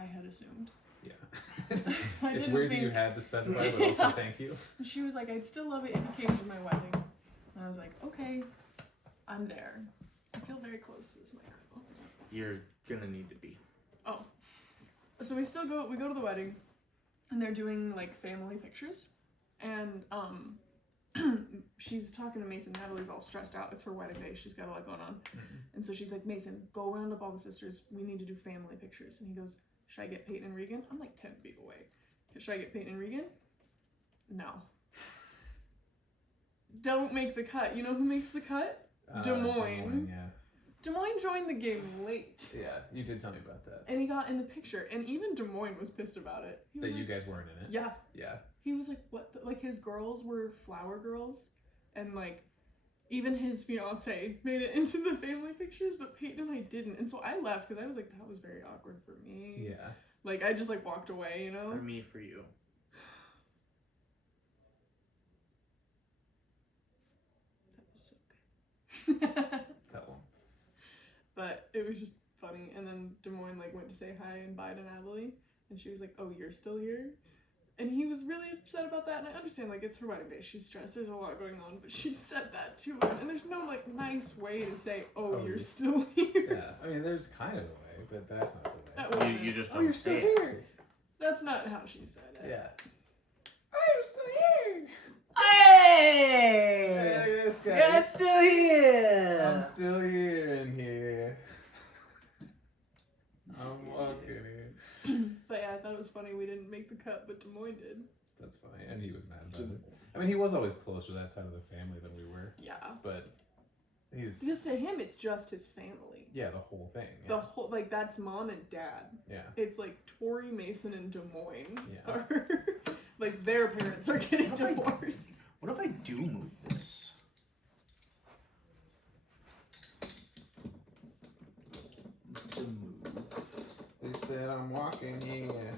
I had assumed. Yeah. I It's didn't weird think... that you had to specify, but also thank you. And she was like, I'd still love it if you came to my wedding. And I was like, okay, I'm there. I feel very close to this microphone. You're gonna need to be. Oh. So we go to the wedding, and they're doing, like, family pictures. And, she's talking to Mason. Natalie's all stressed out. It's her wedding day. She's got a lot going on. Mm-hmm. And so she's like, Mason, go round up all the sisters. We need to do family pictures. And he goes, should I get Peyton and Reegan? I'm like 10 feet away. Should I get Peyton and Reegan? No. Don't make the cut. You know who makes the cut? Des Moines. Yeah. Des Moines joined the game late. Yeah, you did tell me about that. And he got in the picture. And even Des Moines was pissed about it. That you guys weren't in it? Yeah. Yeah. He was like, what? Like, his girls were flower girls. And, like, even his fiance made it into the family pictures, but Peyton and I didn't. And so I left because I was like, that was very awkward for me. Yeah. Like, I just, like, walked away, you know? For me, for you. That was so good. That one. But it was just funny. And then Des Moines, like, went to say hi and bye to Natalie. And she was like, oh, you're still here? And he was really upset about that. And I understand, like, it's her wedding day. She's stressed. There's a lot going on. But she said that to him. And there's no, like, nice way to say, oh, you're still here. Yeah. I mean, there's kind of a way, but that's not the way. That wasn't You it. just Oh, don't you're still say it. here. That's not how she said it. Yeah. Oh, you're still here. Hey! Hey, this guy. You're still here! I'm still here in here. I'm walking here. But yeah, I thought it was funny we didn't make the cut, but Des Moines did. That's funny. And he was mad about it. I mean, he was always closer to that side of the family than we were. Yeah. But he's... Just to him, it's just his family. Yeah, the whole thing. Yeah. The whole, like, that's mom and dad. Yeah. It's like Tori, Mason, and Des Moines Yeah. are, like, their parents are getting divorced. What if I do move this? To move. They said I'm walking, yeah.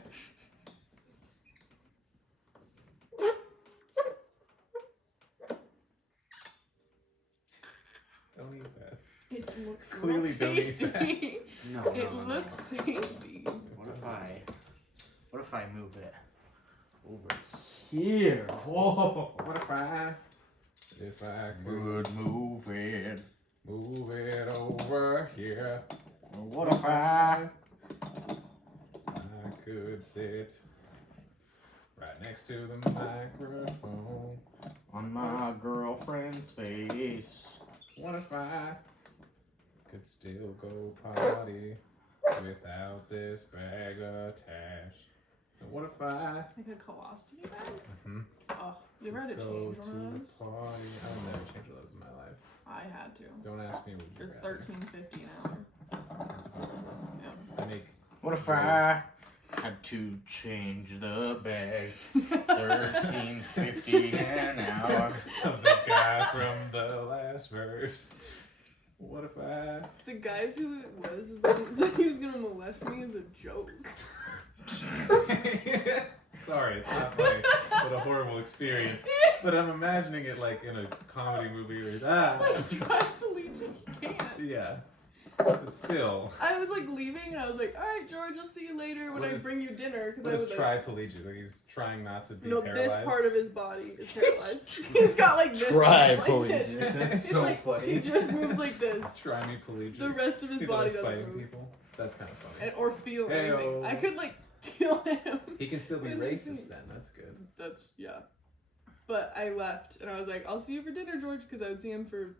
Don't eat that. It looks Clearly real don't eat that. tasty. No, It looks tasty. What if I move it over here? Whoa! What if I Could move it. move it over here? What if I could sit right next to the microphone on my girlfriend's face? What if I could still go potty without this bag attached? And what if I Like a colostomy bag? Mhm. Oh, you ever had to go change to one of the those? potty? I've never changed one of those in my life. I had to. Don't ask me what For you'd rather. $13.50 an hour. That's about it. Yeah. I make What if I had to change the bag? $13.50 an hour. the guy from the last verse. What if I The guys who it was said he was gonna molest me as a joke. Sorry, it's not funny, but a horrible experience. But I'm imagining it like in a comedy movie where he's It's like triplegic, you can't. yeah. But still. I was like leaving and I was like, alright George, I'll see you later when What I is- bring you dinner. Cause What I is was like, triplegic? Like he's trying not to be no, paralyzed? this part of his body is paralyzed. He's got like this. Like this. That's It's so like, funny. He just moves like this. Trimiplegic. The rest of his He's body always doesn't fighting move. people. That's kind of funny. And, or feel Hey-o. anything. I could like kill him. He can still be What does he racist think? then. That's good. That's, yeah. But I left and I was like, I'll see you for dinner, George, because I would see him for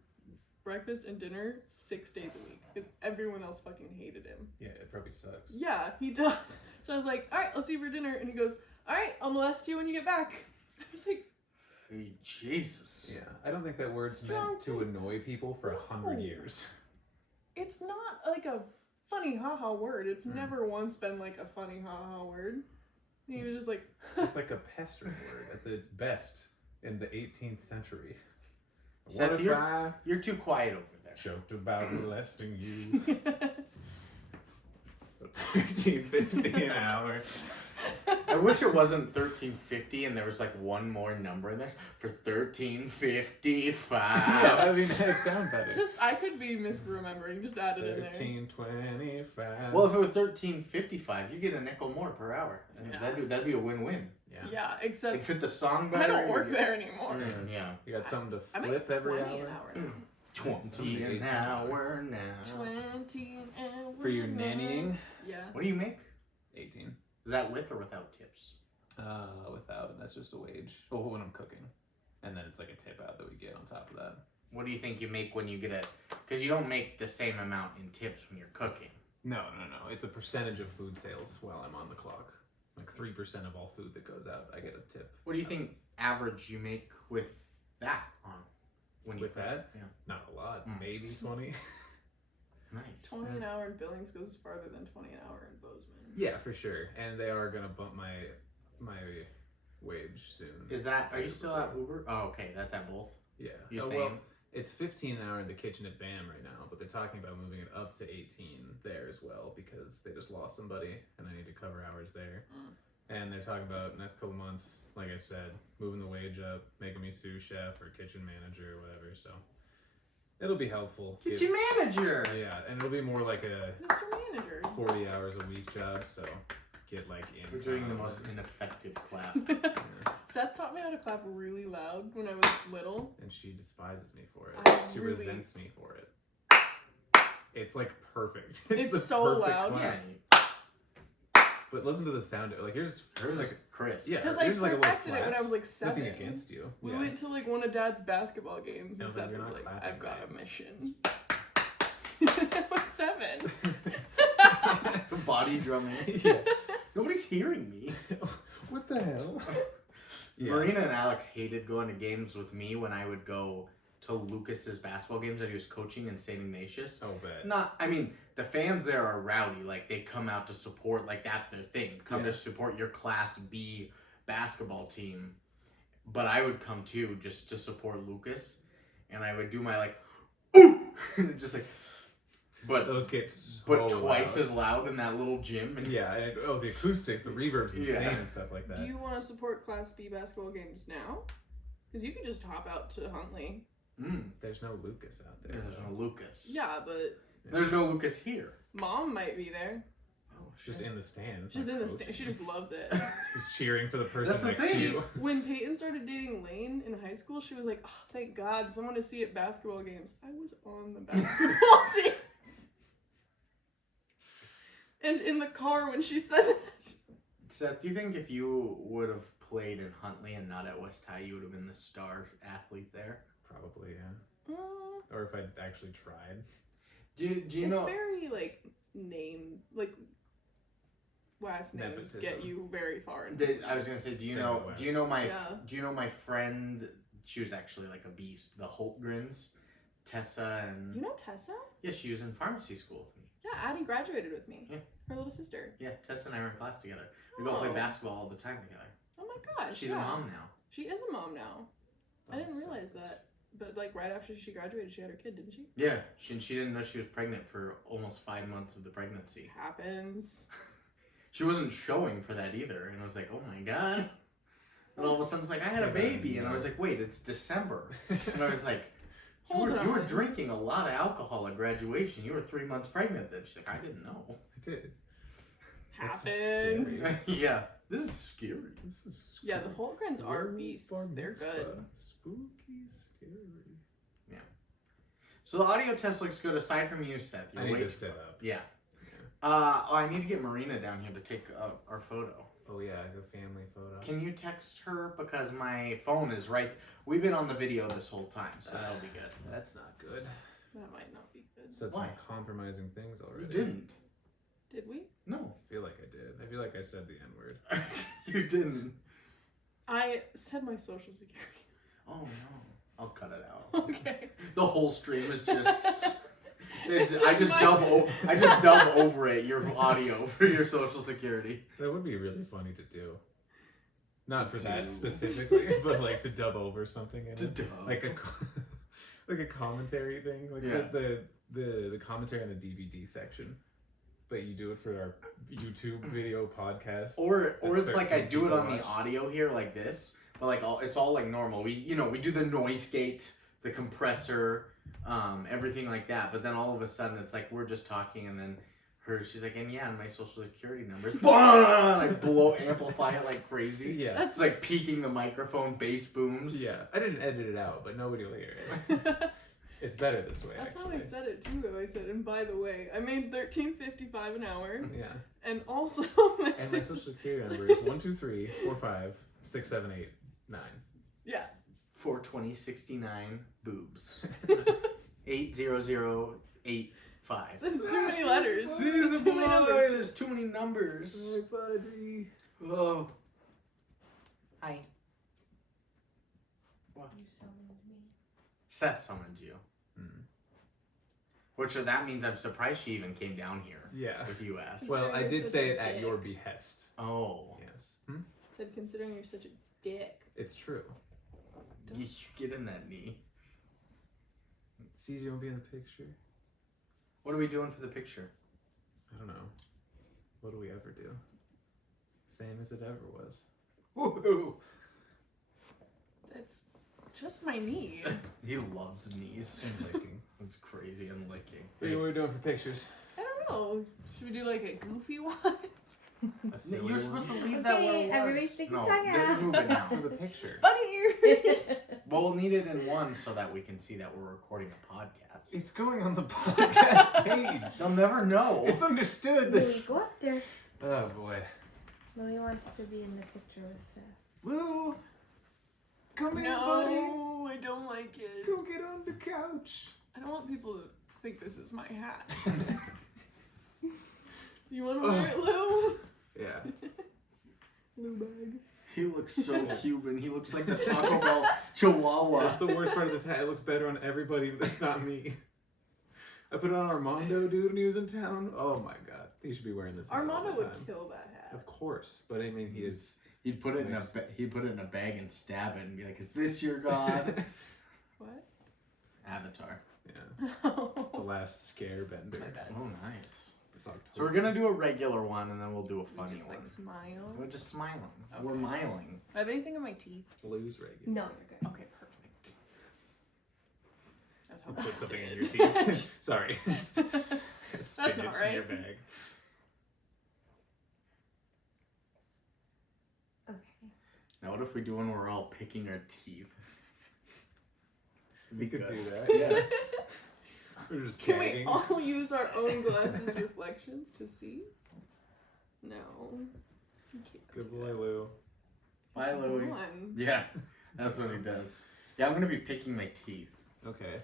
breakfast and dinner 6 days a week because everyone else fucking hated him. Yeah, it probably sucks. Yeah, he does. So I was like, alright, I'll see you for dinner. And he goes, alright, I'll molest you when you get back. I was like, Hey, Jesus. Yeah, I don't think that word's Strong meant to annoy people for 100 No. years. it's not like a funny haha word. It's never once been like a funny haha word. And he was just like, It's like a pestering word at its best in the 18th century. Seth, What if I You're too quiet over there. joked about molesting you for $13.50 an hour? I wish it wasn't 1350 and there was like one more number in there for 1355. Yeah, I mean, it sounds better. Just, I could be misremembering. Just add it in there. 1325. Well, if it was 1355, you get a nickel more per hour. And Yeah. that'd be a win-win. Yeah. Yeah, Like except fit the song better. I don't work there anymore. Yeah. You got something to I make flip every 20 hour? an hour now. 20 an hour now. 20 an hour. For your nannying? Yeah. What do you make? 18. Is that with or without tips? Without. That's just a wage. Oh, when I'm cooking. And then it's like a tip out that we get on top of that. What do you think you make when you get a... Because you don't make the same amount in tips when you're cooking. No. It's a percentage of food sales while I'm on the clock. Like 3% of all food that goes out, I get a tip. What do you think average you make with that on? When you With cook? that? Yeah. Not a lot. Mm. Maybe 20. Nice. 20 an hour in Billings goes farther than 20 an hour in Bozeman. Yeah, for sure. And they are going to bump my wage soon. Is that... Are you still at Uber? Oh, okay. That's at both? Yeah. You're Well, saying... it's 15 an hour in the kitchen at BAM right now, but they're talking about moving it up to 18 there as well because they just lost somebody and I need to cover hours there. Mm. And they're talking about next couple months, like I said, moving the wage up, making me sous chef or kitchen manager or whatever. So it'll be helpful. Kitchen manager! Yeah, and it'll be more like a Mr. Manager. 40 hours a week job. So get like in. We're doing the most ineffective clap. Yeah. Seth taught me how to clap really loud when I was little. And she despises me for it. I She really- resents me for it. It's like perfect. It's the so perfect loud. clap. Yeah. But listen to the sound. Like yours, Hers like is crisp. yeah, Because I yours is like a little perfected it when I flat. was like 7. Nothing against you. We Yeah. went to like one of Dad's basketball games I and was like, Seth "You're was not like, clapping I've got right." a mission. I was 7. Body drumming. Yeah. Nobody's hearing me. What the hell? Yeah. Marina and Alex hated going to games with me when I would go to Lucas's basketball games that he was coaching in St. Ignatius. Oh, bad. I mean, the fans there are rowdy. Like, they come out to support, like, that's their thing. Come to support your Class B basketball team. But I would come, too, just to support Lucas. And I would do my, like, ooh! Just, like, but Those get so twice loud. as loud in that little gym. And Yeah, and the acoustics, the reverb's insane Yeah. and stuff like that. Do you want to support Class B basketball games now? Because you could just hop out to Huntley. There's no Lukas out there. There's no Lucas. Yeah, but There's no Lucas here. Mom might be there. Oh, she's just in the stands. She's like in the coaching. stand. She just loves it. She's cheering for the person That's the next to thing. you. When Peyton started dating Lane in high school, she was like, "Oh, thank God, someone to see at basketball games." I was on the basketball team. And in the car when she said that. Seth, do you think if you would have played in Huntley and not at West High, you would have been the star athlete there? Probably, yeah. Or if I'd actually tried. Do you It's know? very like last names Nepotism. get you very far. I was gonna say, do you Same know? at Do you know my? Yeah. Do you know my friend? She was actually like a beast. The Holtgrens, Tessa, and You know Tessa? yeah, she was in pharmacy school with me. Yeah, Addie graduated with me. Yeah. Her little sister. Yeah, Tessa and I were in class together. We go play Oh. basketball all the time together. Oh my gosh. She's yeah. a mom now. She is a mom now. I didn't Oh, so- realize that. But like right after she graduated, she had her kid, didn't she? Yeah, she didn't know she was pregnant for almost 5 months of the pregnancy. Happens. She wasn't showing for that either, and I was like, oh my god. And all of a sudden, it's like, I had a baby, and I was like, wait, it's December. And I was like, you were on. drinking a lot of alcohol at graduation. You were 3 months pregnant then. She's like, I didn't know. I did. Happens. That's Yeah, this is scary. This is Yeah, the Holtgrens are beasts. They're good. Spooky, scary. So the audio test looks good aside from you, Seth. I need to sit up. Yeah. I need to get Marina down here to take our photo. Oh yeah, the family photo. Can you text her? Because my phone is right. We've been on the video this whole time, so that'll be good. That's not good. That might not be good. Said Why? some compromising things You already. didn't. Did we? No. I feel like I did. I feel like I said the N-word. You didn't. I said my social security. Oh no. I'll cut it out. Okay. The whole stream is just. It's I just just my- dub over it your audio for your social security. That would be really funny to do. Not for To that do. specifically, but like to dub over something in To it. dub. Like like a commentary thing, like Yeah. the commentary on the DVD section. but you do it for our YouTube video podcast. Or it's like I 13 do it people on the watch. audio here like this, but like it's all like normal. We do the noise gate, the compressor, everything like that. But then all of a sudden it's like we're just talking, and then she's like, and yeah, and my social security numbers, like amplify it like crazy. Yeah. It's like peaking the microphone, bass booms. Yeah. I didn't edit it out, but nobody will hear it. It's better this way. That's actually. how I said it too, though. I said, and by the way, I made $13.55 an hour, Yeah. and also my And my social security number is 123456789. yeah. 42069 boobs. 80085. That's too many letters. There's That's too many numbers. There's too many numbers. My buddy. Oh. Hi. You summoned me. Seth summoned you. Which that means I'm surprised she even came down here. Yeah. If you asked. Well, I You're did such say a it at dick. your behest. Oh. Yes. Said, considering you're such a dick. It's true. You get in that knee. CJ will be in the picture. What are we doing for the picture? I don't know. What do we ever do? Same as it ever was. Woohoo! That's just my knee. He loves knees. And licking. It's crazy and licking. What are we doing for pictures? I don't know. Should we do like a goofy one? A silly You're one? supposed to leave that where it Okay, was. everybody stick your No, tongue out. move it now. For the picture. Bunny ears. Well, we'll need it in one so that we can see that we're recording a podcast. It's going on the podcast page. They'll never know. It's understood. Louie, go up there. Oh boy. Louie wants to be in the picture with Seth. Lou! Come here, buddy. No, I don't like it. Go get on the couch. I don't want people to think this is my hat. You want to wear it, Lou? Yeah. Lou bag. He looks so Cuban. He looks like the Taco Bell Chihuahua. That's the worst part of this hat. It looks better on everybody, but that's not me. I put it on Armando, dude, when he was in town. Oh my god. He should be wearing this hat all Armando the would time. kill that hat. Of course. But I mean, he is... He'd put it Nice. he'd put it in a bag and stab it and be like, "Is this your god?" What? Avatar. Yeah. The last scare bender. My bad. Oh, nice. This October. So we're gonna do a regular one and then we'll do a funny Just one. like smile. We're just smiling. Okay. We're miling. I have anything on my teeth? Lose regular. No, you're good. Okay, perfect. That's You how put something in your teeth. Sorry. That's Spinach in alright. your bag. Okay. Now, what if we do one where we're all picking our teeth? We could do that. Yeah. We're just Can we tagging. all use our own glasses reflections to see? No. You can't Good do boy, that. Lou. Bye, Come Louie. on. Yeah, that's what he does. Yeah, I'm gonna be picking my teeth. Okay.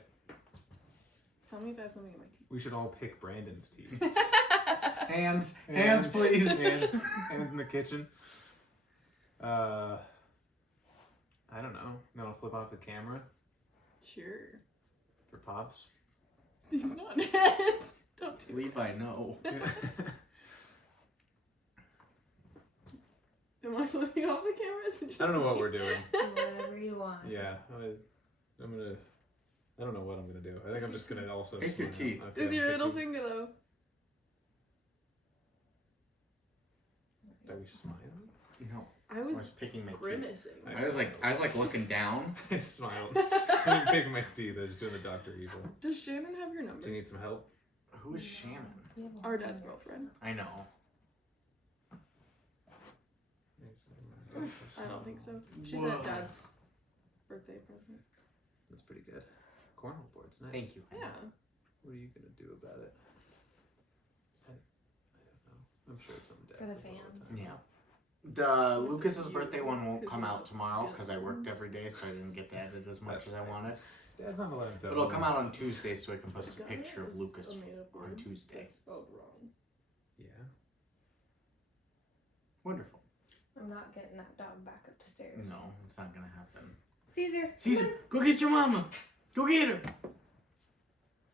Tell me if I have something in my We should all pick Brandon's teeth. teeth. Hands, please. Hands in the kitchen. I don't know. You want to flip off the camera Sure. for Pops? He's not dead. Don't do Levi, no. Am I flipping off the camera? Is it just I don't know what me? we're doing. Whatever you want. Yeah, I'm gonna. I don't know what I'm gonna do. I think I'm just gonna also. Pick your smile. teeth. Okay, With I'm your middle picking- finger, though. Are we smiling? No, I I was was picking my teeth. grimacing. I was like looking down. I smiled. So I'm picking my teeth. I was doing the Dr. Evil. Does Shannon have your Do you number? need some help? Who is Shannon? You have a Our dad's finger. girlfriend. I know. I don't think so. She's Whoa. at dad's birthday present. That's pretty good. Cornhole board's nice. Thank you. Yeah. What are you gonna do about it? I don't know. I'm sure it's something Dad For the says all fans. time. Yeah. The Lucas's birthday one won't come out tomorrow because I worked every day, so I didn't get to edit as much as I wanted. Dad's not allowed to tell It'll me. come out on Tuesday, so I can post a Gunner picture of is Lucas a made-up on word Tuesday. that's spelled wrong. Yeah. Wonderful. I'm not getting that dog back upstairs. No, it's not gonna happen. Caesar. Caesar, go get your mama. Go get her.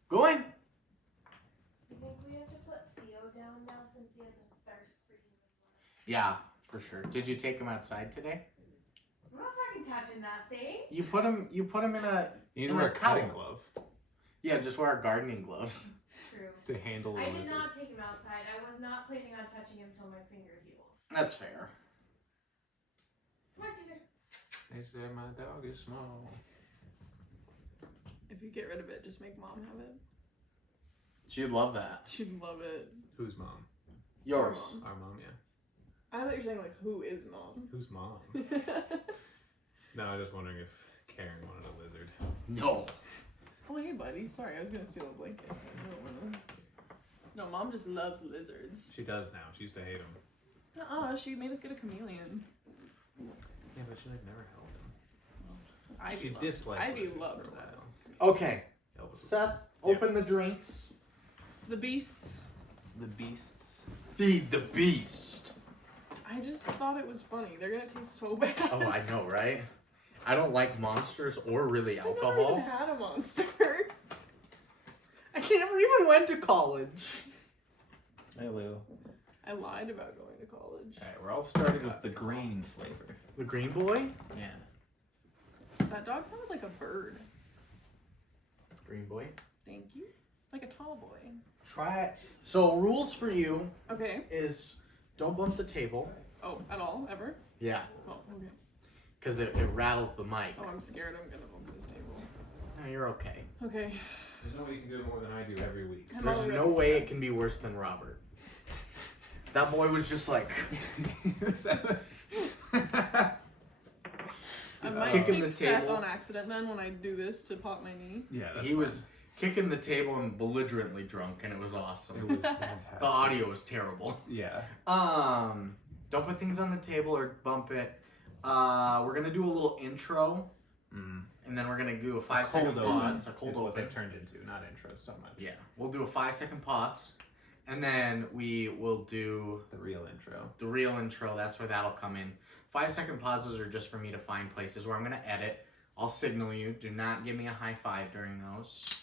Go in. I think we have to put Theo down now since he has a thirst for human blood. Yeah, for sure. Did you take him outside today? I'm not fucking touching that thing. You put him in a You need In to a wear a cutting towel. glove. yeah. Just wear gardening gloves. True. true. to handle a I did lizard. not take him outside. I was not planning on touching him till my finger heals. That's fair. Come on, Caesar. They said my dog is small. If you get rid of it, just make mom have it. She'd love that. She'd love it. Who's mom? Yours. Mom. Our mom, yeah. I thought you were saying like, who is mom? Who's mom? No, I was just wondering if Karen wanted a lizard. No. Oh, hey, buddy. Sorry, I was gonna steal a blanket. I don't wanna... No, mom just loves lizards. She does now. She used to hate them. She made us get a chameleon. Yeah, but she like never held them. Ivy She loved, disliked Ivy lizards loved for a that. while. Okay. Elvis was- Seth, open the drinks. The beasts. The beasts. Feed the beast. I just thought it was funny. They're gonna taste so bad. Oh, I know, right? I don't like monsters or really I never alcohol. even had a monster. I never even went to college. Hey, Lou. I lied about going to college. Alright, we're all starting with the green flavor. The green boy? Yeah. That dog sounded like a bird. Green boy. Thank you. Like a tall boy. Try it. So, rules for you Okay. is don't bump the table. Oh, at all? Ever? Yeah. Oh, okay. Because it rattles the mic. Oh, I'm scared I'm gonna bump this table. No, you're okay. Okay. There's no way you can do it more than I do every week. I'm There's already no way it stressed. can be worse than Robert. That boy was just like I might kicking kick the Seth table. on accident then when I do this to pop my knee. Yeah, that's he was kicking the table and belligerently drunk, and it was awesome. It was fantastic. The audio was terrible. Yeah. Don't put things on the table or bump it. We're gonna do a little intro, and then we're gonna do a 5-second pause. A cold is what open. they've turned into, not intros so much. Yeah, we'll do a 5-second pause, and then we will do The real intro. the real intro. That's where that'll come in. 5-second pauses are just for me to find places where I'm gonna edit. I'll signal you. Do not give me a high five during those.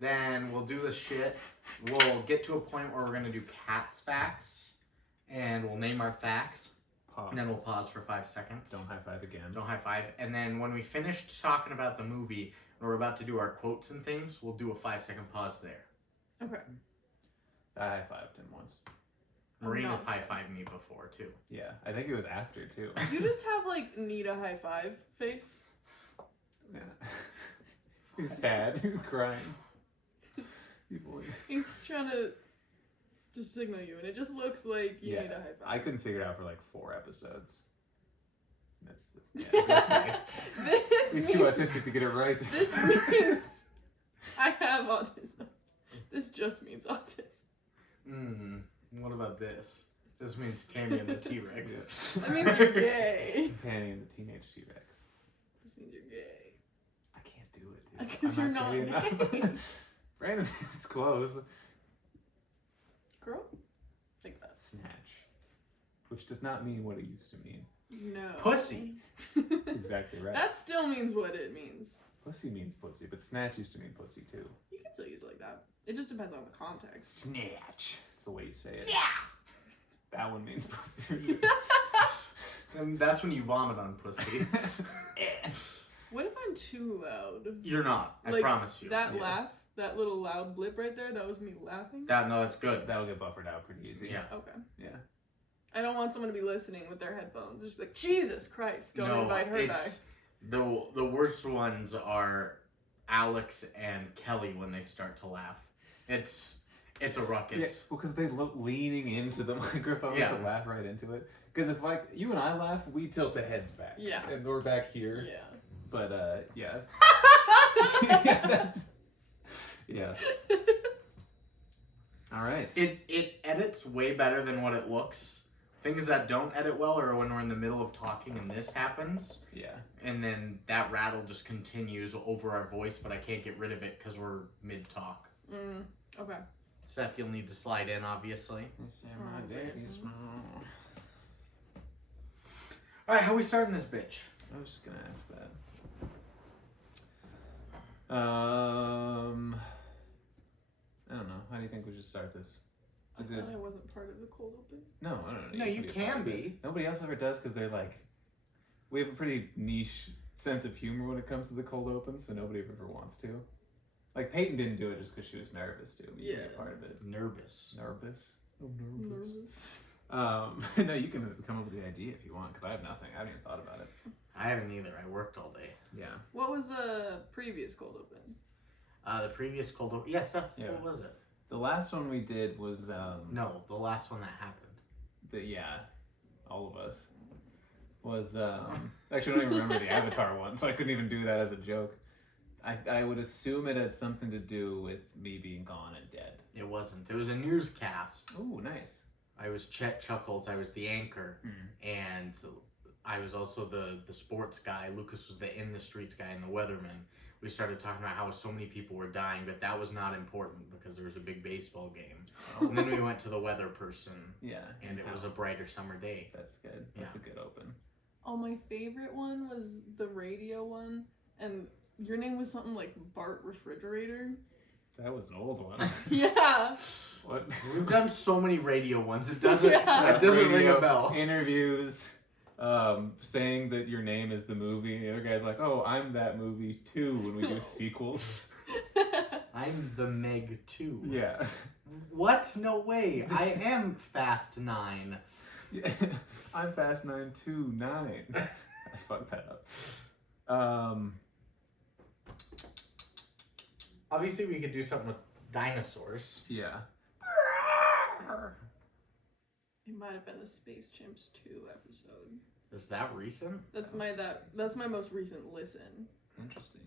Then we'll do the shit. We'll get to a point where we're gonna do cats facts, and we'll name our facts, Pause. and then we'll pause for 5 seconds. Don't high five again. Don't high five. And then when we finished talking about the movie, and we're about to do our quotes and things, we'll do a 5-second pause there. Okay. I high fived him once. Marina's not- high fived me before too. Yeah, I think it was after too. You just have like need a high five face. Yeah. He's sad. He's crying. He's trying to just signal you, and it just looks like you Yeah, need a high five. I couldn't figure it out for like 4 episodes. That's This he's means, too autistic to get it right. This means I have autism. This just means autism. What about this? This means Tammy and the T-Rex. That means you're gay. Tanny and the teenage T-Rex. This means you're gay. I can't do it, dude. Because I'm you're not gay gay. enough. Brandon, it's close. Girl? Like that. Snatch. Which does not mean what it used to mean. No. Pussy. That's exactly right. That still means what it means. Pussy means pussy, but snatch used to mean pussy too. You can still use it like that. It just depends on the context. Snatch. It's the way you say it. Yeah. That one means pussy. And that's when you vomit on pussy. What if I'm too loud? You're not. I Like, promise you. That Yeah. laugh, that little loud blip right there, that was me laughing? That's good. That'll get buffered out pretty easy. Yeah. Okay. Yeah. I don't want someone to be listening with their headphones. Just be like, Jesus Christ, don't invite her back. The worst ones are Alex and Kelly when they start to laugh. It's a Yeah, ruckus. well, because they look leaning into the microphone Yeah. to laugh right into it. Because if like you and I laugh, we tilt the heads back. Yeah. And we're back here. Yeah. But yeah. Yeah, that's yeah. All right. It edits way better than what it looks. Things that don't edit well are when we're in the middle of talking and this happens, Yeah. and then that rattle just continues over our voice, but I can't get rid of it because we're mid-talk. Okay. Seth, you'll need to slide in, obviously. All right, how we starting this bitch? I was just gonna ask that. I don't know. How do you think we should start this? I thought I wasn't part of the cold open. No. No, you a part can of it. be. Nobody else ever does because they're like, we have a pretty niche sense of humor when it comes to the cold open, so nobody ever wants to. Like Peyton didn't do it just because she was nervous too. You can be Yeah. a part of it. Nervous. Nervous. Oh, Nervous. No, you can come up with the idea if you want, because I have nothing. I haven't even thought about it. I haven't either. I worked all day. Yeah. What was a previous cold open? The previous cold open. Yeah, Seth. Yeah. What was it? The last one we did was No, the last one that happened. All of us was actually I don't even remember the Avatar one, so I couldn't even do that as a joke. I would assume it had something to do with me being gone and dead. It wasn't. It was a newscast. Oh, nice. I was Chet Chuckles. I was the anchor, and I was also the sports guy. Lukas was the in the streets guy and the weatherman. We started talking about how so many people were dying, but that was not important because there was a big baseball game. And then we went to the weather person, Yeah. and it was a brighter summer day. That's good. That's a good open. Oh, my favorite one was the radio one, and your name was something like Bart Refrigerator. That was an old one. Yeah. What? We've done so many radio ones. It doesn't. Yeah. It doesn't ring Radio a bell. Interviews, saying that your name is the movie. The other guy's like, "Oh, I'm that movie too." When we do sequels. I'm the Meg 2. Yeah. What? No way. I am Fast 9. Yeah. I'm Fast 929. I fucked that up. Obviously, we could do something with dinosaurs. Yeah. It might have been the Space Chimps 2 episode. Is that recent? That's my most recent listen. Interesting.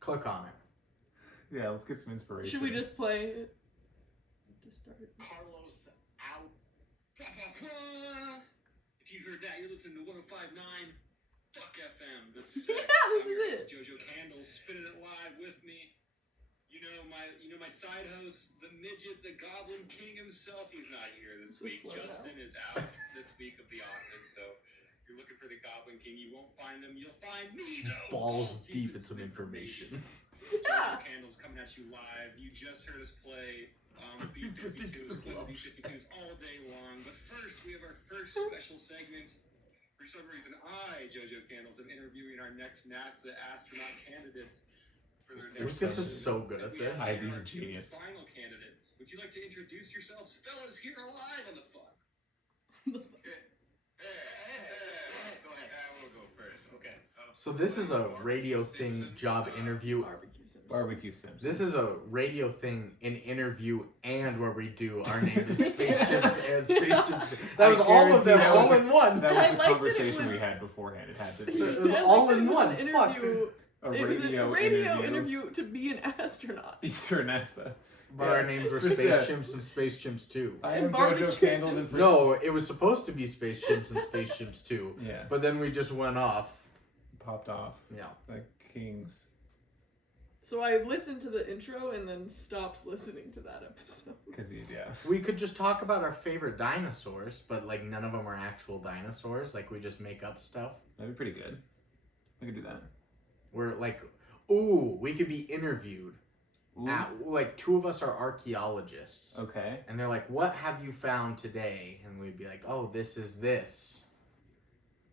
Click on it. Yeah, let's get some inspiration. Should we just play it to start? Carlos out. If you heard that, you're listening to 105.9 Fuck FM. This is it. JoJo Candles spinning it live with me. You know my side host, the midget, the Goblin King himself. He's not here this week. slow Justin is out this week of the office, so if you're looking for the Goblin King, you won't find him. You'll find me though. Balls deep in some information. Yeah. JoJo Candles coming at you live. You just heard us play B-52s, B-52s all day long. But first, we have our first special segment. For some reason, I, JoJo Candles, am interviewing our next NASA astronaut candidates for their next Lucas is session. so good at We this. have He's a our two genius. final candidates. Would you like to introduce yourselves, fellas, here live on the fuck? Go ahead. We'll go first. Okay. So this is a radio thing job interview. Barbecue Sims. Barbecue Sims. This is a radio thing, an interview, and where we do our name is Space Chips and Space Chips. That was all of them, that was all the- in one. That I was the like that it conversation we was- had beforehand. It had to It be was I all that in it was one. An Fuck. interview. a It was a radio interview to be an astronaut. You're NASA. But our names were Just Space that. Chimps and Space Chimps 2. I And am Barbecue JoJo Candles and Sims. No, it was supposed to be Space Chimps and Space Chimps 2. Yeah. But then we just went off. Popped off. Yeah. Like kings. So I listened to the intro and then stopped listening to that episode. Because yeah. We could just talk about our favorite dinosaurs, but like none of them are actual dinosaurs. Like we just make up stuff. That'd be pretty good. We could do that. We're like, ooh, we could be interviewed. Ooh. Like two of us are archaeologists. Okay. And they're like, what have you found today? And we'd be like, oh, this is this.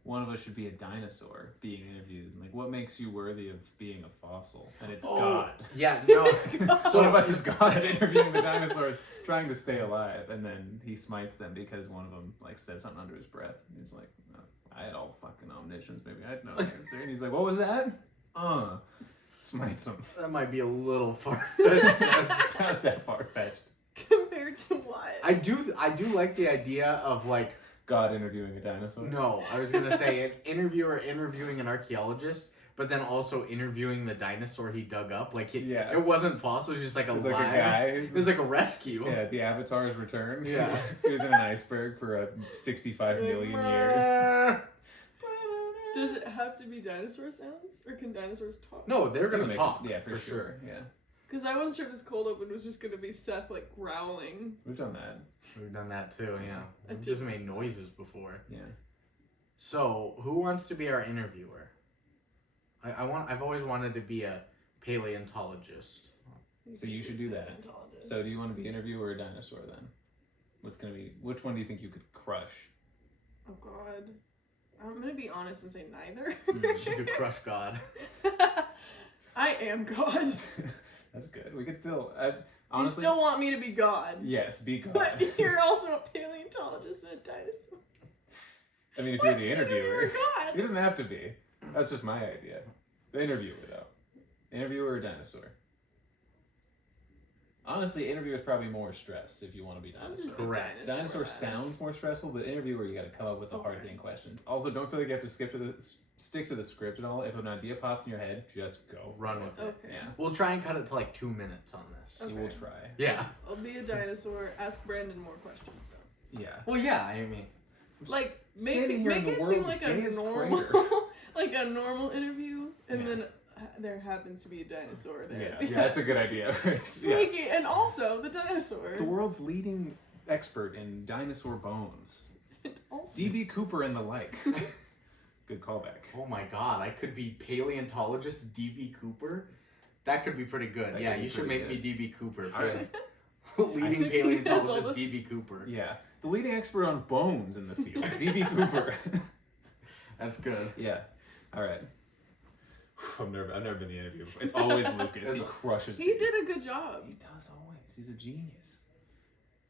One of us should be a dinosaur being interviewed. Like, what makes you worthy of being a fossil? And it's Oh, God. Yeah, no. So one of us is God interviewing the dinosaurs, trying to stay alive, and then he smites them because one of them like says something under his breath. And he's like, "No, I had all fucking omniscience, maybe I had no answer." And he's like, "What was that?" Smites him. That might be a little far. It's not that far fetched. Compared to what? I do like the idea of like, God interviewing a dinosaur. no, I was gonna say an interviewer interviewing an archaeologist, but then also interviewing the dinosaur he dug up. Like Yeah. it wasn't fossil, it was just like It's alive. like a guy. It was like a rescue. Yeah, the Avatar's return. Yeah. He was in an iceberg for 65 million years. Does it have to be dinosaur sounds, or can dinosaurs talk? No, they're gonna make talk. it. Yeah, for sure. Yeah. Because I wasn't sure if this cold open was just gonna be Seth like growling. We've done that. We've done that too. Yeah, I we've did just made this. noises before. Yeah. So, who wants to be our interviewer? I've always wanted to be a paleontologist. So you should do that. So do you want to be interviewer or dinosaur then? Which one do you think you could crush? Oh God, I'm gonna be honest and say neither. She could crush God. I am God. That's good. We could still, You honestly. still want me to be God. Yes, be God. But you're also a paleontologist and a dinosaur. I mean, if Why you're is the he gonna be interviewer, our God? he doesn't have to be. That's just my idea. The interviewer, though. Interviewer or dinosaur? Honestly, interviewer is probably more stress if you want to be I'm dinosaur. just a Correct. Dinosaur sounds more stressful, but interviewer, you got to come up with the hard-hitting questions. Also, don't feel like you have to stick to the script at all. If an idea pops in your head, just go. Run with it. Okay. Yeah, We'll try and cut it to like 2 minutes on this. Okay. you will try. Yeah. I'll be a dinosaur. Ask Brandon more questions though. Yeah. Well, yeah. I mean, Like standing make here in the it seem world's like a gayest normal, crater. like a normal interview, and Yeah. then there happens to be a dinosaur there. Yeah, at the yeah, that's a good end. idea. yeah. Sneaky, and also the dinosaur. The world's leading expert in dinosaur bones. And also, D.B. Cooper and the like. Good callback. oh my God, I could be paleontologist D.B. Cooper. That could be pretty good. That Yeah, could be you should pretty make me good. D.B. Cooper. All right. Leading I think he has all paleontologist the- D.B. Cooper. Yeah, the leading expert on bones in the field, D.B. Cooper. That's good. Yeah. All right. I've never been in the interview before. It's always Lukas. He crushes. he these. did a good job. He does always. He's a genius.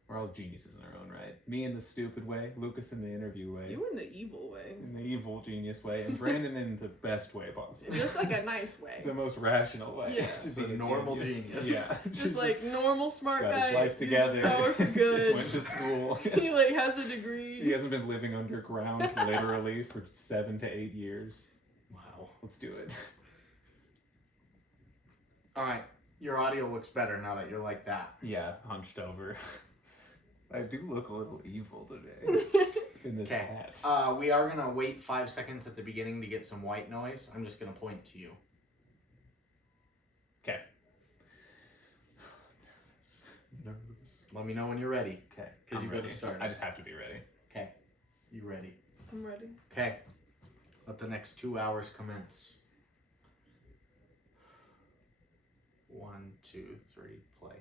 We're all geniuses in our own right. Me in the stupid way, Lukas in the interview way, You in the evil way, in the evil genius way, and Brandon in the best way possible. just like a nice way. The most rational way. Yeah. To be The a normal genius. genius. Yeah. Just like normal smart got guy. his life uses together. Power for good. Went to school. He like has a degree. He hasn't been living underground literally for 7 to 8 years. Wow. Let's do it. All right. Your audio looks better now that you're like that. Yeah, hunched over. I do look a little evil today in this Okay. hat. We are gonna wait 5 seconds at the beginning to get some white noise. I'm just gonna point to you. Okay. Nervous. Let me know when you're ready. Okay. 'Cause I'm you gotta ready. start. I just have to be ready. Okay. You ready? I'm ready. Okay. Let the next 2 hours commence. 1, 2, 3, play.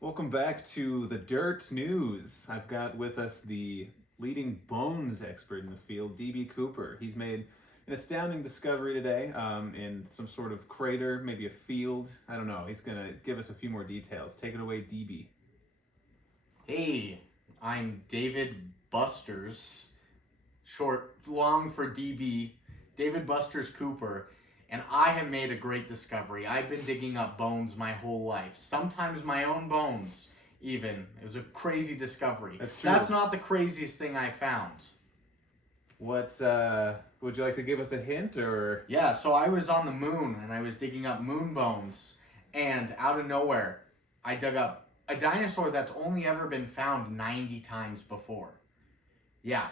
Welcome back to the Dirt News. I've got with us the leading bones expert in the field, D.B. Cooper. He's made an astounding discovery today in some sort of crater, maybe a field. I don't know. He's going to give us a few more details. Take it away, D.B. Hey, I'm David Busters, long for DB, David Busters Cooper, and I have made a great discovery. I've been digging up bones my whole life, sometimes my own bones even. It was a crazy discovery. That's true. That's not the craziest thing I found. What's, would you like to give us a hint, or? Yeah, so I was on the moon, and I was digging up moon bones, and out of nowhere, I dug up a dinosaur that's only ever been found 90 times before. Yeah.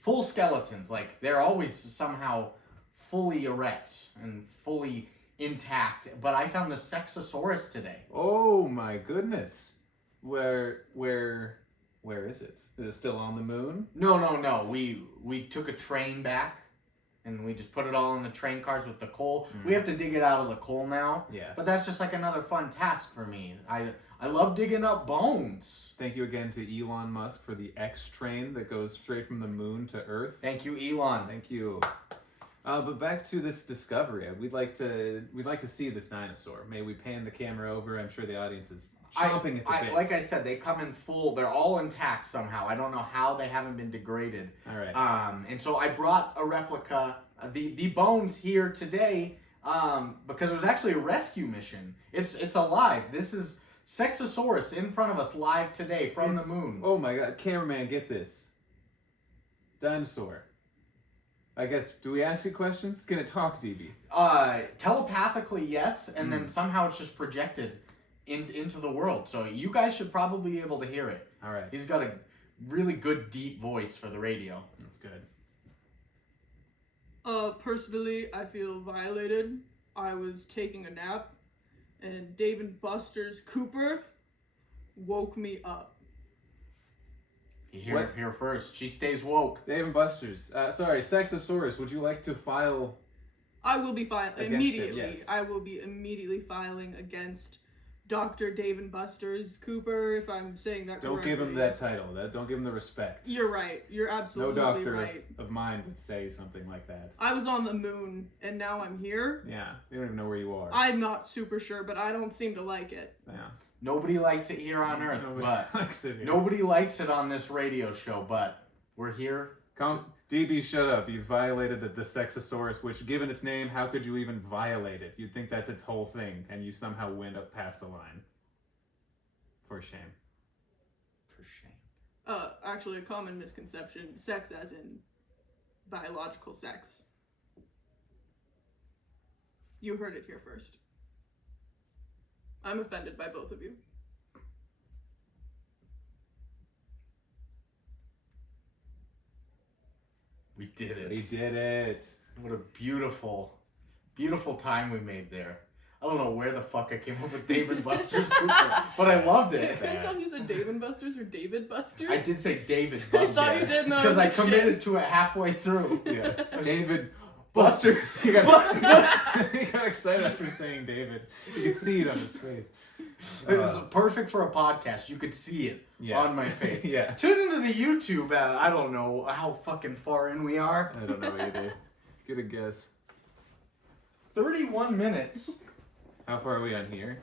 Full skeletons. Like, they're always somehow fully erect and fully intact. But I found the Sexosaurus today. Oh my goodness. Where is it? Is it still on the moon? No. We took a train back, and we just put it all in the train cars with the coal. Mm. We have to dig it out of the coal now. Yeah. But that's just like another fun task for me. I love digging up bones. Thank you again to Elon Musk for the X train that goes straight from the moon to Earth. Thank you, Elon. Thank you. But back to this discovery. We'd like to see this dinosaur. May we pan the camera over? I'm sure the audience is chomping at the bit. Like I said, they come in full. They're all intact somehow. I don't know how they haven't been degraded. All right. And so I brought a replica, the bones here today, because it was actually a rescue mission. It's alive. This is Sexosaurus in front of us live today from the moon. Oh my God, cameraman, get this. Dinosaur. I guess, do we ask it questions? It's gonna talk, DB. Telepathically, yes, and then somehow it's just projected into the world. So you guys should probably be able to hear it. All right. He's got a really good, deep voice for the radio. That's good. Personally, I feel violated. I was taking a nap, and David Busters Cooper woke me up. You hear it here first. She stays woke. Dave and Buster's. Sorry, Sexosaurus, would you like to file... I will be filing Against it, immediately. yes. I will be immediately filing against Dr. Dave and Buster's Cooper, if I'm saying that Don't correctly. give him that title. Don't give him the respect. You're right. You're No absolutely doctor right. of mine would say something like that. I was on the moon, and now I'm here. Yeah, you don't even know where you are. I'm not super sure, but I don't seem to like it. Yeah. Nobody likes it here on Earth, but likes it here. nobody likes it on this radio show, but we're here. DB, shut up. You violated the Sexosaurus, which, given its name, how could you even violate it? You'd think that's its whole thing, and you somehow went up past the line. For shame. For shame. Actually, a common misconception, sex as in biological sex. You heard it here first. I'm offended by both of you. We did it. We did it. What a beautiful, beautiful time we made there. I don't know where the fuck I came up with Dave and Buster's Cooper, but I loved I it. couldn't tell if you said Dave and Buster's or David Buster's. I did say David I Buster's. thought you did, and I Because was I like, committed shit. to it halfway through. Yeah. David Buster's. He got excited after saying David. You could see it on his face. It was perfect for a podcast. You could see it on my face. Yeah. Tune into the YouTube. I don't know how fucking far in we are. I don't know either. Get a guess. 31 minutes. How far are we on here?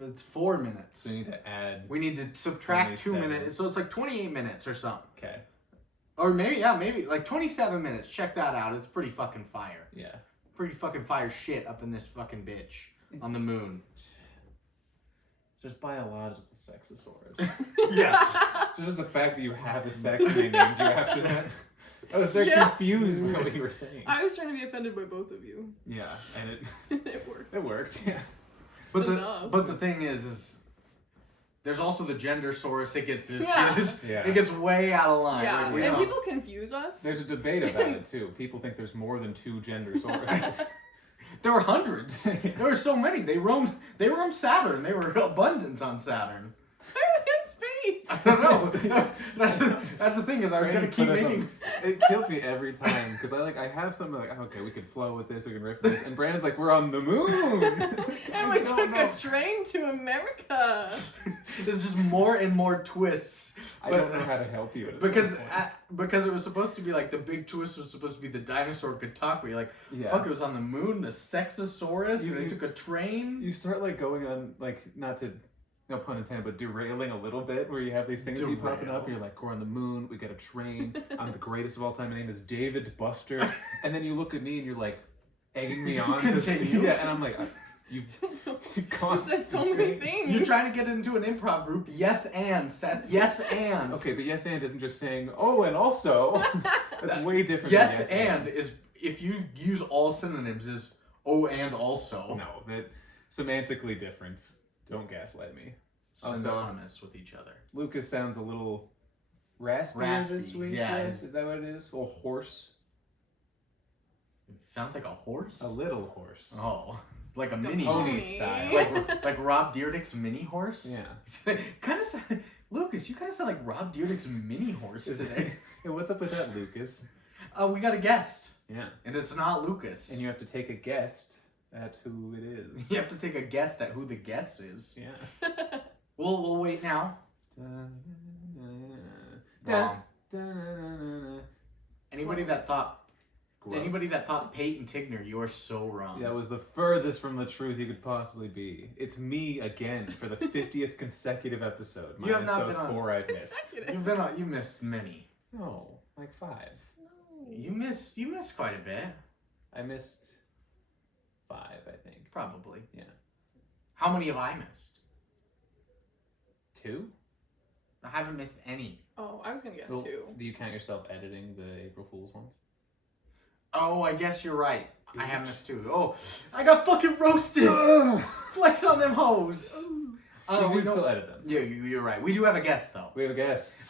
It's 4 minutes. So we need to add. We need to subtract 2 27. minutes, so it's like 28 minutes or something. Okay. Or maybe like 27 minutes. Check that out. It's pretty fucking fire. Yeah. Pretty fucking fire shit up in this fucking bitch on the moon. There's biological Sexosaurus. Yeah. So just the fact that you have a sex and they named you after that. I was so confused by what you were saying. I was trying to be offended by both of you. Yeah, and It worked. it worked. Yeah. But the thing is there's also the gender source. It gets Yeah. it gets way out of line. Yeah, Like, we and don't- people confuse us. There's a debate about it too. People think there's more than 2 gender sauruses. There were hundreds. There were so many. They roamed Saturn. They were abundant on Saturn. In space. I don't know. That's the thing is I was gonna keep making. It kills me every time because I have something like, okay, we could flow with this, we can riff with this, and Brandon's like, we're on the moon. And we took a train to America. There's just more and more twists. I don't know how to help you at a Because certain point. because it was supposed to be like the big twist was supposed to be the dinosaur could talk. Where you're like, Yeah. fuck, it was on the moon, the Sexosaurus, and they took a train. You start going on not to, no pun intended, but derailing a little bit where you have these things keep popping up. You're like, we're on the moon, we got a train, I'm the greatest of all time, my name is David Buster. And then you look at me and you're like egging me on Continue. yeah, and I'm like, you've gone You said so many insane. things. You're trying to get into an improv group. Yes, and Seth. Yes, and. Okay, but yes and isn't just saying, oh, and also. That's way different Yes, than and is if you use all synonyms is oh and also. No, that semantically different. Don't gaslight me. Synonymous with each other. Lukas sounds a little raspy this week. yeah. Is that what it is? A little hoarse? Sounds like a horse. A little horse. Oh, like a The mini pony horse. style. like Rob Dyrdek's mini horse. Yeah. Kind of. Lucas, you kind of sound like Rob Dyrdek's mini horse today. Hey, what's up with that, Lukas? We got a guest, Yeah. and it's not Lucas. And you have to take a guess at who it is. You have to take a guess at who the guest is. Yeah. We'll wait now. Wrong. Anybody that thought Gross. Anybody that thought Peyton Tigner, you are so wrong. That was the furthest from the truth you could possibly be. It's me again for the 50th consecutive episode. You have Minus not those been on- 4 I've missed. You've been on. You missed many. No, like 5. You missed quite a bit. I missed 5, I think. Probably. Yeah. How many have I missed? 2? I haven't missed any. Oh, I was gonna guess Well, 2. do you count yourself editing the April Fool's ones? Oh, I guess you're right. I have Bitch. missed 2. Oh, I got fucking roasted. Flex on them hoes. You we can don't- still edit them. Yeah, you're right. We do have a guest though. We have a guest.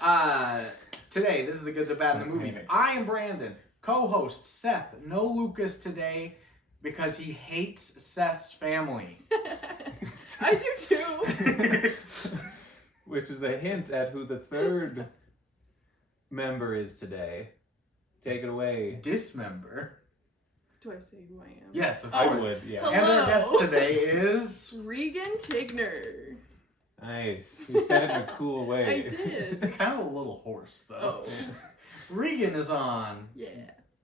Today, this is the good, the bad, and the movies. Amazing. I am Brandon, co-host Seth. No Lucas today because he hates Seth's family. I do too. Which is a hint at who the 3rd member is today. Take it away. Dismember. Do I say who I am? Yes, of I course. would, yeah. Hello. And our guest today is... Reegan Tigner. Nice. You said it in a cool way. I did. kind of a little hoarse, though. Oh. Reegan is on Yeah.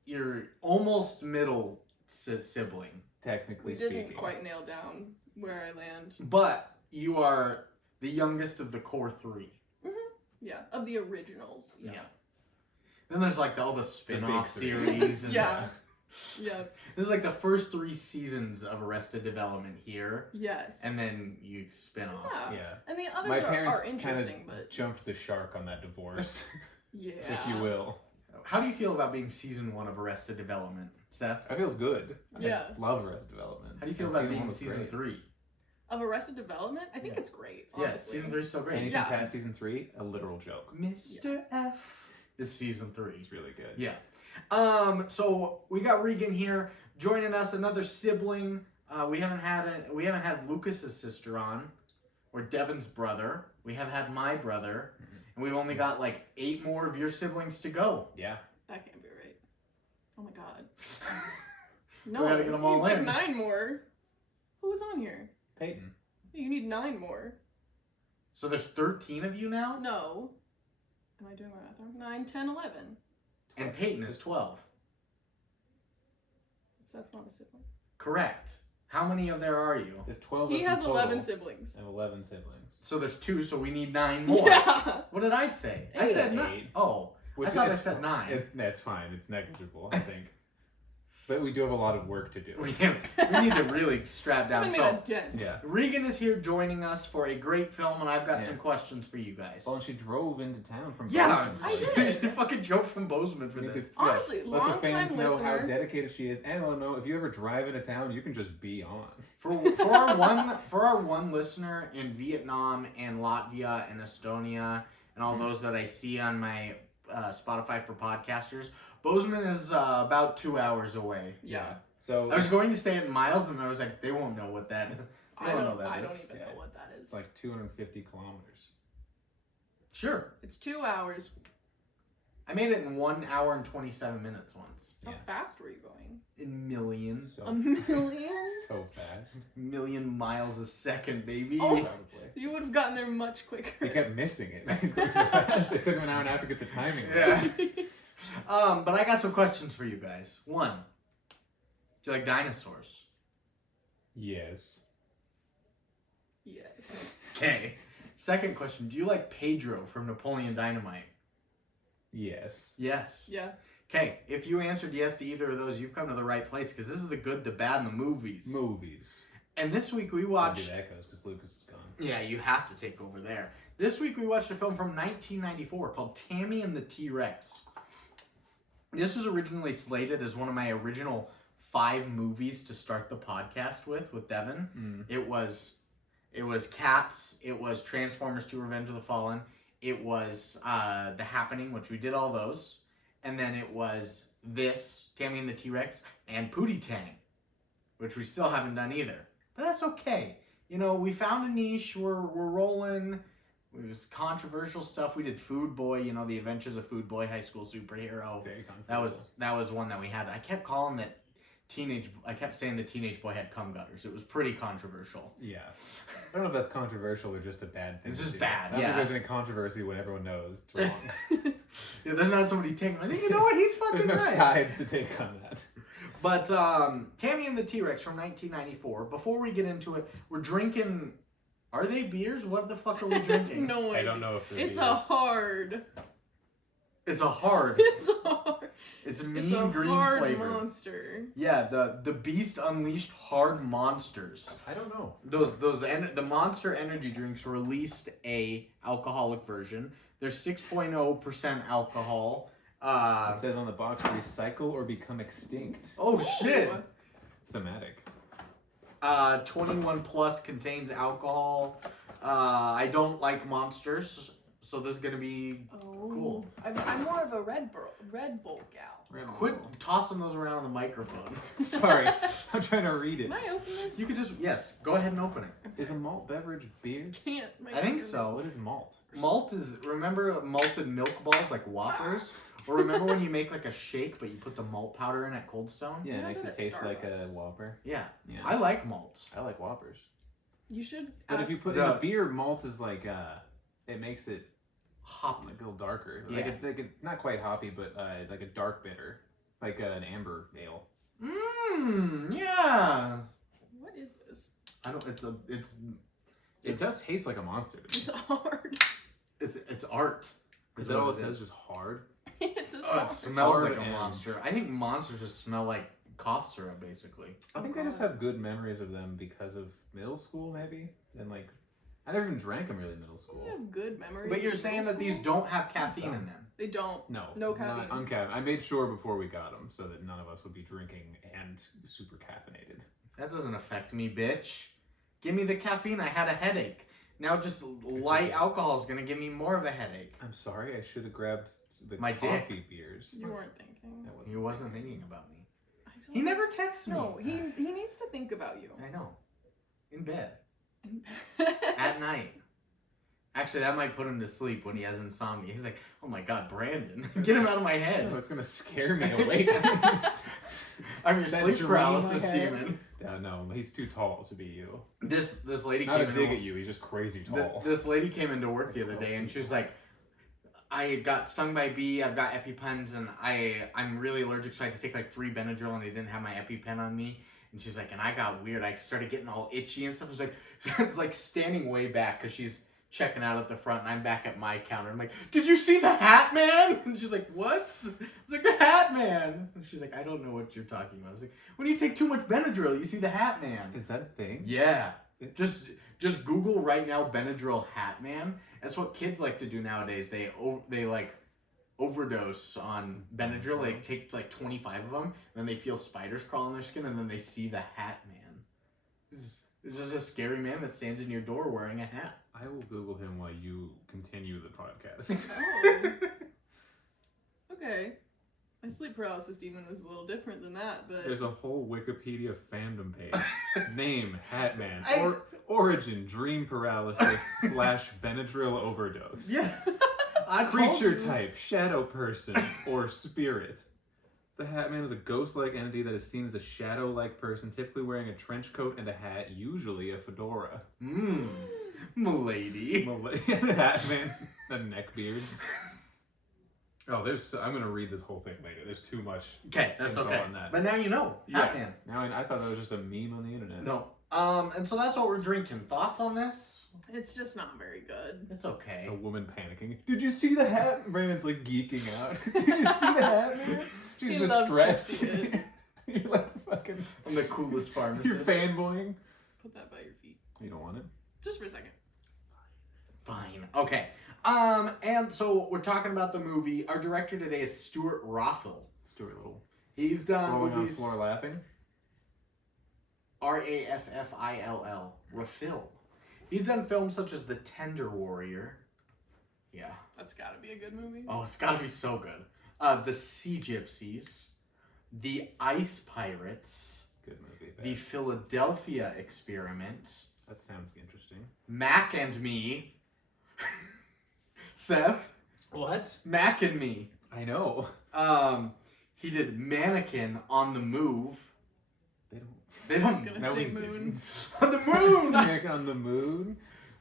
your almost middle sibling. Technically We speaking. didn't quite nail down where I land. But you are the youngest of the core three. Yeah, of the originals. Yeah. Then there's like all the spin-off three. series. And Yeah. Yeah. This is like the first 3 seasons of Arrested Development here. Yes. And then you spin off. Yeah. Yeah. And the others My are parents kind interesting, of but jumped the shark on that divorce, yeah. if you will. How do you feel about being season 1 of Arrested Development, Seth? That feels good. Yeah. I love Arrested Development. How do you feel And about season being one was season great. 3? Of Arrested Development, I think Yeah. it's great. Yeah, Honestly. season 3 is so great. Anything Yeah. past season 3, a literal joke. Mr. F is season 3. It's really good. Yeah. So we got Reegan here joining us, another sibling. We haven't had Lucas's sister on, or Devin's brother. We have had my brother, and we've only got like 8 more of your siblings to go. Yeah. That can't be right. Oh my god. We No. gotta get 'em all you need in. 9 more. Who was on here? Peyton. You need 9 more. So there's 13 of you now, No. Am I doing my math wrong? 9, 10, 11. and Peyton is 12. So that's not a sibling. Correct. How many of there are you? There's 12 He of us has in total. 11 siblings. I have 11 siblings. So there's 2, so we need 9 more. Yeah. What did I say? I 8. said 9. 8. Oh, Which I thought I it's said fi- 9. That's fine. It's negligible, I think. But we do have a lot of work to do. we need to really strap I down. haven't So made a dent. Yeah. Reegan is here joining us for a great film, and I've got Yeah. some questions for you guys. Well, and she drove into town from Yeah, Bozeman. I for did. this. She fucking drove from Bozeman for I mean, this. just- yeah, Honestly, let the long-time fans know how listener. dedicated she is, and let them know if you ever drive into town, you can just be on. For our one listener in Vietnam and Latvia and Estonia and all those that I see on my Spotify for podcasters, Bozeman is about 2 hours away. Yeah. So I was going to say it in miles, and I was like, they won't know what that. I know don't, that I is. don't even Yeah. know what that is. it's like 250 kilometers. Sure, It's 2 hours. I made it in 1 hour and 27 minutes once. How Yeah. fast were you going? In millions, So, A million? so fast. million miles a second, baby. Oh. Probably. You would have gotten there much quicker. He kept missing it. He's going so fast. It took him an hour and a half to get the timing right. Yeah. But I got some questions for you guys. 1, do you like dinosaurs? Yes. Yes. Okay. Second question, do you like Pedro from Napoleon Dynamite? Yes. Yes. Yeah. Okay, if you answered yes to either of those, you've come to the right place because this is the good, the bad, and the movies. Movies. And this week we I'll do watched... the echoes because Lucas is gone. Yeah, you have to take over there. This week we watched a film from 1994 called Tammy and the T-Rex. This was originally slated as one of my original 5 movies to start the podcast with Devin. Mm. It was Cats, it was Transformers 2 Revenge of the Fallen, it was The Happening, which we did all those, and then it was this, Tammy and the T-Rex, and Pootie Tang, which we still haven't done either. But that's okay. You know, we found a niche, we're rolling. It was controversial stuff. We did Food Boy, you know, the Adventures of Food Boy, high school superhero. Very controversial. That was one that we had. I kept calling it I kept saying the teenage boy had cum gutters. It was pretty controversial. Yeah. I don't know if that's controversial or just a bad thing. It's to just do. bad, I don't yeah. think there's any controversy when everyone knows it's wrong. Yeah, there's not somebody taking it. You know what? He's fucking There's no right. sides to take on that. But Tammy and the T-Rex from 1994. Before we get into it, we're drinking. Are they beers? What the fuck are we drinking? No I idea. don't know if they're It's a beers. hard. It's a hard. It's a hard. It's a mean It's a green hard flavor. monster. Yeah, the Beast Unleashed Hard Monsters. I don't know. The Monster Energy drinks released a alcoholic version. They're 6.0% alcohol. It says on the box, recycle or become extinct. Oh shit! Ooh. Thematic. 21 plus contains alcohol. I don't like monsters, so this is gonna be Oh. Cool. I'm more of a Red Bull gal. Quit tossing those around on the microphone. Sorry, I'm trying to read it. Can I open this? You could just go ahead and open it. Is a malt beverage beer? Can't. I think so. What is malt? Malt is remember malted milk balls like Whoppers? Or remember when you make like a shake, but you put the malt powder in at Cold Stone? Yeah, it Yeah, makes but it at taste like a Starbucks. Whopper. Yeah. Yeah. I like malts. I like Whoppers. You should. But if ask- you put the- in a beer, malt is like it makes it Hop. like a little darker. Yeah. Like a not quite hoppy, but like a dark bitter, like an amber ale. Yeah. What is this? I don't. It does taste like a monster. It's hard. It's art. Is that all it says? Just hard. It's just Oh, it hard. smells Hard like a and- monster. I think monsters just smell like cough syrup, basically. I think I just have good memories of them because of middle school, maybe. And like, I never even drank them really in middle school. You have good memories. But you're of saying middle that these school? don't have caffeine in them. They don't. No, No caffeine. Not uncaffeinated. I made sure before we got them so that none of us would be drinking and super caffeinated. That doesn't affect me, bitch. Give me the caffeine. I had a headache. Now just light alcohol is gonna give me more of a headache. I'm sorry, I should have grabbed the My coffee dick. beers. You weren't thinking. That He wasn't thinking about me. I don't- He never texts me. No, he needs to think about you. I know. In bed. At night. Actually, that might put him to sleep when he has insomnia. He's like, oh my god, Brandon. Get him out of my head. No, it's gonna scare me awake. I'm your That sleep dream paralysis I had. demon. No, he's too tall to be you. This lady Not came a dig in. at you, he's just crazy tall. This lady came into work the other day and she was like, I got stung by a bee, I've got EpiPens, and I'm really allergic, so I had to take like 3 Benadryl and I didn't have my EpiPen on me. And she's like, and I got weird. I started getting all itchy and stuff. I was like, like standing way back because she's checking out at the front and I'm back at my counter. I'm like, did you see the Hat Man? And she's like, what? I was like, the Hat Man. And she's like, I don't know what you're talking about. I was like, when you take too much Benadryl, you see the Hat Man. Is that a thing? Yeah. Just Google right now Benadryl Hat Man. That's what kids like to do nowadays. They like overdose on Benadryl. They take like 25 of them, and then they feel spiders crawl on their skin, and then they see the Hat Man. It's just a scary man that stands in your door wearing a hat. I will Google him while you continue the podcast. Oh. Okay. My sleep paralysis demon was a little different than that, but There's a whole Wikipedia fandom page. Name, Hatman. I- Origin, dream paralysis / Benadryl overdose. Yeah. I told Creature you. type, shadow person, or spirit. The Hatman is a ghost-like entity that is seen as a shadow-like person, typically wearing a trench coat and a hat, usually a fedora. Milady. Hatman's a neckbeard. Oh, I'm gonna read this whole thing later. There's too much. Okay, that's info okay. on that. But now you know. Hat Man. Now I thought that was just a meme on the internet. No. And so that's what we're drinking. Thoughts on this? it's just not very good. It's okay. A woman panicking. Did you see the hat? Brandon's like geeking out. Did you see the hat, man? She's He loves to distressed. see it. You're like fucking. I'm the coolest pharmacist. You're fanboying. Put that by your feet. You don't want it. Just for a second. Fine. Okay. And so we're talking about the movie. Our director today is Stuart Raffel. Stuart Little. He's done Rolling on the movies. floor laughing. Raffill. Raffil. He's done films such as The Tender Warrior. Yeah. That's gotta be a good movie. Oh, it's gotta be so good. The Sea Gypsies. The Ice Pirates. Good movie. The Philadelphia Experiment. That sounds interesting. Mac and Me. Seth. What? Mac and Me. I know. He did Mannequin on the Move. They They I was don't gonna No, say he moon. on the moon. Nick on the moon.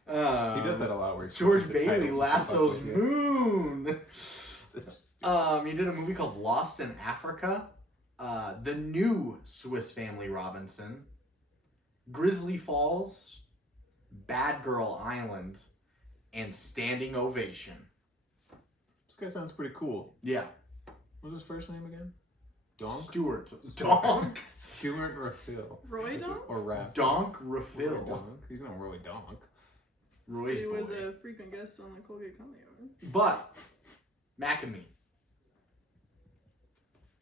He does that a lot. Where he George switches the Bailey titles. lassos Fuck with you. moon. Stupid. He did a movie called Lost in Africa. The New Swiss Family Robinson. Grizzly Falls. Bad Girl Island. And Standing Ovation. This guy sounds pretty cool. Yeah. What's his first name again? Donk? Stuart. Donk. Stuart Raffil. Roy Donk? Or Raff. Donk Roy Raffil. Donk. He's not Roy Donk. Roy's He boy. was a frequent guest on the Colgate Comedy Hour. But, Mac and Me.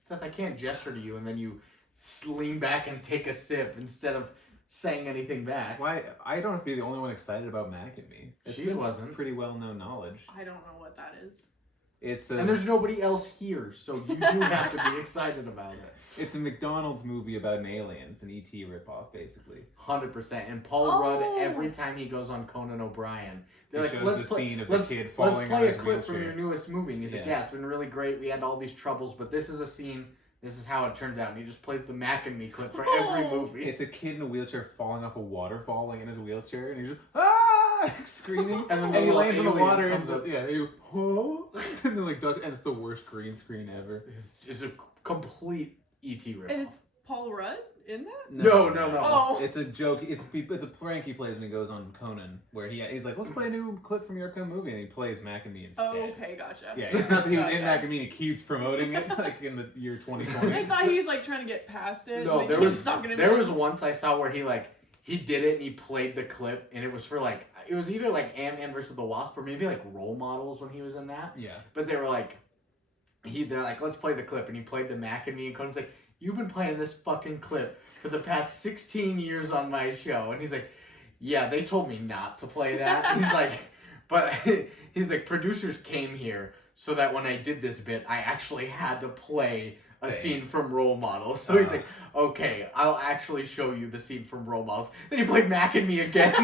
Seth, I can't gesture to you and then you lean back and take a sip instead of saying anything back. Why? I don't have to be the only one excited about Mac and Me. It's She been wasn't. pretty well known knowledge. I don't know what that is. And there's nobody else here, so you do have to be excited about it. It's a McDonald's movie about an alien. It's an E.T. ripoff, basically. 100%. And Paul Rudd, every time he goes on Conan O'Brien, they're He like, shows let's the scene of the kid falling let's on play his a clip from wheelchair. your newest movie. And he's like, yeah, it's been really great. We had all these troubles, but this is a scene. This is how it turns out. And he just plays the Mac and Me clip for every movie. It's a kid in a wheelchair falling off a waterfall, like in his wheelchair, and he's just ah, screaming, And then and he lands in the alien water, comes and up. he oh, and then like duck, and it's the worst green screen ever. It's a complete E.T. ripoff. And it's Paul Rudd in that? No. Oh. It's a joke. It's a prank he plays when he goes on Conan, where he's like, let's play a new clip from your upcoming movie, and he plays Mac and Me instead. Oh, okay, gotcha. Yeah, it's not that he was in Gotcha. Mac and Me and he keeps promoting it like in the year 2020. I thought he was like trying to get past it. No, and there keep was sucking it there in. was once I saw where he did it and he played the clip and it was for like it was either like Ant-Man versus the Wasp or maybe like Role Models when he was in that. Yeah. But they were like they're like, let's play the clip, and he played the Mac and Me, and Conan's like, you've been playing this fucking clip for the past 16 years on my show. And he's like, yeah, they told me not to play that. He's like, but he's like, producers came here so that when I did this bit, I actually had to play a scene from Role Models. So he's like, okay, I'll actually show you the scene from Role Models. Then he played Mac and Me again.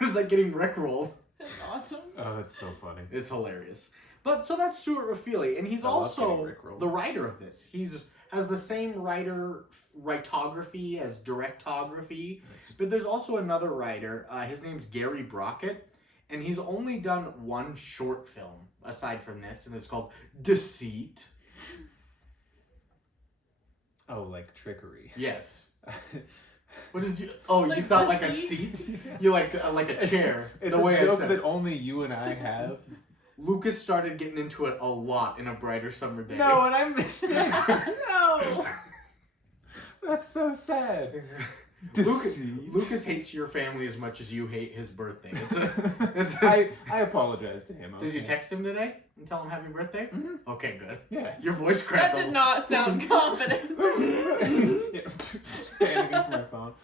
It was like getting rickrolled. That's awesome. Oh, that's so funny. It's hilarious. But so that's Stuart Raffaele, and he's I love also getting rickrolled. the writer of this. He's has the same writography as directography, but there's also another writer. His name's Gary Brockett, and he's only done one short film aside from this, and it's called Deceit. Oh, like trickery. Yes. What did you? Oh, Like you thought the like a seat? seat? You like a chair? It's the way a I joke said that it. only you and I have. Lucas started getting into it a lot in A Brighter Summer Day. No, and I missed it. No. That's so sad. Lucas hates your family as much as you hate his birthday. I apologize to him. Did you okay? text him today and tell him happy birthday? Mhm. Okay, good. Yeah. Your voice That cracked. did not sound confident. Panicking from my phone.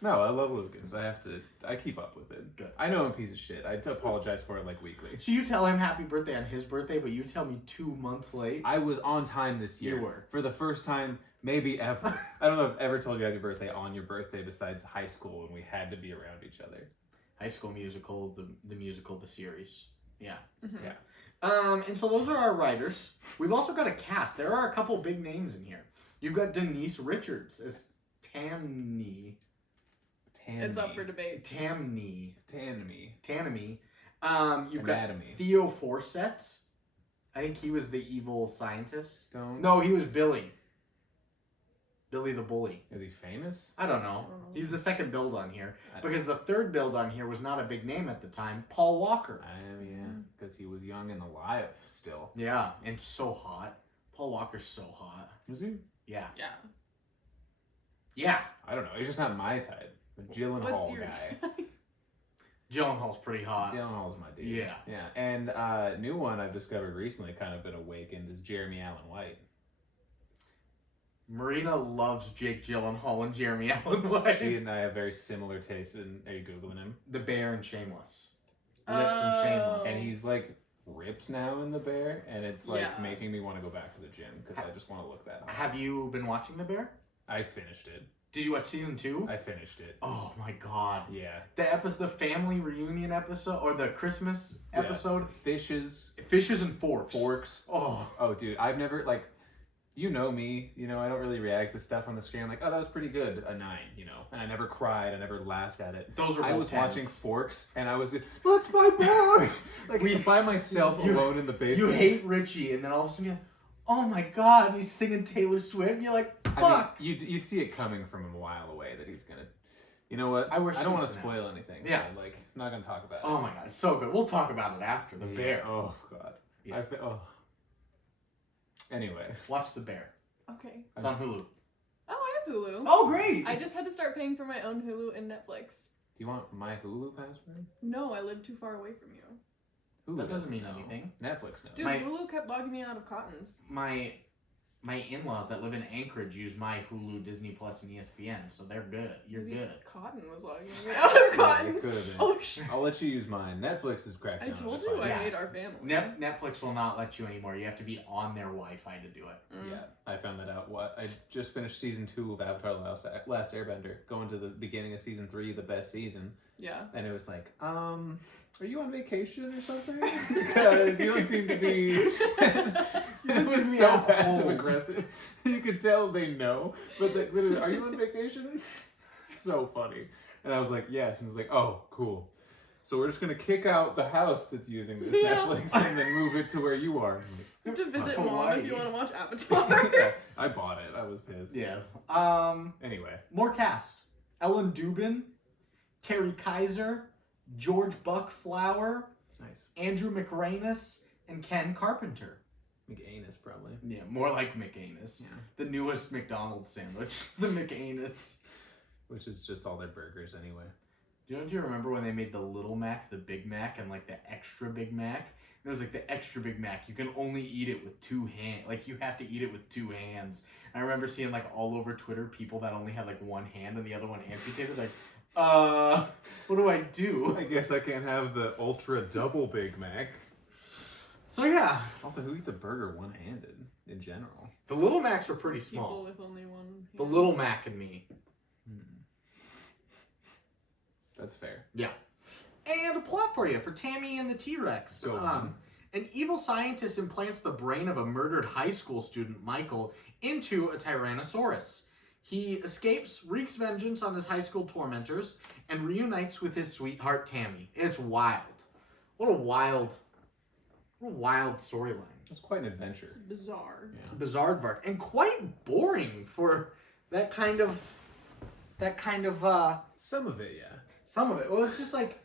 No, I love Lucas. I keep up with it. Good. I know I'm a piece of shit. I apologize for it like weekly. So you tell him happy birthday on his birthday, but you tell me 2 months late? I was on time this year. You were. For the first time, maybe ever. I don't know if I've ever told you happy birthday on your birthday besides high school when we had to be around each other. High School Musical, the musical, the series. Yeah. Mhm. Yeah. And so those are our writers. We've also got a cast. There are a couple big names in here. You've got Denise Richards as Tammy. It's up for debate. Tammy. You've got Anatomy. Theo Forsett. I think he was the evil scientist. Don't. No, he was Billy. Billy the Bully. Is he famous? I don't know. I don't know. He's the second build on here. I don't- Because the third build on here was not a big name at the time. Paul Walker. Yeah, because he was young and alive still. Yeah, and so hot. Paul Walker's so hot. Was he? Yeah. Yeah. Yeah. I don't know. He's just not my type. The Gyllenhaal What's your guy. Gyllenhaal's pretty hot. Gyllenhaal's my dude. Yeah. Yeah. And new one I've discovered recently, kind of been awakened, is Jeremy Allen White. Marina loves Jake Gyllenhaal and Jeremy Allen White. She and I have very similar tastes. And are you Googling him? The Bear and Shameless. Lip Oh. from Shameless. And he's like ripped now in The Bear, and it's like Yeah. making me want to go back to the gym because I just want to look that up. Have you been watching The Bear? I finished it. Did you watch season 2? I finished it. Oh my god. Yeah. The family reunion episode, or the Christmas episode, Fishes, Fishes and Forks. forks. Oh. Oh, dude, I've never like. You know me, I don't really react to stuff on the screen. I'm like, oh, that was pretty good, a 9, and I never cried, I never laughed at it. Those are I both was 10s. watching Forks, and I was, that's my boy! Like, by myself you- alone in the basement. You hate Richie, and then all of a sudden you're like, oh my god, he's singing Taylor Swift, and you're like, fuck! I mean, you see it coming from a mile away that he's gonna. You know what? I wear don't want to suits now. spoil anything. Yeah. So, I'm not gonna talk about it. Oh my god, it's so good. We'll talk about it after. The Yeah. Bear. Oh god. Yeah. Anyway. Watch The Bear. Okay. It's on Hulu. Oh, I have Hulu. Oh, great! I just had to start paying for my own Hulu and Netflix. Do you want my Hulu password? No, I live too far away from you. Hulu That doesn't mean know. anything. Netflix knows. Dude, My- Hulu kept logging me out of Cottons. My my in-laws that live in Anchorage use my Hulu, Disney Plus, and ESPN, so they're good. You're Maybe good. Cotton was logging me out of Yeah, Cotton's. it could have been. Oh shit! I'll let you use mine. Netflix is cracked I down. told to you find I it. Yeah. hate our family. Netflix will not let you anymore. You have to be on their Wi-Fi to do it. Mm. Yeah, I found that out. I just finished season 2 of Avatar: The Last Airbender, going to the beginning of season 3, the best season, Yeah. and it was like, are you on vacation or something? Because you don't seem to be. It was me so at passive home. aggressive. You could tell they know, but they literally, are you on vacation? So funny. And I was like, yes, and it's like, oh, cool. So we're just gonna kick out the house that's using this Yeah. Netflix and then move it to where you are. I'm You have to visit Hawaii. mom if you want to watch Avatar. like, yeah, I bought it. I was pissed. Yeah. Anyway, More cast. Ellen Dubin, Terry Kaiser, George Buckflower, nice. Andrew McRanus, and Ken Carpenter. McAnus probably. Yeah, more like McAnus. Yeah. The newest McDonald's sandwich. The McAnus. Which is just all their burgers anyway. Do you remember when they made the Little Mac, the Big Mac, and like the extra Big Mac? It was like the extra Big Mac. You can only eat it with 2 hands. Like you have to eat it with 2 hands. I remember seeing like all over Twitter people that only had like 1 hand and the other one amputated. Like, what do I do? I guess I can't have the ultra double Big Mac. So yeah, Also, who eats a burger one-handed in general? the Little Macs were pretty People small. with only one. The hand. Little Mac and me. That's fair. Yeah. And a plot for you for Tammy and the T-Rex. Go on. An evil scientist implants the brain of a murdered high school student, Michael, into a Tyrannosaurus. He escapes, wreaks vengeance on his high school tormentors, and reunites with his sweetheart, Tammy. It's wild. What a wild storyline. It's quite an adventure. It's bizarre. Yeah. Bizarre Vark. And quite boring for that kind of Some of it, yeah. some of it. Well, it's just like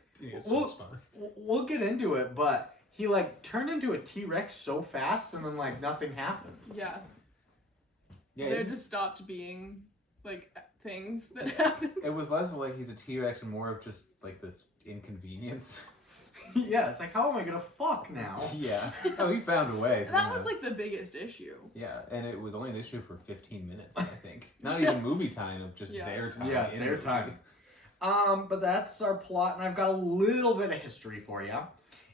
Well, response. we'll get into it, but he like turned into a T-Rex so fast and then like nothing happened. Yeah. Yeah, There just stopped being like things that happened. it was less of like he's a T-Rex and more of just like this inconvenience. Yeah, it's like, how am I gonna fuck now? Yeah. Oh, he found a way. That was like the biggest issue. Yeah, and it was only an issue for 15 minutes, I think. Not even movie time, of just Yeah. their time. Yeah, in their the movie. time. But that's our plot, and I've got a little bit of history for you.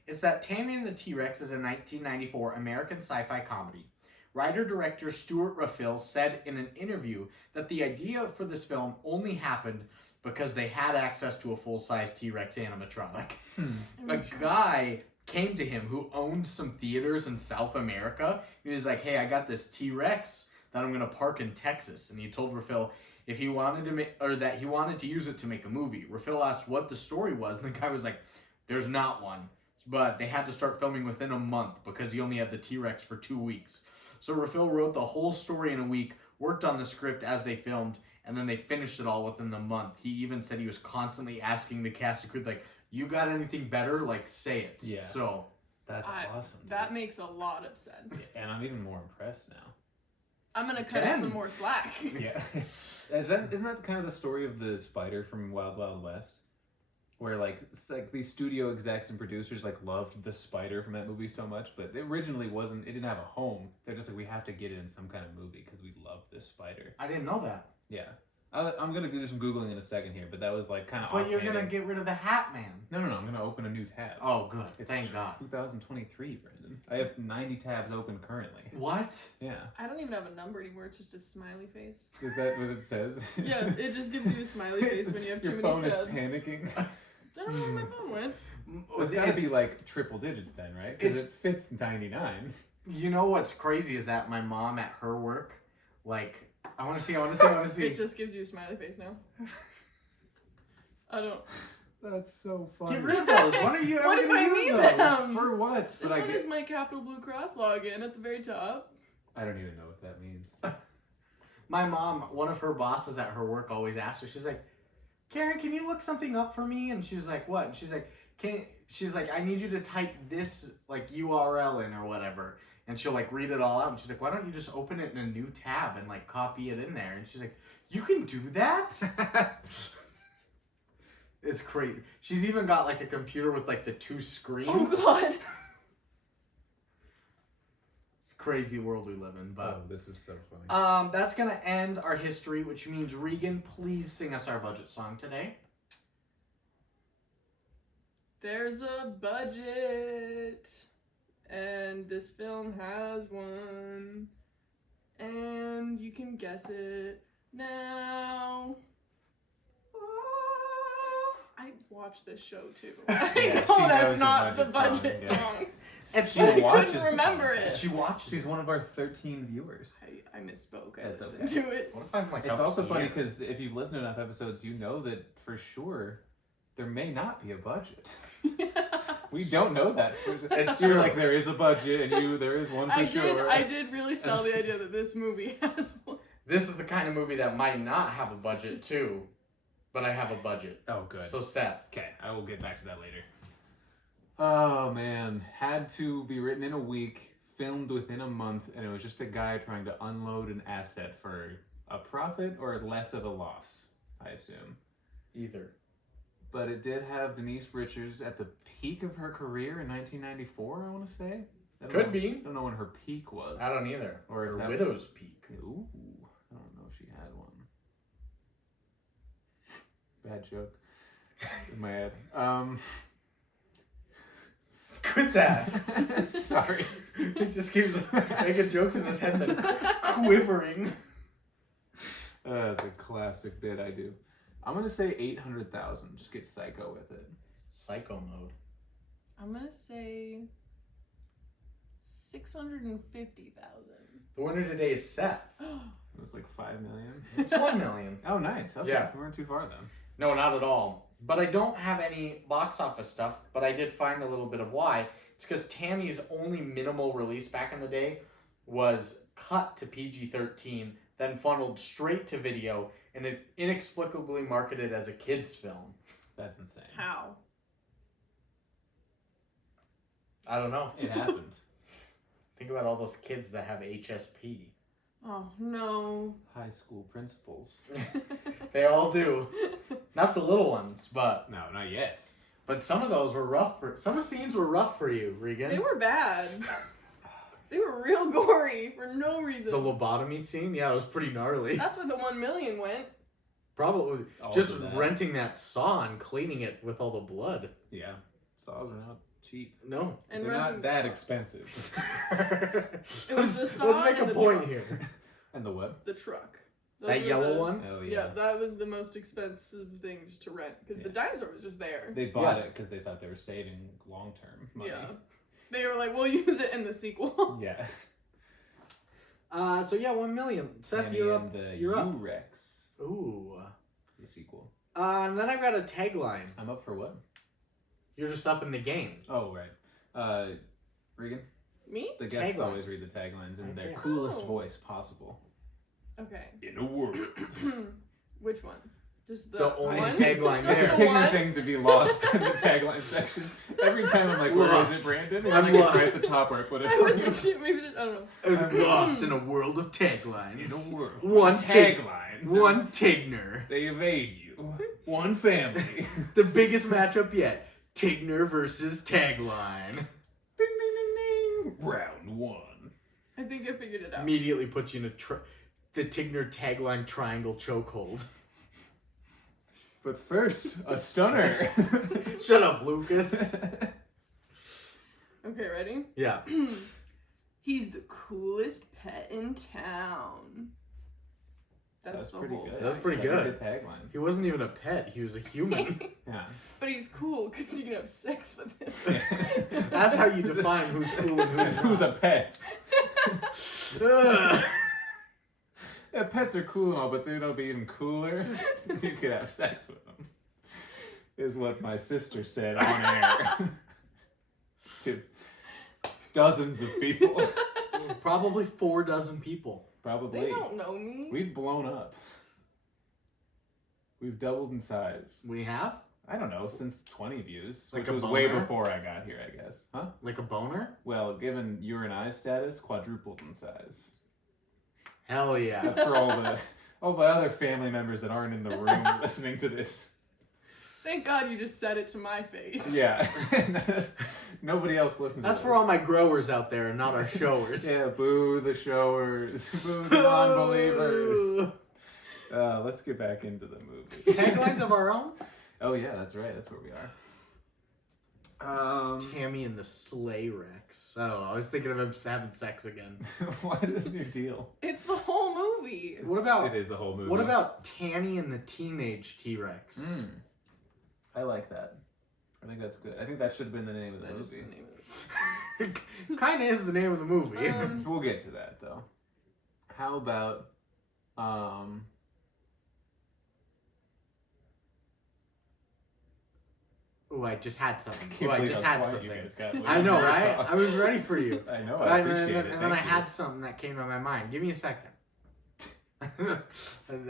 It's that Tammy and the T-Rex is a 1994 American sci-fi comedy. Writer-director Stuart Raphael said in an interview that the idea for this film only happened because they had access to a full-size T-Rex animatronic. A guy came to him who owned some theaters in South America. He was like, hey, I got this T-Rex that I'm going to park in Texas. And he told Raphael if he wanted to make, or that he wanted to use it to make a movie. Raphael asked what the story was, and the guy was like, there's not one. But they had to start filming within a month because he only had the T-Rex for 2 weeks. So Raphael wrote the whole story in a week, worked on the script as they filmed, and then they finished it all within the month. He even said he was constantly asking the cast and crew, like, you got anything better? Like, say it. Yeah. So, That's awesome. dude. That makes a lot of sense. And I'm even more impressed now. I'm gonna cut 10. some more slack. Yeah. Isn't that kind of the story of the spider from Wild Wild West? Where like it's like these studio execs and producers like loved the spider from that movie so much, but it originally wasn't. It didn't have a home. They're just like, we have to get it in some kind of movie because we love this spider. I didn't know that. Yeah, I'm gonna do some googling in a second here, but that was like kind of. But you're going to get rid of the Hat Man. No. I'm gonna open a new tab. Oh, good. It's Thank God. 2023, Brandon. I have 90 tabs open currently. What? Yeah. I don't even have a number anymore. It's just a smiley face. Is that what it says? Yeah, it just gives you a smiley face when you have too Your many phone tabs. is panicking. I don't know where my phone went. It's gotta be like triple digits then, right? Because it fits 99. You know what's crazy is that my mom at her work, like, I want to see. It just gives you a smiley face now. I don't. That's so funny. Get rid of those. When are you ever What if gonna I use need those? them? For what? This But one is my Capital Blue Cross login at the very top. I don't even know what that means. My mom, one of her bosses at her work always asks her, she's like, Karen, can you look something up for me? And she's like, what? And she's like, I need you to type this like URL in or whatever. And she'll like read it all out. And she's like, why don't you just open it in a new tab and like copy it in there? And she's like, you can do that? It's crazy. She's even got like a computer with like the 2 screens. Oh god. It's crazy world we live in. But this is so funny. that's gonna end our history, which means Reegan, please sing us our budget song today. There's a budget, and this film has one, and you can guess it now. I watched this show too. I Yeah, know she that's knows the not the budget budget song, song. And She But I watches couldn't the remember podcast. it. She watches. She's one of our 13 viewers. I misspoke. I That's listened okay. to it. What if I'm like? It's up also funny here? because if you've listened to enough episodes, you know that for sure there may not be a budget. We don't know that. It's You're true. like, there is a budget, and there is one for sure. I did really sell the idea that this movie has one. This is the kind of movie that might not have a budget too, but I have a budget. Oh, good. So Seth, Okay, I will get back to that later. Oh, man. Had to be written in a week, filmed within a month, and it was just a guy trying to unload an asset for a profit or less of a loss, I assume. either. But it did have Denise Richards at the peak of her career in 1994, I want to say. I don't Could know- be. I don't know when her peak was. I don't either. Or if Or that Widow's Peak. Ooh, I don't know if she had one. Bad joke in my head. Quit that. Sorry. He just keeps making jokes in his head that quivering. That's a classic bit I do. I'm gonna say 800,000. Just get psycho with it. Psycho mode. I'm gonna say 650,000. The winner today is Seth. It was like 5 million. It's 1 million. Oh, nice. Okay, Yeah. we weren't too far then. No, not at all. But I don't have any box office stuff, but I did find a little bit of why. It's because Tammy's only minimal release back in the day was cut to PG-13, then funneled straight to video, and it inexplicably marketed as a kid's film. That's insane. How? I don't know. It happened. Think about all those kids that have HSP. Oh no. High school principals. They all do. Not the little ones, but No, not yet. some of those were rough. Some scenes were rough for you, Reegan. They were bad. They were real gory for no reason. The lobotomy scene, yeah, it was pretty gnarly. That's where the 1 million went. Probably Also just that. renting that saw and cleaning it with all the blood. Yeah. Saws are not cheap. No. And They're renting not the that truck. expensive. It was the saw Let's make and a the point truck. here. And the what? The truck. Those That were yellow the- one? Oh, Yeah, that was the most expensive thing to rent because the Yeah. dinosaur was just there. They bought Yeah. it because they thought they were saving long-term money. Yeah. They were like, we'll use it in the sequel. Yeah. So yeah, 1 million. Seth, Tammy you're and up. the You're up. U-Rex. Ooh. It's a sequel. And then I've got a tagline. I'm up for what? You're just up in the game. Oh, right. Reegan, Me? the guests Tagline. always read the taglines in Right their there. coolest Oh. voice possible. Okay. In a world. Which one? Just the, The only one? tagline Just there. It's a the Tigner one? thing to be lost in the tagline section. Every time I'm like, where is Lost. it, Brandon? It's I'm like lost. it's right at the top where I put it I for was you. like, shit, maybe I don't know. I was I'm lost in a world of taglines. In a world. One taglines. One Tigner. They evade you. One family. The biggest matchup yet. Tigner versus tagline. Ding, ding, ding, ding. Round one. I think I figured it out. Immediately puts you in the Tigner tagline triangle chokehold. But first, a stunner. Shut up, Lukas. Okay, ready? Yeah. He's the coolest pet in town. That's the pretty whole good. That's pretty That's good. a good tagline. He wasn't even a pet. He was a human. Yeah. But he's cool because you can have sex with him. That's how you define who's cool and who's not. Who's a pet? Ugh. Yeah, pets are cool and all, but they'd be even cooler if you could have sex with them. Is what my sister said on air to dozens of people. Probably 4 dozen people. Probably. They don't know me. We've blown up. We've doubled in size. We have? I don't know, since 20 views, Like which a was way boner? before I got here, I guess. Huh? Like a boner? Well, given your and I's status, quadrupled in size. Hell yeah. That's for all the other family members that aren't in the room listening to this. Thank God you just said it to my face. Yeah. Nobody else listens That's to for all my growers out there and not our showers. Yeah, boo the showers. Boo the non-believers. Let's get back into the movie. Taglines of our own? Oh yeah, that's right. That's where we are. Tammy and the Sleigh Rex. I don't know. I was thinking of him having sex again. What is your deal? It's the whole movie. What about It is the whole movie. What about Tammy and the Teenage T-Rex? I like that. I think that's good. I think that should have been the name of the That is movie. the name of it. Kind of is the name of the movie. We'll get to that though. How about Oh, I just had something. can't Oh, I believe just how had quiet something. you guys got when I you know, were right? talking. I was ready for you. I know. I appreciate it. And then I Thank had something that came to my mind. Give me a second.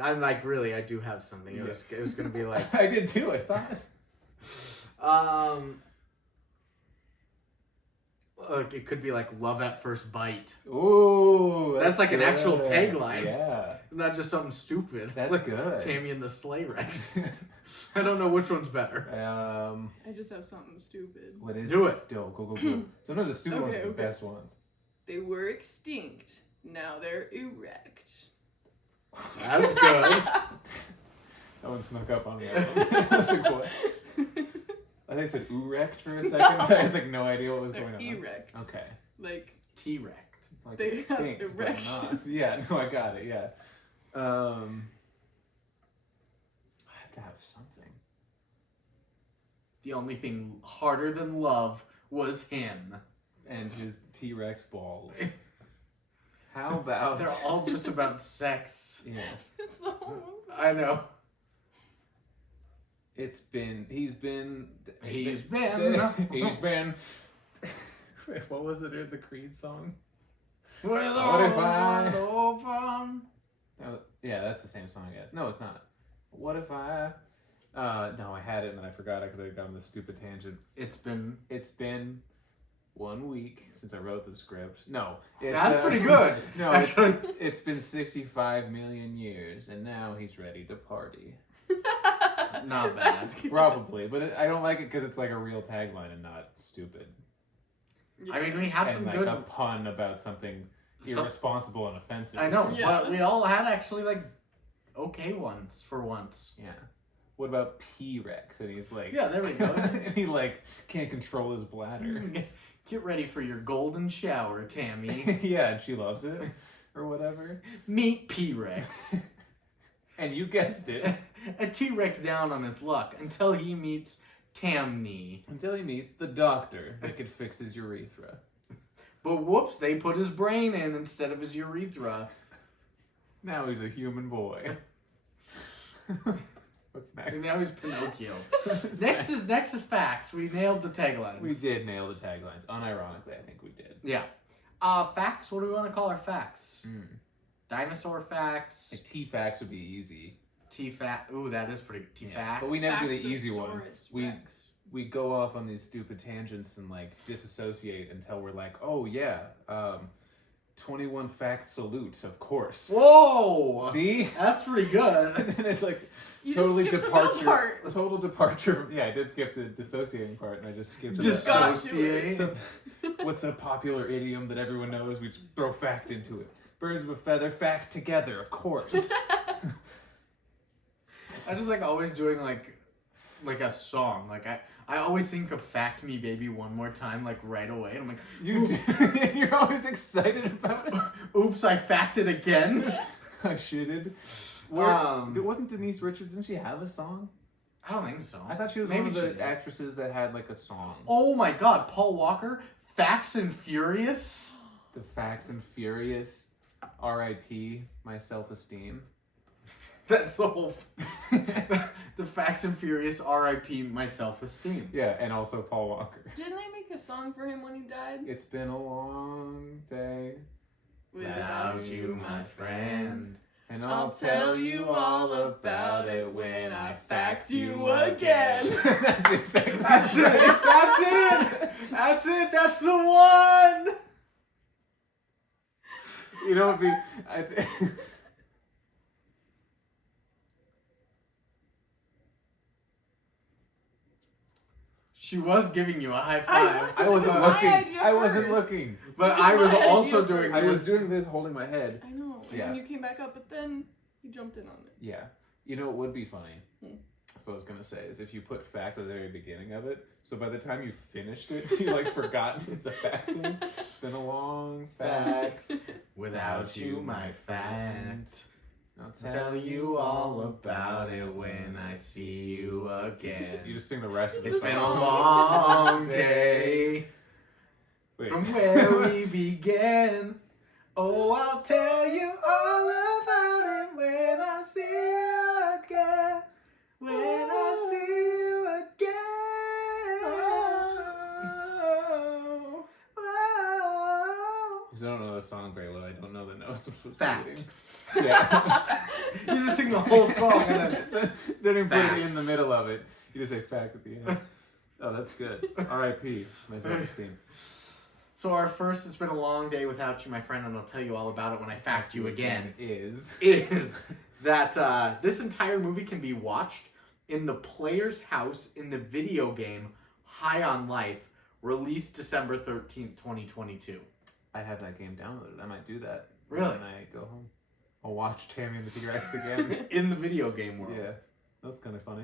I'm like, really, I do have something. It was gonna be like, I did too. I thought. Look, it could be like love at first bite. Ooh, That's like an actual good. tagline. Yeah, Not just something stupid. that's Like good. Tammy and the Sleigh Rex. I don't know which one's better. I just have something stupid. What is Do it? Go. Sometimes the stupid ones are the Okay. best ones. They were extinct. Now they're erect. That's good. That one snuck up on me. I was like, what? I think I said erect for a second, so I had like no idea what was They're going on. erect. Okay. Like, T-Rex. Like They have extinct, but not. erections. Yeah, no, I got it, yeah. I have to have something. The only thing harder than love was him. And his T-Rex balls. How about... They're all just about sex. Yeah. it's the whole movie. I know. He's been... He's been. What was it in the Creed song? What if I- open? Yeah, that's the same song, I guess. No, it's not. What if I... no, I had it and then I forgot it because I got on this stupid tangent. It's been 1 week since I wrote the script. No. That's pretty good. No, Actually. it's been 65 million years and now he's ready to party. Not bad. That's good. Probably, but I don't like it because it's like a real tagline and not stupid. I mean, we had And some like good. a pun about something Some- irresponsible and offensive. I know, Yeah. but we all had actually like okay ones for once. Yeah. What about P-Rex? And he's like... Yeah, there we go. and he like can't control his bladder. Get ready for your golden shower, Tammy. Yeah, and she loves it. Or whatever. Meet P-Rex. And you guessed it. A T-Rex down on his luck until he meets Tammy. Until he meets the doctor that could fix his urethra. But whoops, they put his brain in instead of his urethra. Now he's a human boy. What's next? And now he's Pinocchio. Next is facts. We nailed the taglines. We did nail the taglines. Unironically, I think we did. Yeah. Facts, what do we want to call our facts? Dinosaur facts. Like T-Facts would be easy. T-fact. Ooh, that is pretty T-facts. Yeah, but we never do the easy one. Factosaurus We Rex. we go off on these stupid tangents and like disassociate until we're like, oh yeah, 21 fact salute, of course. Whoa! See? That's pretty good. And then it's like You totally just skipped the middle departure. part. Total departure. Yeah, I did skip the dissociating part, and I just skipped. Dissociate. So, what's a popular idiom that everyone knows? We just throw fact into it. Birds of a feather, fact together, of course. I just like always doing like a song. Like I always think of "Fact Me Baby" one more time, like right away. And I'm like, You do, you're always excited about it. oops, I facted again. I shitted. Wasn't Denise Richards? Didn't she have a song? I don't think so. I thought she was Maybe one of she the did. actresses that had like a song. Oh my God, Paul Walker, Facts and Furious. The Facts and Furious, R.I.P. My self-esteem. That's the whole. The Facts and Furious, R.I.P. My self-esteem. Yeah, and also Paul Walker. Didn't they make a song for him when he died? It's been a long day, Without you, my friend. and I'll tell you all about it when I fax you again. That's exactly That's it. right. That's it. That's it. That's the one. You know what would be? She was giving you a high I five. I wasn't It was my looking. idea I wasn't first. looking. But It was I was my also idea doing I this. was doing this holding my head. I know. And Yeah. then you came back up, but then you jumped in on it. Yeah. You know what would be funny? Hmm. That's what I was gonna say, is if you put fact at the very beginning of it, so by the time you finished it, you like forgotten it's a fact thing. It's been a long fact. Without you, my fact. I'll tell you all about it when I see you again. You just sing the rest of the It's It's been a song. long day Wait. from where we began. Oh, I'll tell you all about it when I see you again. When I see you again. Oh. Because I don't know the song very well. I don't know the notes I'm supposed Fact. to be reading. Yeah. You just sing the whole song and then. Then you put it in the Facts. middle of it. You just say fact at the end. Oh, that's good. R.I.P. My self-esteem. So our first, it's been a long day without you, my friend, and I'll tell you all about it when I fact you again. Is Is that this entire movie can be watched in the player's house in the video game High on Life, released December 13th, 2022. I have that game downloaded. I might do that. Really? When I go home. I'll watch Tammy and the T-Rex again. In the video game world. Yeah. That's kind of funny.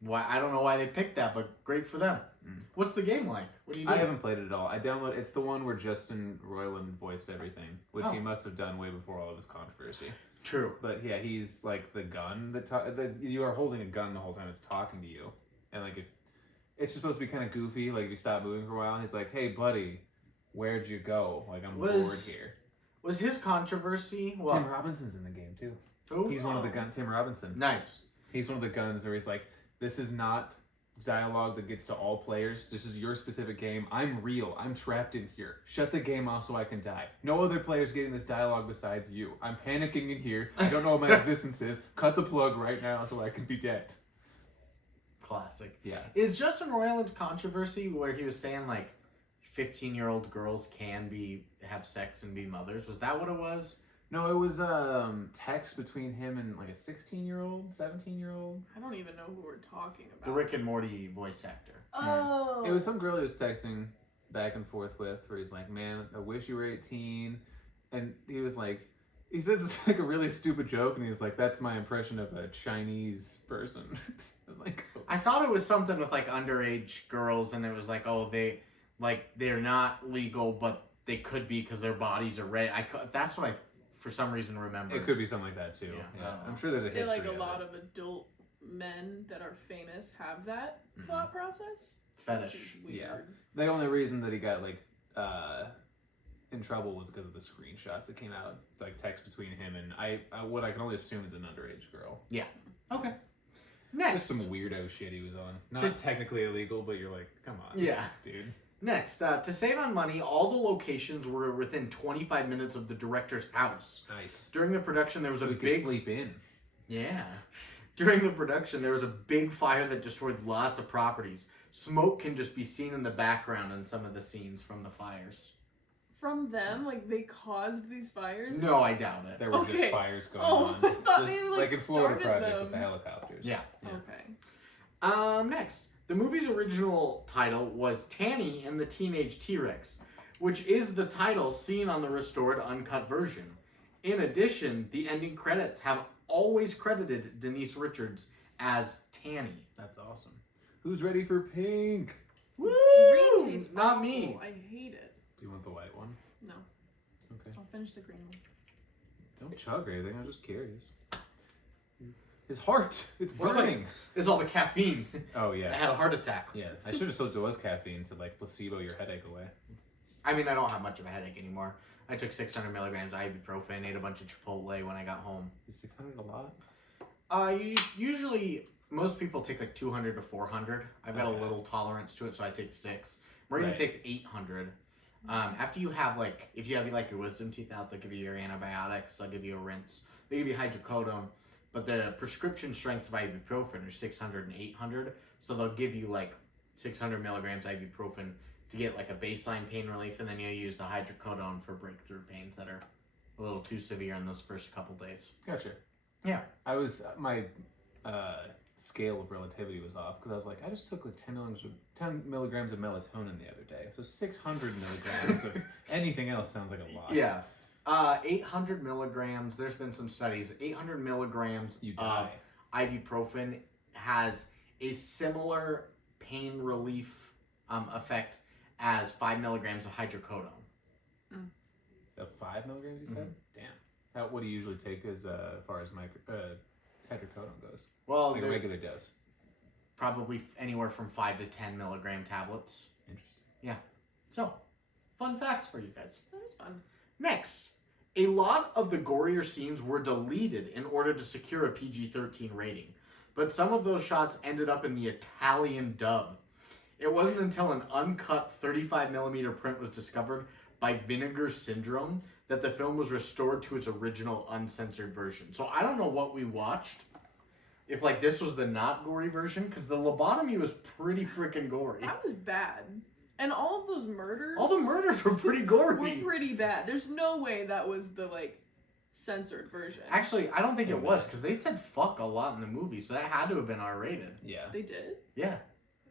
Why? I don't know why they picked that, but great for them. Mm. What's the game like? What do you do? I haven't played it at all. I download. It's the one where Justin Roiland voiced everything, which he Oh. must have done way before all of his controversy. True. But yeah, he's like the gun that you are holding a gun the whole time it's talking to you, and like if it's supposed to be kind of goofy, like if you stop moving for a while, he's like, "Hey, buddy, where'd you go? Like I'm bored here." Was his controversy? Well, Tim Robinson's in the game too. who? He's one of the guns. Tim Robinson. Nice. He's one of the guns where he's like, "This is not dialogue that gets to all players. This is your specific game. I'm real. I'm trapped in here. Shut the game off so I can die. No other players getting this dialogue besides you. I'm panicking in here. I don't know what my existence is. Cut the plug right now so I can be dead." Classic. Yeah. Is Justin Roiland's controversy where he was saying like 15-year-old girls can have sex and be mothers? Was that what it was? No, it was text between him and like a 16-year-old, 17-year-old. I don't even know who we're talking about. The Rick and Morty voice actor. Oh. It was some girl he was texting back and forth with where he's like, "Man, I wish you were 18." And he was like, he says it's like a really stupid joke, and he's like, "That's my impression of a Chinese person." I was like, oh. I thought it was something with like underage girls, and it was like, oh, they're not legal, but they could be because their bodies are ready. That's what I, for some reason, remember. It could be something like that too. Yeah. Yeah, I'm sure there's a I feel history like a lot of of adult men that are famous have that Mhm. thought process. Fetish. Which is weird. Yeah. The only reason that he got like in trouble was because of the screenshots that came out, like text between him and I what I can only assume is an underage girl. Okay. Next. Just some weirdo shit he was on. Not Just- technically illegal, but you're like, come on, Yeah. dude. Next, to save on money, all the locations were within 25 minutes of the director's house. Nice. During the production, there was So a we could big sleep in. Yeah. During the production, there was a big fire that destroyed lots of properties. Smoke can just be seen in the background in some of the scenes from the fires. From them, like they caused these fires. No, I doubt it. There were just Okay. fires going Oh, on. I thought Just they, like in Florida started Project with the them. helicopters. Yeah. Okay. Next, the movie's original title was Tammy and the Teenage T-Rex, which is the title seen on the restored uncut version. In addition, the ending credits have always credited Denise Richards as Tanny. That's awesome. Who's ready for pink? Woo! Green tastes Not awful. me. I hate it. Do you want the white one? No, Okay. I'll finish the green one. Don't chug or anything. I'm just curious. His heart. It's What burning. It's all the caffeine. Oh I yeah. had a heart attack. Yeah. I should have told you it was caffeine to like placebo your headache away. I mean, I don't have much of a headache anymore. I took 600 milligrams ibuprofen, ate a bunch of Chipotle when I got home. Is 600 a lot? Usually, most people take like 200 to 400. I've got Okay. a little tolerance to it, so I take 6. Marina Right. takes 800. After you have like, if you have like your wisdom teeth out, they'll give you your antibiotics. They'll give you a rinse. They give you hydrocodone, but the prescription strengths of ibuprofen are 600 and 800. So they'll give you like 600 milligrams ibuprofen to get like a baseline pain relief, and then you'll use the hydrocodone for breakthrough pains that are a little too severe in those first couple days. Gotcha. Yeah. I was my scale of relativity was off because I was like, I just took like 10 milligrams of melatonin the other day, so 600 milligrams of anything else sounds like a lot. Yeah. 800 milligrams. There's been some studies. 800 milligrams You of die. ibuprofen has a similar pain relief effect as 5 milligrams of hydrocodone. Of 5 milligrams, you said? Damn. What do you usually take as far as hydrocodone goes? Well, Like a regular dose. probably anywhere from 5 to 10 milligram tablets. Interesting. Yeah. So, fun facts for you guys. That was fun. Next, a lot of the gorier scenes were deleted in order to secure a PG-13 rating, but some of those shots ended up in the Italian dub. It wasn't until an uncut 35mm print was discovered by Vinegar Syndrome that the film was restored to its original uncensored version. So I don't know what we watched, if like this was the not gory version, because the lobotomy was pretty freaking gory. That was bad. And all of those murders. All the murders were pretty gory. Were pretty bad. There's no way that was the censored version. Actually, I don't think it was, because they said fuck a lot in the movie, so that had to have been R-rated. Yeah. They did? Yeah.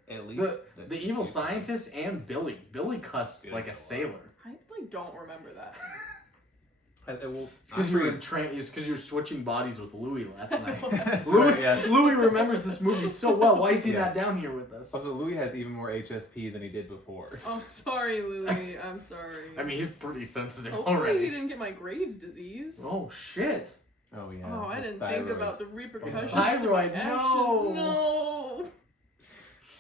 At least. The evil scientist and Billy. Billy cussed like a sailor. I don't remember that. It's because you were switching bodies with Louis last night. That's Louis, right, yeah. Louis remembers this movie so well. Why is he Yeah. not down here with us? Also, Louis has even more HSP than he did before. Oh, sorry, Louis. I'm sorry. I mean, he's pretty sensitive hopefully already. he didn't get my Graves' disease. Oh shit! Oh, yeah. Oh, I his didn't think thyroid's- about the repercussions. His to my thyroid, actions. no. No.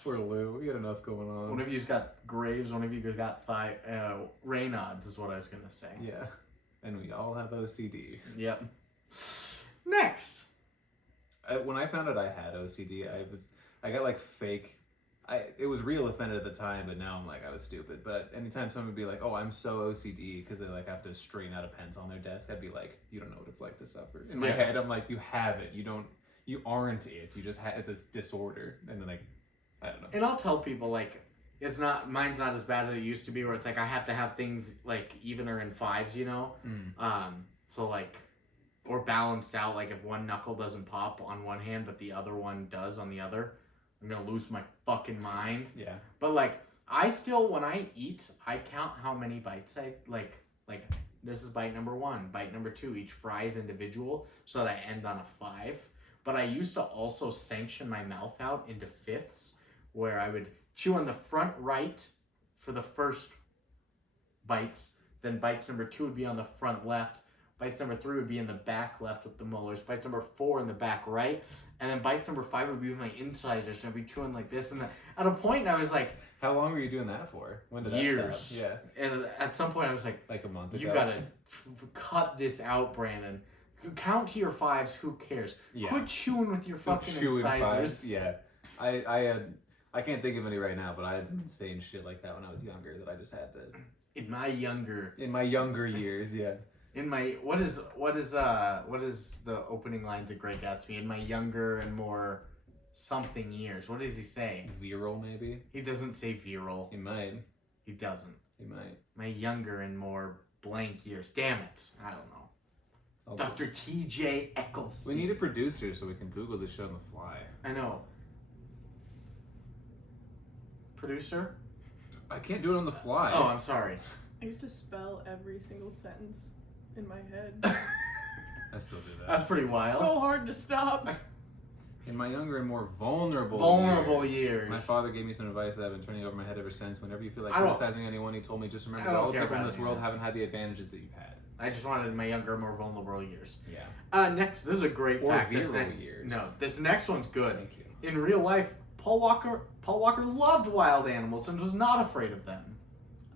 Poor Lou. We got enough going on. One of you's got Graves. One of you got Raynaud's, is what I was gonna say. Yeah. And we all have OCD. Yep. Next. When I found out I had OCD, I got like fake. It was real offended at the time, but now I'm like, I was stupid. But anytime someone would be like, "Oh, I'm so OCD," because they like have to straighten out a pencil on their desk, I'd be like, "You don't know what it's like to suffer." In my Yeah. head, I'm like, "You have it. You aren't it. You just it's a disorder." And then I don't know. And I'll tell people like, mine's not as bad as it used to be, where it's like I have to have things like even or in fives, you know. So like, or balanced out. Like if one knuckle doesn't pop on one hand, but the other one does on the other, I'm gonna lose my fucking mind. Yeah. But like, I still, when I eat, I count how many bites I like. This is bite number 1, bite number 2. Each fry is individual, so that I end on a 5. But I used to also sanction my mouth out into fifths, where I would chew on the front right for the first bites, then bites number 2 would be on the front left, bites number 3 would be in the back left with the molars, bites number 4 in the back right, and then bites number 5 would be with my incisors, and I'd be chewing like this, and at a point I was like, How long were you doing that for? When did years. that stop? Yeah. And at some point I was like Like a month ago. you gotta cut this out, Brandon. Count to your 5s, who cares? Yeah. Quit chewing with your Don't fucking chew in incisors. fives. Yeah. I can't think of any right now, but I had some insane shit like that when I was younger that I just had to. In my younger years, yeah. In my what is the opening line to Great Gatsby? In my younger and more something years. What does he say? Viral, maybe? He doesn't say viral. He might. He doesn't. He might. My younger and more blank years. Damn it. I don't know. I'll- Dr. T.J. Eccleston. We need a producer so we can Google this shit on the fly. I know. Producer? I can't do it on the fly. Oh, I'm sorry. I used to spell every single sentence in my head. I still do that. That's pretty wild. So hard to stop. In my younger and more vulnerable years. My father gave me some advice that I've been turning over my head ever since. Whenever you feel like I don't- criticizing anyone, he told me just remember I that don't all the care people in about this any world of that. haven't had the advantages that you've had. I just wanted my younger, more vulnerable years. Yeah. Next, this is a great Or fact. virile years. No, this next one's good. Thank you. In real life, Paul Walker loved wild animals and was not afraid of them.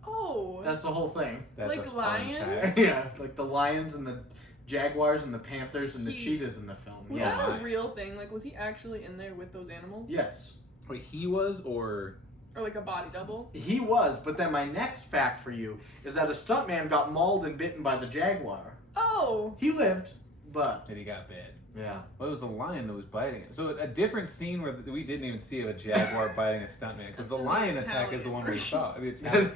Oh. That's the whole thing. That's Like a fun lions? fact. Yeah, like the lions and the jaguars and the panthers and the He- cheetahs in the film. Was Yeah. that a real thing? Like, was he actually in there with those animals? Yes. Wait, he was or Or like a body double? He was, but then my next fact for you is that a stuntman got mauled and bitten by the jaguar. Oh. He lived, but that he got bit? yeah. Well, it was the lion that was biting him. So a different scene where we didn't even see a jaguar biting a stuntman because the That's an lion attack is the one we Italian saw. The The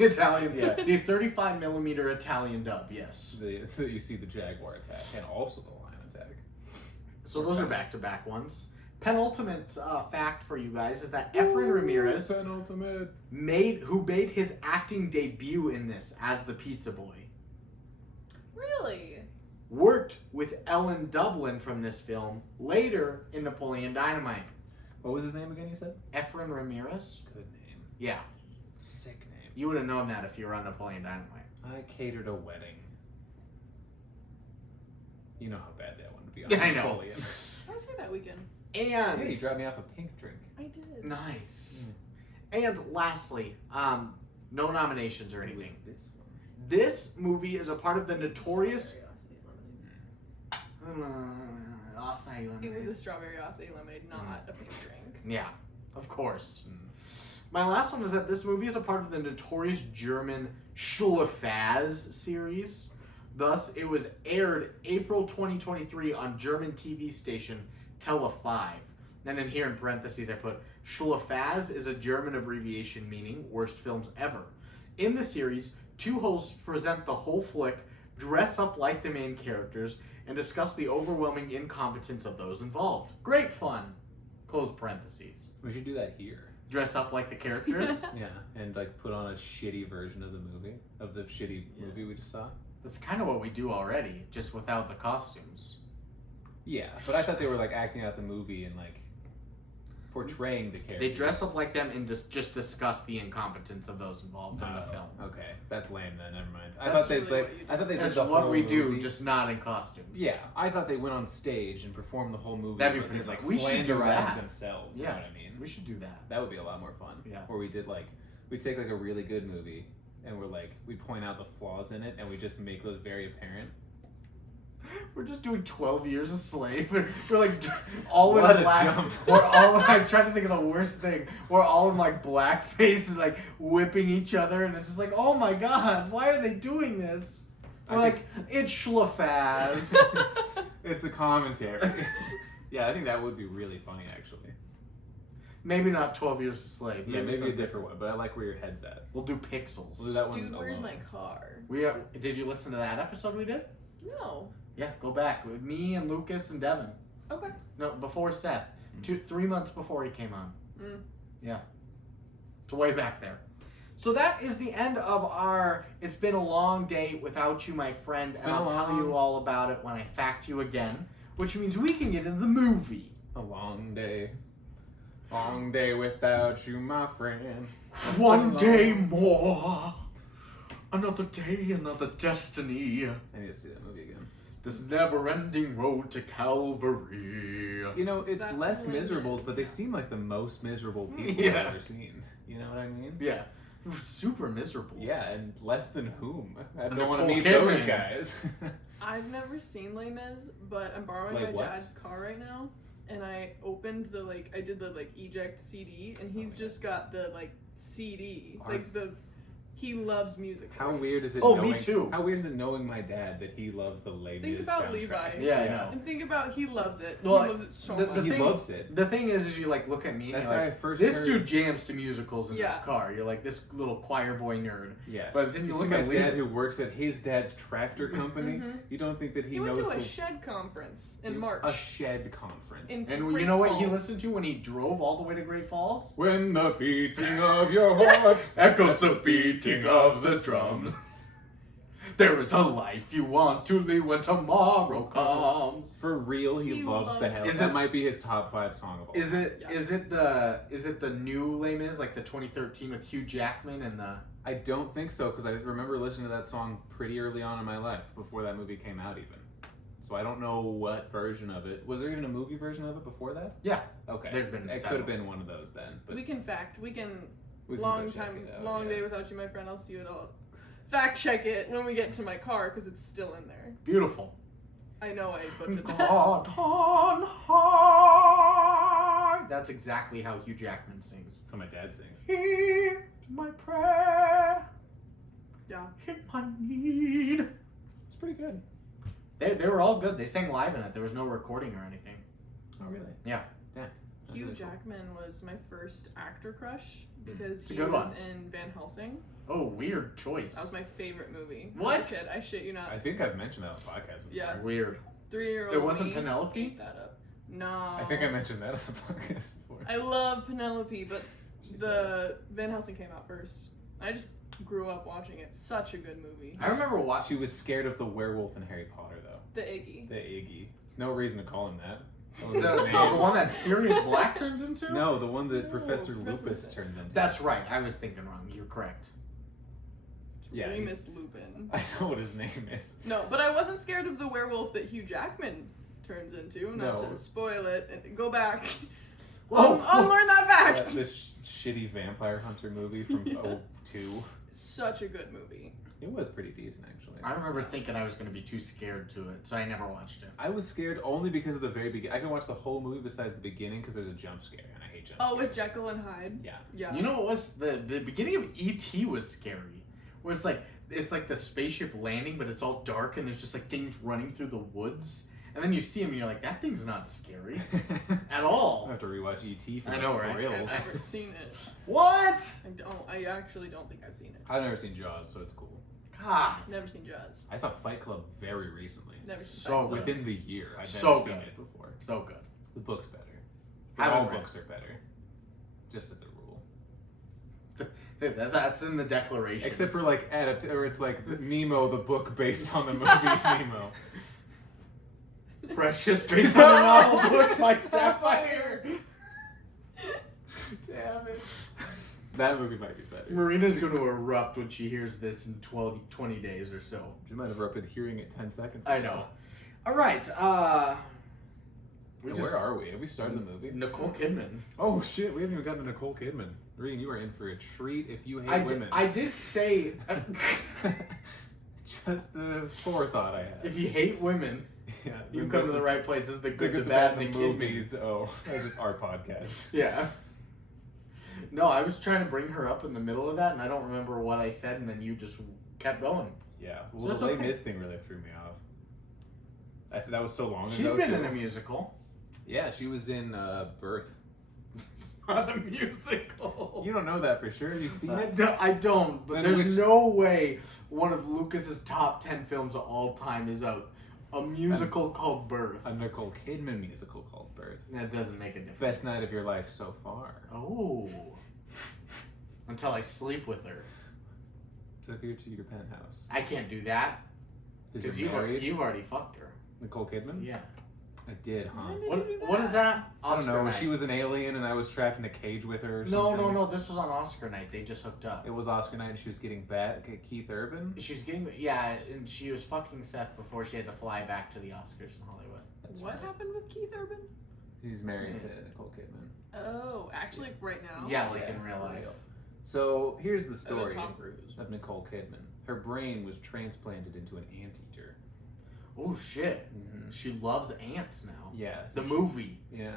Italian, Italian, yeah. The 35mm Italian dub, yes. so you see the jaguar attack and also the lion attack. So those are back-to-back ones. Penultimate fact for you guys is that Efren Ramirez, Penultimate. who made his acting debut in this as the Pizza Boy, Really? worked with Ellen Dublin from this film later in Napoleon Dynamite. What was his name again, you said? Efren Ramirez? Good name. Yeah. Sick name. You would have known that if you were on Napoleon Dynamite. I catered a wedding. You know how badly I wanted to be on Yeah, I know. Napoleon. I was here that weekend. And Yeah, you dropped me off a pink drink. I did. nice. And lastly, no nominations or What was anything. this one? This movie is a part of the notorious It was a strawberry acai lemonade, not a pink drink. Yeah, of course. My last one is that this movie is a part of the notorious German Schlafaz series. Thus, it was aired April 2023 on German TV station Tele 5. And then here in parentheses I put, Schlafaz is a German abbreviation meaning worst films ever. In the series, two hosts present the whole flick, dress up like the main characters, and discuss the overwhelming incompetence of those involved. Great fun. Close parentheses. We should do that here. Dress up like the characters. Yeah, and like put on a shitty version of the shitty movie we just saw. That's kind of what we do already, just without the costumes. Yeah, but I thought they were like acting out the movie and like portraying the characters. They dress up like them and just discuss the incompetence of those involved in the film. Okay, that's lame then. Never mind. That's I thought they really what you I thought they That's did the what whole we do, movie. just not in costumes. Yeah, I thought they went on stage and performed the whole movie. That'd be but pretty they, like fun. We should do flanderized that. themselves. Yeah. You know what I mean? We should do that. That would be a lot more fun. Yeah. Where we'd take like a really good movie and we point out the flaws in it and we just make those very apparent. We're just doing 12 Years a Slave. We're like all What in a black. jump. We're all. I'm trying to think of the worst thing. We're all in like blackface and like whipping each other, and it's just like, oh my god, why are they doing this? We're I like, it's Schlafaz. It's a commentary. Yeah, I think that would be really funny actually. Maybe not 12 Years a Slave. Yeah, maybe a something. different one, but I like where your head's at. We'll do Pixels. We'll do that one Dude, where's alone. my car? Did you listen to that episode we did? No. Yeah, go back with me and Lukas and Devin. Okay. No, before Seth. 3 months before he came on. Mm. Yeah. It's way back there. So that is the end of our It's Been a Long Day Without You, my friend. And I'll tell you all about it when I fact you again, which means we can get into the movie. A long day. Long day without you, my friend. One day more. Another day, another destiny. I need to see that movie again. This never-ending road to Calvary. You know, it's That less limit. miserables, but they seem like the most miserable people Yeah. I've ever seen. You know what I mean? Yeah. Super miserable. Yeah, and less than whom? I don't Nicole want to meet Kidman. those guys. I've never seen Les Mis, but I'm borrowing Like my what? dad's car right now, and I opened I did the eject CD, and he's just got the CD, he loves musicals. How weird is it? Oh, knowing, me too. How weird is it knowing my dad that he loves the Les Think Mis about soundtrack? Levi. Yeah, I know. And think about he loves it. Well, he loves it so the much. He thing- loves it. The thing is you look at me and That's you're how like, I first this heard. dude jams to musicals in this Yeah. car. You're like this little choir boy nerd. Yeah. But then you You look see my at dad Lee. who works at his dad's tractor company. Mhm. You don't think that he, He went knows to a the shed conference in March. a shed conference. in And Great you know what he Falls. listened to when he drove all the way to Great Falls? When the beating of your heart Echoes the beating of the drums. There is a life you want to live when tomorrow comes. For real, he He loves the loves- hell. Is That it- might be his top 5 song of all. Is time. it Yeah. is it the new Les Mis, like the 2013 with Hugh Jackman and the? I don't think so because I remember listening to that song pretty early on in my life before that movie came out even. So I don't know what version of it. Was there even a movie version of it before that? Yeah. Okay. There's been It could several. have been one of those then. But we can we can long go check time, it out, long yeah. day without you, my friend. I'll see you at all. Fact check it when we get to my car because it's still in there. Beautiful. I know I butchered that. God on high. That's exactly how Hugh Jackman sings. That's how my dad sings. Hear my prayer. Yeah. Hear my need. It's pretty good. They were all good. They sang live in it. There was no recording or anything. Oh really? Yeah. That's Hugh really cool. Jackman was my first actor crush because It's a he good was one. in Van Helsing. Oh, weird choice. That was my favorite movie. What? As a kid, I shit you not. I think I've mentioned that on the podcast before. Yeah. Weird. 3-year-old It wasn't me Penelope? ate that up. No. I think I mentioned that on the podcast before. I love Penelope, but the Van Helsing came out first. I just grew up watching it. Such a good movie. I remember watching. She was scared of the werewolf in Harry Potter, though. The Iggy. The Iggy. No reason to call him that. The, That was his the name. one that Sirius Black turns into? No, the one that No, Professor Professor Lupus Lupin. turns into. That's right. I was thinking wrong. You're correct. Yeah. Remus Lupin. I know what his name is. No, but I wasn't scared of the werewolf that Hugh Jackman turns into. Not No. to spoil it and go back. Whoa. Unlearn that fact. This shitty vampire hunter movie from Yeah. 02. Such a good movie. It was pretty decent, actually. I remember thinking I was going to be too scared to it, so I never watched it. I was scared only because of the very beginning. I can watch the whole movie besides the beginning because there's a jump scare, and I hate jump scares. Oh, with Jekyll and Hyde. Yeah. Yeah. You know what was the beginning of E.T. was scary, where it's like the spaceship landing, but it's all dark and there's just like things running through the woods, and then you see them and you're like, that thing's not scary at all. I have to rewatch E.T. for I the know, right? thrills. I've never seen it. What? I actually don't think I've seen it. I've never seen Jaws, so it's cool. God, Never seen Jaws. I saw Fight Club very recently. Never seen So Fight Club. Within the year. I've So never seen good. it before. so good. The book's better. Haven't All read. books are better. Just as a rule. That's in the declaration. Except for like or it's like Nemo, the book based on the movie Nemo. Precious, based on a novel book by Sapphire. Damn it. That movie might be better. Marina's going to erupt when she hears this in 20 days or so. She might have erupted hearing it 10 seconds I ago. know. All right. Where are we? Have we started the movie? Nicole Kidman. Oh shit, we haven't even gotten to Nicole Kidman. Reegan, you are in for a treat if you hate women. I did say Just a forethought I had. if you hate women, Yeah, you then come this to the is right place. This is the the good, good, the bad, and and the the movies. Oh, that's just our podcast. Yeah. No, I was trying to bring her up in the middle of that, and I don't remember what I said, and then you just kept going. Yeah, So well, that's the Les okay. Mis thing really threw me off. That was so long She's ago. been too. in a musical. Yeah, she was in Birth. Not a musical. You don't know that for sure. Have you seen it? I don't, but Then there's which- no way one of Lucas's top 10 films of all time is a musical called Birth. A Nicole Kidman musical called Birth. That doesn't make a difference. Best night of your life so far. Oh. Until I sleep with her. Took her to your penthouse. I can't do that. Because Because you're married. you've already fucked her. Nicole Kidman? Yeah. I did, huh? When did What, you do what is that? I don't know. Oscar night. She was an alien and I was trapped in a cage with her or No, something. no. This was on Oscar night. They just hooked up. It was Oscar night and she was getting back at Keith Urban. She's getting, yeah, and she was fucking Seth before she had to fly back to the Oscars in Hollywood. That's What right. happened with Keith Urban? He's married Yeah. to Nicole Kidman. Oh, actually, right now. Yeah, like in real life. So here's the And then story Tom Cruise. of Nicole Kidman. Her brain was transplanted into an anteater. Oh shit. Mm-hmm. She loves ants now. Yeah. The so movie. Yeah.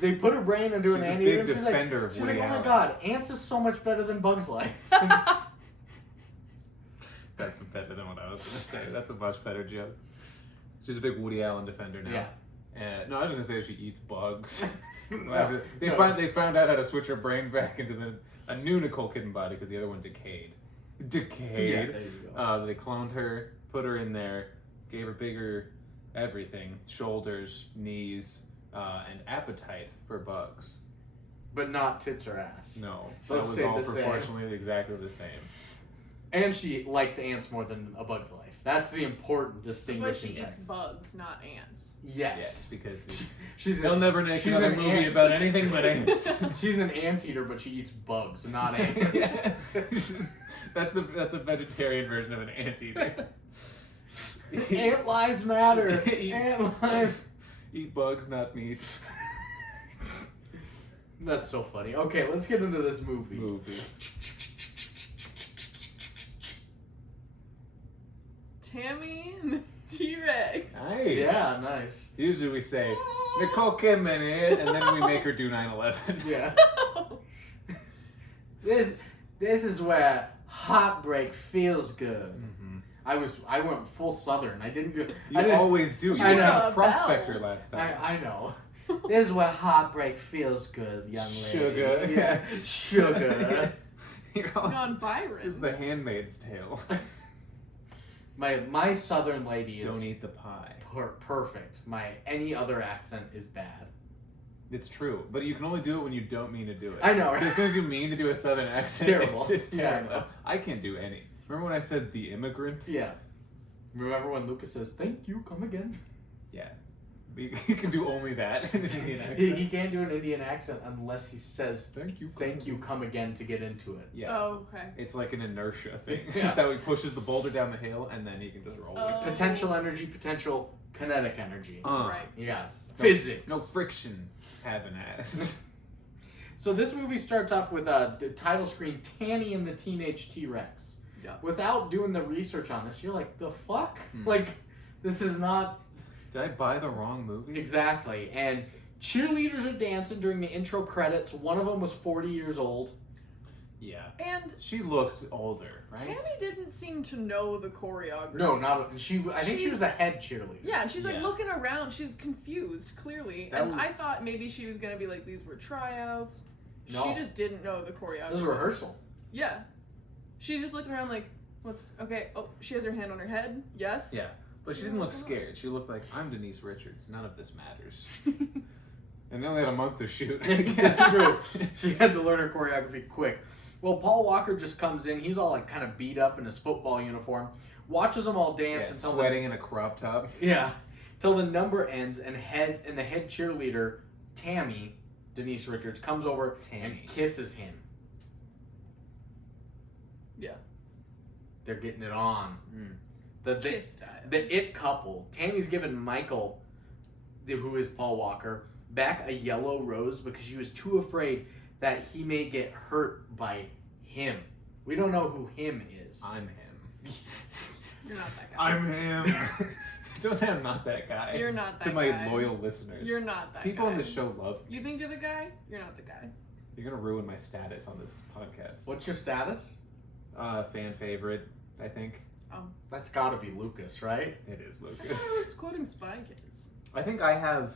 They put her brain into She's an a anteater. big And she's like, defender of she's like, Woody oh my Allen. god, ants is so much better than Bugs Life. That's better than what I was gonna say. That's a much better joke. She's a big Woody Allen defender now. Yeah. No, I was gonna say she eats bugs. No, they found out how to switch her brain back into a new Nicole Kidman body because the other one decayed. Yeah, Decayed. there you go. They cloned her, put her in there, gave her bigger everything, shoulders, knees, and appetite for bugs. But not tits or ass. No, Those that was stayed all the same. proportionally exactly the same. And she likes ants more than a Bug's Life. That's the important That's why distinguishing she eats thing. bugs, not ants. Yes, because She's they'll never make she's another an movie ant. about anything but ants. She's an anteater, but she eats bugs, not ants. Yeah. That's a vegetarian version of an anteater. Ant lives matter. Eat- Ant lives. Eat bugs, not meat. That's so funny. Okay, let's get into this movie. Tammy and the T-Rex. Nice. Yeah, nice. Usually we say Nicole Kidman in, and then we make her do 9/11. Yeah. This is where heartbreak feels good. Mhm. I went full Southern. I didn't go. You I didn't, always do. You I were know. a prospector last time. I know. This is where heartbreak feels good, young lady. Sugar. Yeah, sugar. You're It's always, gone Byron. is the Handmaid's Tale. My Southern lady is Don't eat the pie. perfect. My any other accent is bad. It's true, but you can only do it when you don't mean to do it. I know, right? As soon as you mean to do a Southern accent, Terrible. it's Yeah, terrible. I know. I can't do any. Remember when I said the immigrant? Yeah. Remember when Lukas says, "Thank you, come again"? Yeah. He can do only that in an Indian accent. He can't do an Indian accent unless he says, Thank you. "Thank you, come again" to get into it. Yeah. Oh, okay. It's like an inertia thing. Yeah. That's how he pushes the boulder down the hill, and then he can just roll it. Oh. Potential energy, potential kinetic energy. Right. Yes. No- Physics. No friction, have an ass. So this movie starts off with the title screen, Tammy and the Teenage T-Rex. Yeah. Without doing the research on this, you're like, the fuck? Hmm. Like, this is not Did I buy the wrong movie? exactly. And cheerleaders are dancing during the intro credits. One of them was 40 years old. Yeah. And She looked older, right? Tammy didn't seem to know the choreography. No, not she. I think she She's- was a head cheerleader. Yeah, and she's like Yeah. looking around. She's confused, clearly. That And I was- thought maybe she was gonna be like, these were tryouts. No. She just didn't know the choreography. This was a rehearsal. Yeah. She's just looking around like, what's okay? Oh, she has her hand on her head. Yes. Yeah. But she didn't look scared. She looked like, I'm Denise Richards. None of this matters. And they only had a month to shoot. That's true. She had to learn her choreography quick. Well, Paul Walker just comes in. He's all like kind of beat up in his football uniform. Watches them all Yeah, dance until sweating in a crop top. till the number ends, and the head cheerleader Tammy, Denise Richards, comes over and Tammy. kisses him. Yeah. They're getting it on. Mm. The Kiss style. the it couple. Tammy's given Michael, who is Paul Walker, back a yellow rose because she was too afraid that he may get hurt by him. We don't know who him is. I'm him. You're not that guy. I'm him. Don't say I'm not that guy. You're not that To my guy. loyal listeners. You're not that People guy. on this show love me. You think you're the guy? You're not the guy. You're gonna ruin my status on this podcast. What's your status? Fan favorite, I think. That's gotta be Lukas, right? It is I Lukas. thought I was quoting Spy Kids. I think I have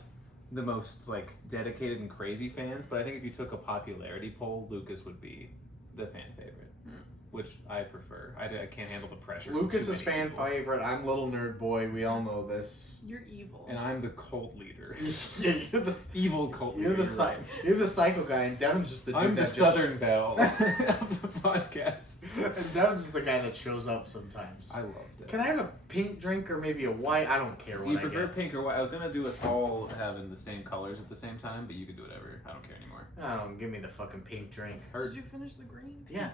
the most like dedicated and crazy fans, but I think if you took a popularity poll, Lukas would be the fan favorite, which I prefer. I can't handle the pressure. of Lukas too is many fan people. favorite. I'm little nerd boy. We all know this. You're evil. And I'm the cult leader. Yeah, you're the Evil cult you're leader. the you're the psycho guy, and Devin's just the dude I'm the that Southern Belle of the podcast. and Devin's just the guy that shows up sometimes. I loved it. Can I have a pink drink or maybe a white? I don't care. Do you what I prefer get. pink or white? I was gonna do us all having the same colors at the same time, but you can do whatever. I don't care anymore. I don't give me the fucking pink drink. Did you finish the green? Yeah.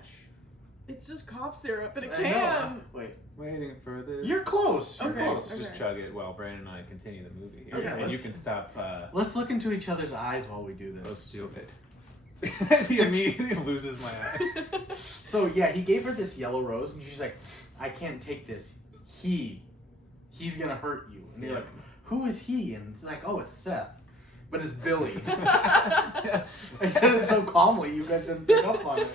It's just cough syrup in a I know. can. Wait. Waiting for this. You're close. You're Okay. close. Okay. Just chug it while Brandon and I continue the movie here, Okay, and you let's- can stop. Let's look into each other's eyes while we do this. Let's do it. As he immediately loses my eyes. So yeah, he gave her this yellow rose, and she's like, "I can't take this. He's gonna hurt you." And you're like, "Who is he?" And it's like, "Oh, it's Seth." But it's Billy. I said it so calmly, you guys didn't pick up on it.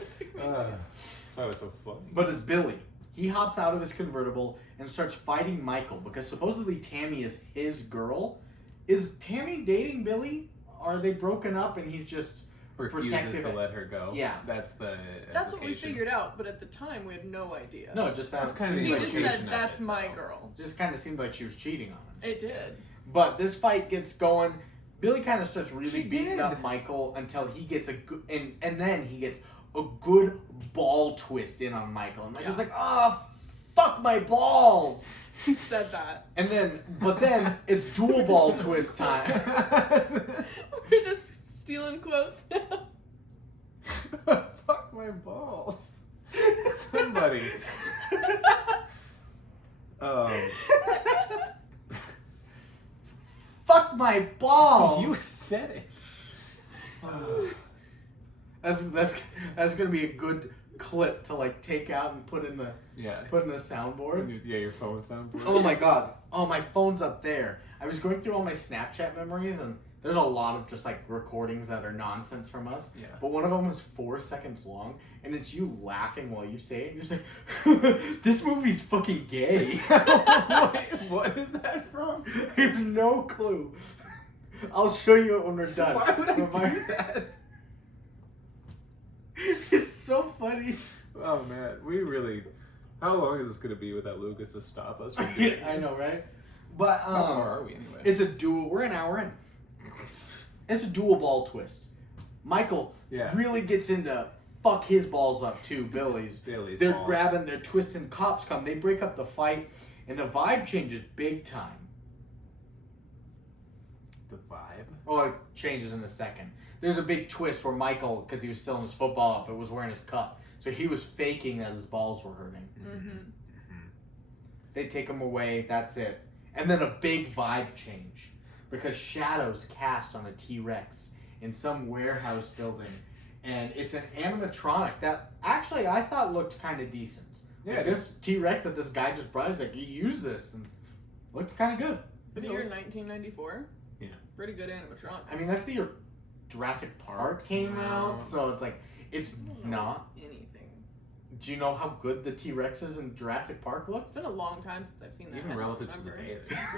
That was so funny. But it's Billy. He hops out of his convertible and starts fighting Michael because supposedly Tammy is his girl. Is Tammy dating Billy? Are they broken up and he's just refuses protective- to let her go. Yeah. That's the. That's what we implication. figured out, but at the time we had no idea. no? It just sounds That's kind of He the just implication said, of that's it, my though. girl. just kind of seemed like she was cheating on him. It did. But this fight gets going. Billy kind of starts really She beating did. up Michael until he gets a good and then he gets a good ball twist in on Michael, and Michael's Yeah. like, "Oh, fuck my balls!" He said that. And then, but then it's dual ball twist time. We're just stealing quotes. Fuck my balls. Somebody. Fuck my balls. You said it. That's gonna be a good clip to like take out and put in the Yeah. soundboard. Yeah, your phone sound. Oh my god. Oh, my phone's up there. I was going through all my Snapchat memories, and there's a lot of just like recordings that are nonsense from us. Yeah. But one of them was 4 seconds long, and it's you laughing while you say it. You're just like, "This movie's fucking gay." Wait, what is that from? I have no clue. I'll show you it when we're done. Why would I But my- do that? It's so funny. Oh man, we really How long is this gonna be without Lukas to stop us from doing this? I know, right? But How far are we anyway? it's a dual. We're an hour in. It's a dual ball twist. Michael really gets into fuck his balls up too. Billy's. They're balls. grabbing, they're twisting. Cops come. They break up the fight, and the vibe changes big time. The vibe. Oh, it changes in a second. There's a big twist where Michael, because he was still in his football outfit, was wearing his cut. So he was faking that his balls were hurting. Mm-hmm. They take him away, that's it. And then a big vibe change. Because shadows cast on a T-Rex in some warehouse building. And it's an animatronic that actually I thought looked kind of decent. Yeah, Like this T-Rex that this guy just brought, he's like, you use this. And looked kind of good. For the year 1994? Yeah. Pretty good animatronic. I mean, that's the year Jurassic Park came out. So it's like, it's not. Anything. Do you know how good the T-Rexes in Jurassic Park looked? It's been a long time since I've seen that. Even I don't relative to the remember. day, they're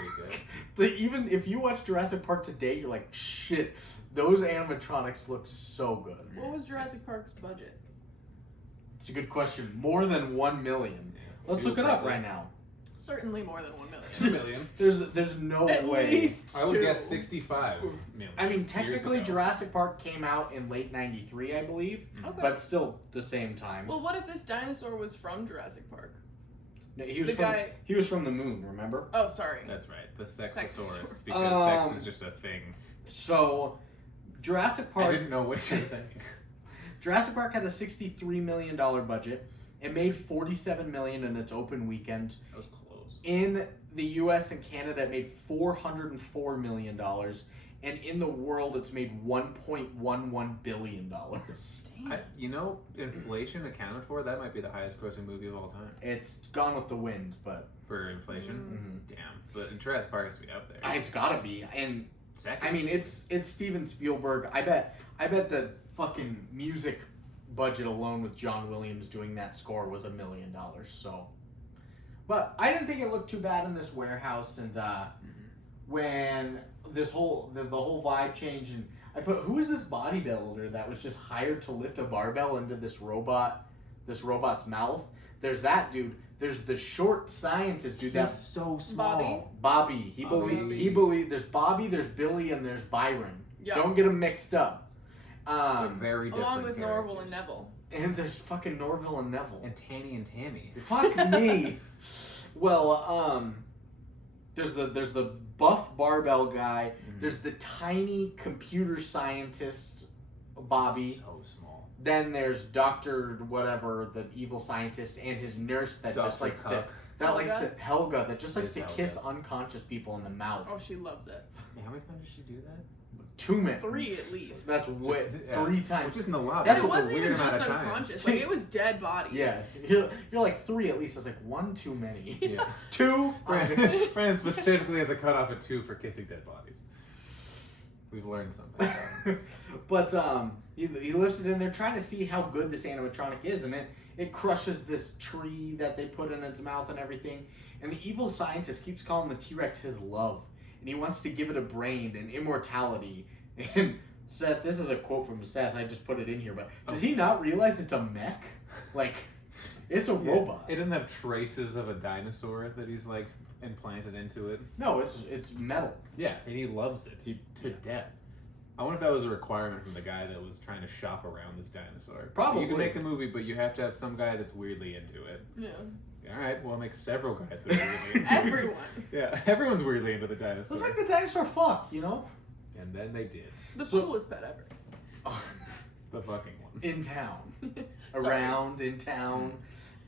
pretty good. Even if you watch Jurassic Park today, you're like, shit, those animatronics look so good. What was Jurassic Park's budget? It's a good question. More than 1 million. Yeah. Let's look it up right now. Certainly more than 1 million. 2 million. There's no At way. least I would two. guess 65 million. I mean, years technically, ago. Jurassic Park came out in late '93, I believe, Okay. but still the same time. Well, what if this dinosaur was from Jurassic Park? No, he was the from guy- he was from the moon. Remember? Oh, sorry. That's right, the Sexosaurus. Sexosaurus, because sex Um, is just a thing. So, Jurassic I Park. didn't know what you were saying. Jurassic Park had a $63 million budget. It made $47 million in its open weekend. That was close. In the U.S. and Canada, it made $404 million. And in the world, it's made $1.11 billion. You know, inflation accounted for, that might be the highest grossing movie of all time. It's Gone with the Wind, but For inflation? Mhm. Damn. But Jurassic Park has to be up there. it's gotta be. And Second. I mean, it's Steven Spielberg. I bet the fucking music budget alone with John Williams doing that score was $1 million. So, but I didn't think it looked too bad in this warehouse. And when this whole the whole vibe changed, and I put, who is this bodybuilder that was just hired to lift a barbell into this robot's mouth? There's that dude. There's the short scientist dude. He's That's so Bobby? small. Bobby. He Bobby. believed. There's Bobby. There's Billy, and there's Byron. Yeah. Don't get them mixed up. They're very different Along with Norval and characters. Neville. And there's fucking Norville and Neville. And Tanny and Tammy. Fuck me. Well, there's the buff barbell guy. There's the tiny computer scientist, Bobby. So small. Then there's Doctor whatever, the evil scientist, and his nurse that just Dr. likes to Cuck. Helga that just likes to Helga. kiss unconscious people in the mouth. Oh, she loves it. Yeah, how many times did she do that? 2 minutes. 3 at least. That's way Just- yeah. 3 times. Which is in the lobby. That's it just a wasn't weird even amount just of time. unconscious. Like, it was dead bodies. Yeah, you're like 3 at least. I was like 1 too many. Yeah. 2. Brandon specifically has a cutoff at 2 for kissing dead bodies. We've learned something. But he lifts it in there trying to see how good this animatronic is, and it crushes this tree that they put in its mouth and everything. And the evil scientist keeps calling the T-Rex his love, and he wants to give it a brain and immortality. And Seth, this is a quote from Seth. I just put it in here, but does he not realize it's a mech? Like, it's a robot. It doesn't have traces of a dinosaur that he's like implanted into it. No, it's metal. Yeah, and he loves it to death. I wonder if that was a requirement from the guy that was trying to shop around this dinosaur. Probably. You can make a movie, but you have to have some guy that's weirdly into it. Yeah. All right, well, I'll make several guys that are weirdly into it. Everyone. Yeah, everyone's weirdly into the dinosaur. Let's make the dinosaur fuck, you know? And then they did. The So- coolest pet ever. The fucking one. In town. Sorry. Around in town.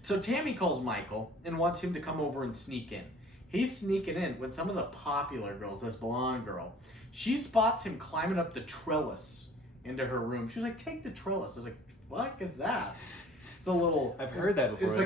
So Tammy calls Michael and wants him to come over and sneak in. He's sneaking in when some of the popular girls, this blonde girl, she spots him climbing up the trellis into her room. She was like, "Take the trellis." I was like, "Fuck is that?" It's a little. I've heard that before.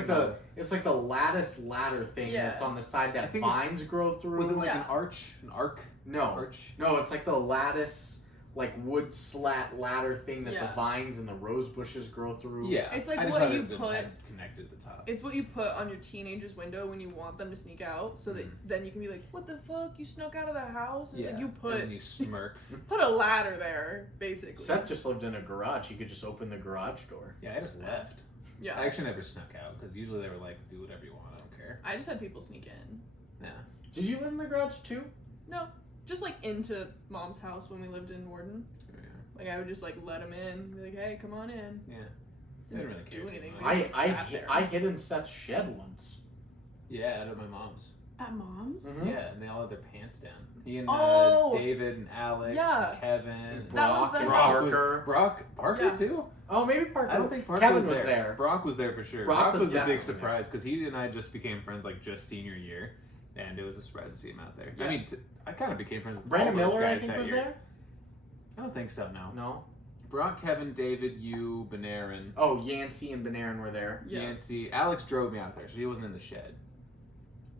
It's like the lattice ladder thing Yeah. that's on the side I that think vines grow through. Was it like Yeah. an arch? An arc? no, Arch? no, it's like the lattice, like wood slat ladder thing that the Yeah. vines and the rose bushes grow through. Yeah. It's like I just what had you it put- had connected at the top. It's what you put on your teenager's window when you want them to sneak out, so that then you can be like, "What the fuck? You snuck out of the house?" And it's like you And put then you smirk. put a ladder there, basically. Seth just lived in a garage. He could just open the garage door. Yeah, I just left. Yeah. I actually never snuck out because usually they were like, do whatever you want, I don't care. I just had people sneak in. Yeah. Did you live in the garage too? No, just like into mom's house when we lived in Warden. Yeah. Like I would just like let them in, be like, hey, come on in. Yeah. Didn't really care do too anything. much. We just, like, sat there. I hid in Seth's shed once. Yeah, out of my mom's. At mom's. Mhm. Yeah, and they all had their pants down. He and Oh! David and Alex Yeah. and Kevin. And That was Brock the and house. Parker. Parker Yeah. too? Oh, maybe Parker. I don't think Parker Kevin was was there. there. Brock was there for sure. Brock Brock was was the big definitely surprise because he and I just became friends like just senior year, and it was a surprise to see him out there. Yeah. I mean, I kind of became friends with Brandon all those Miller, I guys think, that was year. there. I don't think so. No. No. Brock, Kevin, David, you, Benarin, Oh, Yancey and Benarin were there. Yeah. Yancy. Alex drove me out there, so he wasn't in the shed.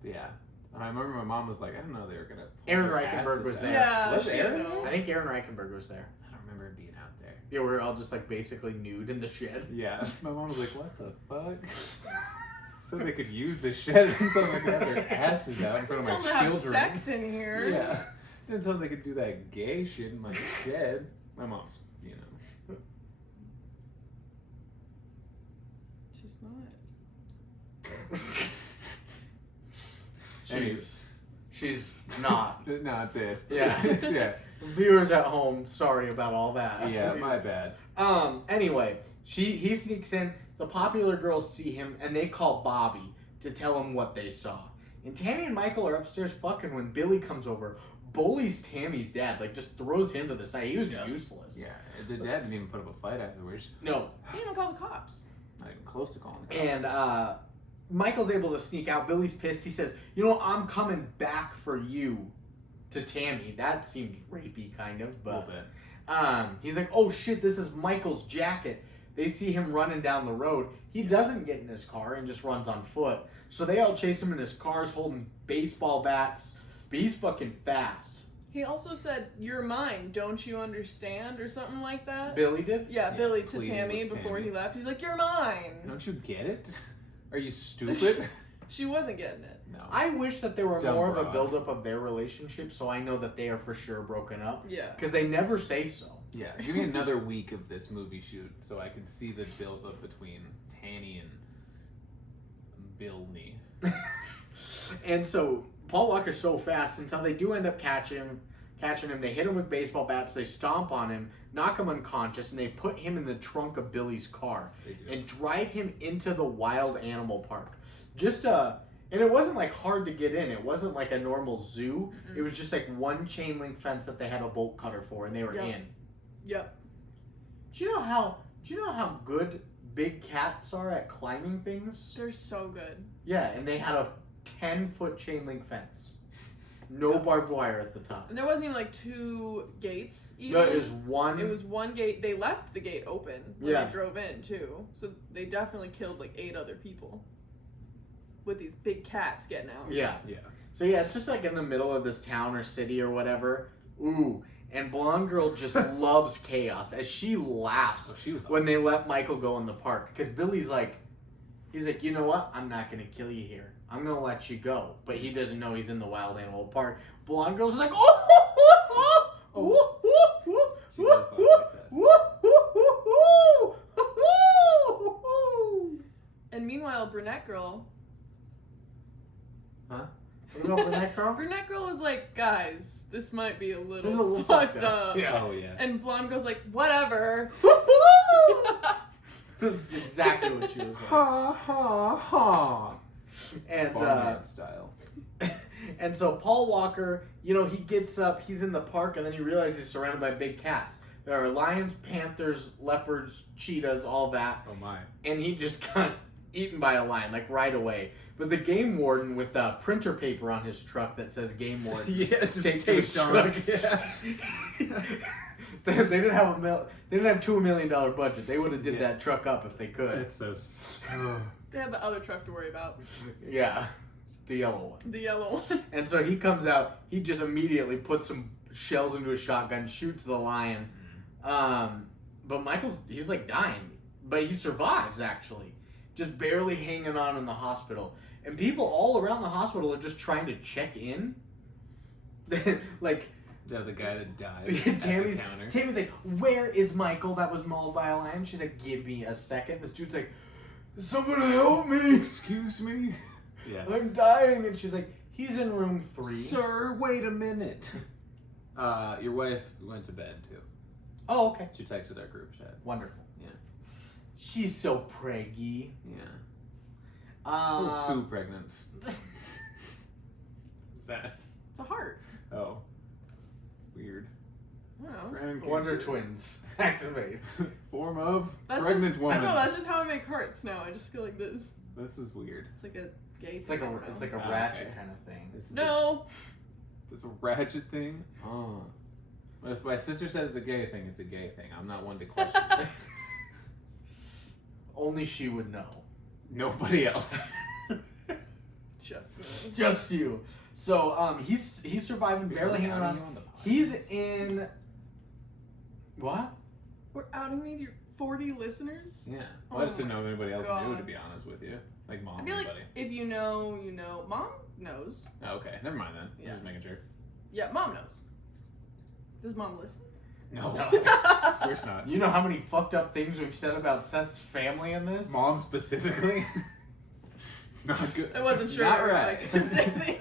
But yeah. And I remember my mom was like, I didn't know they were gonna. pull Aaron their Reichenberg asses was out. there. Yeah, Was she Aaron know. there? I think Aaron Reichenberg was there. I don't remember him being out there. Yeah, we were all just like basically nude in the shed. Yeah, my mom was like, "What the fuck?" So they could use the shed and so they could have their asses out in front of Tell my them to have children. sex in here. Yeah, didn't tell them they could do that gay shit in my shed. My mom's, you know. She's not. She's not. Not this. But Yeah. yeah. Viewers at home, sorry about all that. Yeah, my bad. Anyway, he sneaks in. The popular girls see him and they call Bobby to tell him what they saw. And Tammy and Michael are upstairs fucking when Billy comes over, bullies Tammy's dad, like just throws him to the side. He was useless. Yeah, the dad didn't even put up a fight afterwards. No. He didn't even call the cops. Not even close to calling the cops. And Michael's able to sneak out. Billy's pissed. He says, "You know, I'm coming back for you," to Tammy. That seemed rapey, kind of, a little but bit. he's like, "Oh shit, this is Michael's jacket." They see him running down the road. He doesn't get in his car and just runs on foot. So they all chase him in his cars holding baseball bats. But he's fucking fast. He also said, "You're mine, don't you understand?" or something like that. Billy did? Yeah, Yeah, Billy to pleading Tammy with before Tammy. he left. He's like, "You're mine." Don't you get it? Are you stupid? She wasn't getting it. No. I wish that there were Dumb more of a broad. buildup of their relationship so I know that they are for sure broken up. Yeah. Because they never say so. Yeah, give me another week of this movie shoot so I can see the build up between Tanny and Bilney. And so Paul Walker's so fast until they do end up catching him. They hit him with baseball bats. They stomp on him, knock him unconscious, and they put him in the trunk of Billy's car They do. and drive him into the wild animal park. And it wasn't like hard to get in. It wasn't like a normal zoo. Mm-mm. It was just like one chain link fence that they had a bolt cutter for, and they were Yep. in. Yep. Do you know how good big cats are at climbing things? They're so good. Yeah, and they had a 10-foot chain link fence. No barbed wire at the top. And there wasn't even like two gates. Even. No, it was one. It was one gate. They left the gate open when Yeah. they drove in too. So they definitely killed like 8 other people with these big cats getting out. Yeah. Yeah. So yeah, it's just like in the middle of this town or city or whatever. Ooh. And Blonde Girl just loves chaos as she laughs So she was when awesome. they let Michael go in the park. Because Billy's like, he's like, you know what? I'm not going to kill you here. I'm going to let you go. But he doesn't know he's in the wild animal park. Blonde Girl's like, oh, She does talk And meanwhile, brunette girl. What about Brunette Girl? Brunette girl was like, guys, this might be a This is little, a little fucked fucked up. up. Yeah. Oh yeah. And blonde girl's like, whatever. Exactly what she was like. Ha ha ha. And Barnyard style. and so Paul Walker, you know, he gets up, he's in the park, and then he realizes he's surrounded by big cats. There are lions, panthers, leopards, cheetahs, all that. Oh my. And he just got eaten by a lion, like right away. But the game warden with printer paper on his truck that says game warden. Yeah, it's just taped taped to his on. truck. Yeah. they didn't have they didn't have $2 million budget. They would have did Yeah. that truck up if they could. It's so. They had the other truck to worry about. Yeah. The yellow one. The yellow one. And so he comes out, he just immediately puts some shells into his shotgun, shoots the lion. But he's like dying. But he survives, actually. Just barely hanging on in the hospital. And people all around the hospital are just trying to check in. Like, Yeah, the guy that died at the Tammy's counter. like, where is Michael that was mauled by a lion? She's like, give me a second. This dude's like, Someone help me! Excuse me? Yeah. I'm dying. And she's like, he's in room 3. Sir, wait a minute. Your wife went to bed too. Oh, okay. She texted our group chat. Wonderful. Yeah. She's so preggy. Yeah. A little too pregnant. What's that? It's a heart. Oh. Weird. I don't know. Brandon Wonder Cantor. Twins. Activate. Form of That's pregnant just, woman. I know, that's just how I make hearts now. I just feel like this. This is weird. It's like a gay It's like thing, I a don't know. it's like a Ah, ratchet okay. kind of thing. This is No! It's a ratchet thing? Oh. If my sister says it's a gay thing, it's a gay thing. I'm not one to question it. Only she would know. Nobody else. Just me. Just you. So he's surviving, barely hanging on. He's in what? We're outing me to your 40 listeners? Yeah. Oh Well, I just didn't my know if anybody else knew, God. to be honest with you. Like mom, I feel like anybody. if you know, you know. Mom knows. Oh, okay. Never mind then. Yeah. Just making sure. Yeah, mom knows. Does mom listen? No. No. Of course not. You know how many fucked up things we've said about Seth's family in this? Mom specifically? It's not good. I wasn't sure. Not if right. I could say things.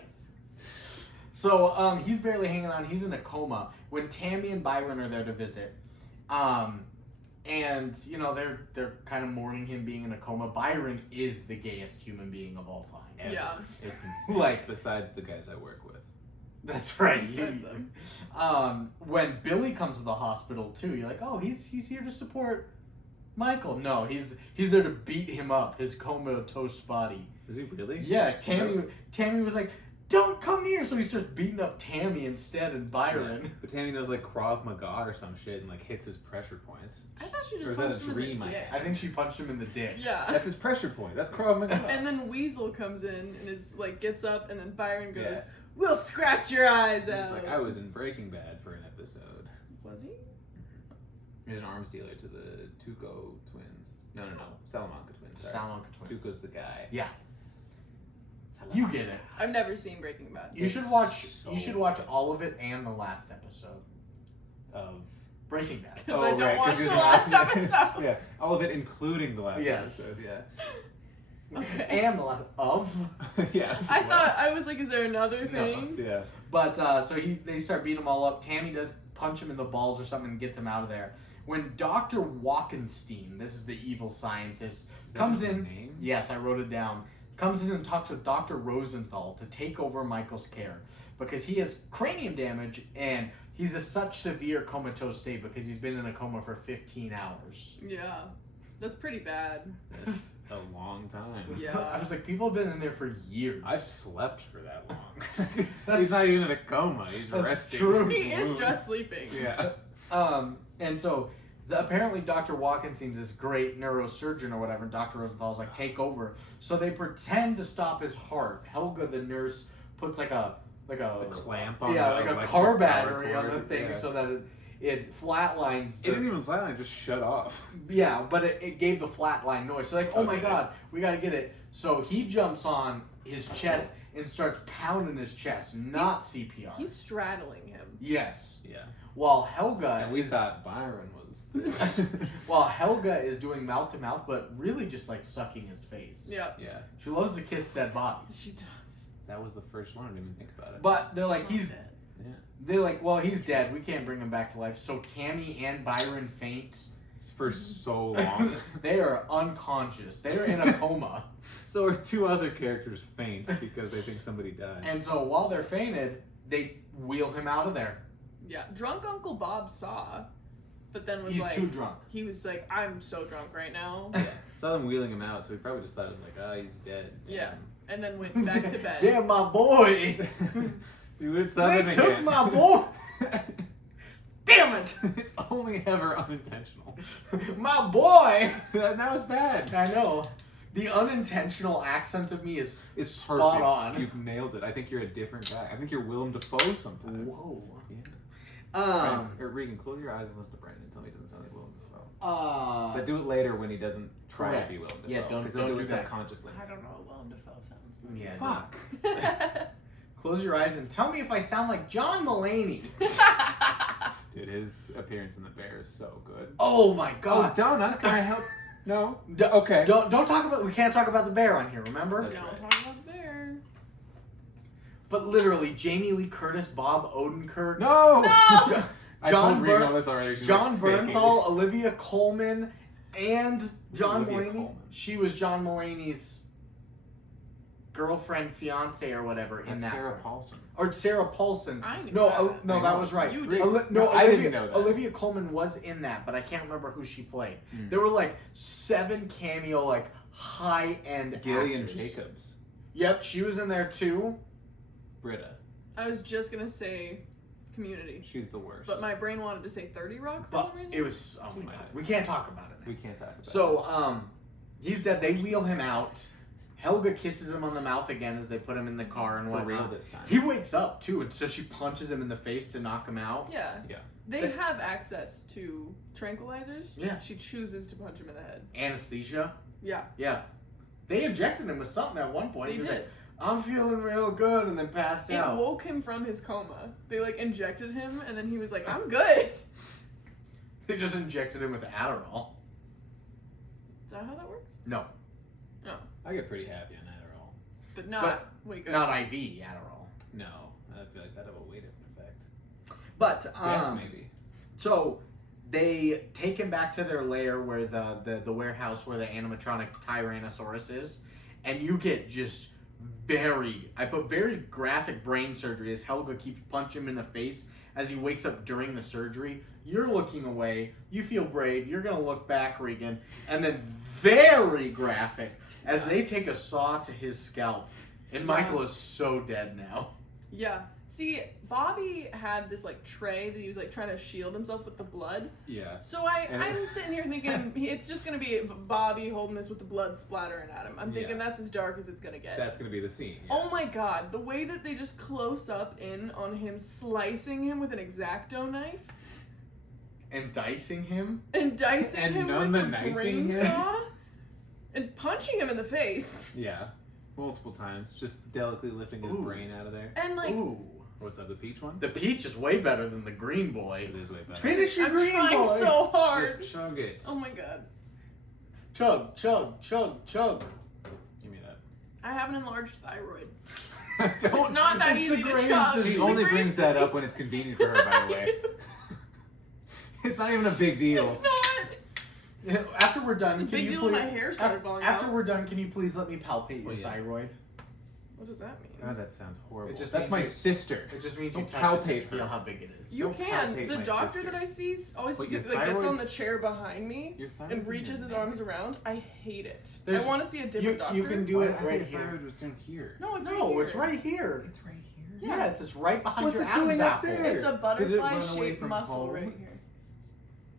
So he's barely hanging on. He's in a coma when Tammy and Byron are there to visit. And you know they're kind of mourning him being in a coma. Byron is the gayest human being of all time. Ever. Yeah. It's insane. Like- besides the guys I work with. That's right. Besides them. When Billy comes to the hospital too, you're like, oh, he's here to support Michael. No, he's there to beat him up, his comatose body. Is he really? Yeah, Tammy was like, don't come near, so he starts beating up Tammy instead and Byron. Yeah. But Tammy knows like Krav Maga or some shit and like hits his pressure points. I thought she Or just is that a punched him in dream the I dick. had? I think she punched him in the dick. Yeah. That's his pressure point. That's Krav Maga. And then Weasel comes in and is like gets up, and then Byron goes, Yeah. "We'll scratch your eyes He's out." like, I was in Breaking Bad for an episode. Was he? He's an arms dealer to the Tuco twins. No, Salamanca twins. Sorry. Salamanca twins. Tuco's the guy. Yeah. You get it. I've never seen Breaking Bad. You should watch all of it and the last episode. Of Breaking Bad. Because I don't watch 'cause the you're last episode. Yeah, all of it, including the last Yes. episode. Yeah. Okay. And the last of. Yes. I thought I was like, is there another No. thing? Yeah. But so they start beating him all up. Tammy does punch him in the balls or something and gets him out of there. When Dr. Walkenstein, this is the evil scientist, Is that comes his in. name? Yes, I wrote it down. Comes in and talks with Dr. Rosenthal to take over Michael's care because he has cranium damage and he's in such severe comatose state because he's been in a coma for 15 hours. Yeah. That's pretty bad. That's a long time. Yeah. I was like, people have been in there for years. I've slept for that long. That's- He's not even in a coma. He's that's resting. true. from He his is wounds. just sleeping. Yeah. And so apparently Dr. Walkenstein's this great neurosurgeon or whatever. Dr. Rosenthal's like, take over. So they pretend to stop his heart. Helga, the nurse, puts like a clamp on yeah, the like a electric car power battery on the cord, thing yeah. so that it flatlines. It didn't even flatline, it just shut off. Yeah, but it gave the flatline noise. So like, oh my Okay. god, we gotta get it. So he jumps on his chest and starts pounding his chest, not CPR. He's straddling him. Yes. Yeah. While Helga And we is, thought Byron was this. while Helga is doing mouth to mouth, but really just like sucking his face. Yeah. Yeah. She loves to kiss dead bodies. She does. That was the first one. I didn't even think about it. But they're like, Love it. they're like, well, he's dead. We can't bring him back to life. So Tammy and Byron faint. For so long. They are unconscious. They're in a coma. So our two other characters faint because they think somebody died. And so while they're fainted, they wheel him out of there. Yeah. Drunk Uncle Bob saw, but then was He's like, too drunk. he was like, I'm so drunk right now. Yeah. Saw them wheeling him out, so we probably just thought it was like, oh, he's dead. Yeah. And then went back to bed. Yeah, my boy. Dude, it's Southern They again. took my boy. Damn it. It's only ever unintentional. My boy. That was bad. I know. The unintentional accent of me is It's spot perfect. on. You've nailed it. I think you're a different guy. I think you're Willem Dafoe sometimes. Whoa. Yeah. Reegan, close your eyes and listen to Brandon. Tell me he doesn't sound like Willem Dafoe. But do it later when he doesn't try Correct. to be Willem Dafoe. Yeah, don't 'cause he'll do do it that. subconsciously. I don't know what Willem Dafoe sounds like. Yeah. Fuck. Close your eyes and tell me if I sound like John Mulaney. Dude, his appearance in The Bear is so good. Oh my Oh, god. Donna, can I help? No. Okay. Don't talk about. We can't talk about the bear on here. Remember? That's Don't right. talk about the bear. But literally, Jamie Lee Curtis, Bob Odenkirk, No. No! I John told Reegan Bern- all this already. She's John like, faking. Bernthal, Olivia Colman, and John Olivia Mulaney. Colman? She was John Mulaney's girlfriend, fiance, or whatever in That's that. Sarah part. Paulson. Or Sarah Paulson. I knew No, that. no, I that know. was right. You did. No, I Olivia, didn't know that. Olivia Colman was in that, but I can't remember who she played. Mm. There were like 7 cameo, like high-end Gillian actors. Jacobs. Yep, she was in there too. Britta. I was just gonna say Community, She's the worst. but my brain wanted to say 30 Rock for But some reason. it was. Oh She my might god, have. we can't talk about it. we can't talk about it. So, he's dead. They wheel him out. Helga kisses him on the mouth again as they put him in the car and For whatnot. real this time. He wakes up too, and so she punches him in the face to knock him out. Yeah. Yeah. They They- have access to tranquilizers. Yeah. She chooses to punch him in the head. Anesthesia. Yeah. Yeah. They injected him with something at one point. They He was did. like, I'm feeling real good, and then passed It out. woke him from his coma. They like injected him, and then he was like, "I'm good." Is They just injected him with Adderall. that how that works? No, I get pretty happy on Adderall. But not wake up. not IV Adderall. No, I feel like that'd have a way different effect. But Death, maybe. so they take him back to their lair where the warehouse where the animatronic Tyrannosaurus is, and you get just very graphic brain surgery as Helga keeps punching him in the face as he wakes up during the surgery. You're looking away. You feel brave. You're gonna look back, Reegan, and then very graphic as they take a saw to his scalp, and Michael is so dead now. Yeah. See, Bobby had this like tray that he was like trying to shield himself with the blood. Yeah. So And I'm sitting here thinking it's just gonna be Bobby holding this with the blood splattering at him. I'm thinking Yeah. that's as dark as it's gonna get. That's gonna be the scene. Yeah. Oh my god, the way that they just close up in on him slicing him with an X-Acto knife And dicing him. and dicing And him none with the the nicing brain him. saw and punching him in the face. Yeah. Multiple times, just delicately lifting his Ooh. brain out of there. And like Ooh. What's that? The peach one? The peach is way better than the green boy. It is way better. Finish your I'm green trying boy. so hard. Just chug it. Oh my god. Chug, chug, chug, chug. Give me that. I have an enlarged thyroid. Don't. It's not that it's easy the to greatest chug. disease. She only brings that up when it's convenient for her, by the way. It's not even a big deal. It's not. After we're done, It's a can big you deal please? when my hair started falling out. After we're done, can you please let me palpate your Oh, yeah. thyroid? What does that mean? God, that sounds horrible. It just That's means my you- sister. It just means you Don't touch it palpate to feel her. how big it is. You Don't can. palpate The my doctor sister. that I see always But your gets on thyroid's- the chair behind me Your thyroid's and in reaches your his neck. arms around. I hate it. There's- I want to see a different doctor. You can do Why- it I right think the here. thyroid was down here. No, it's right No, here. it's right here. It's right here. Yeah. Yes, it's right behind What's your it doing Adam's up apple. there? It's a Did it butterfly run away shaped from muscle home? right here.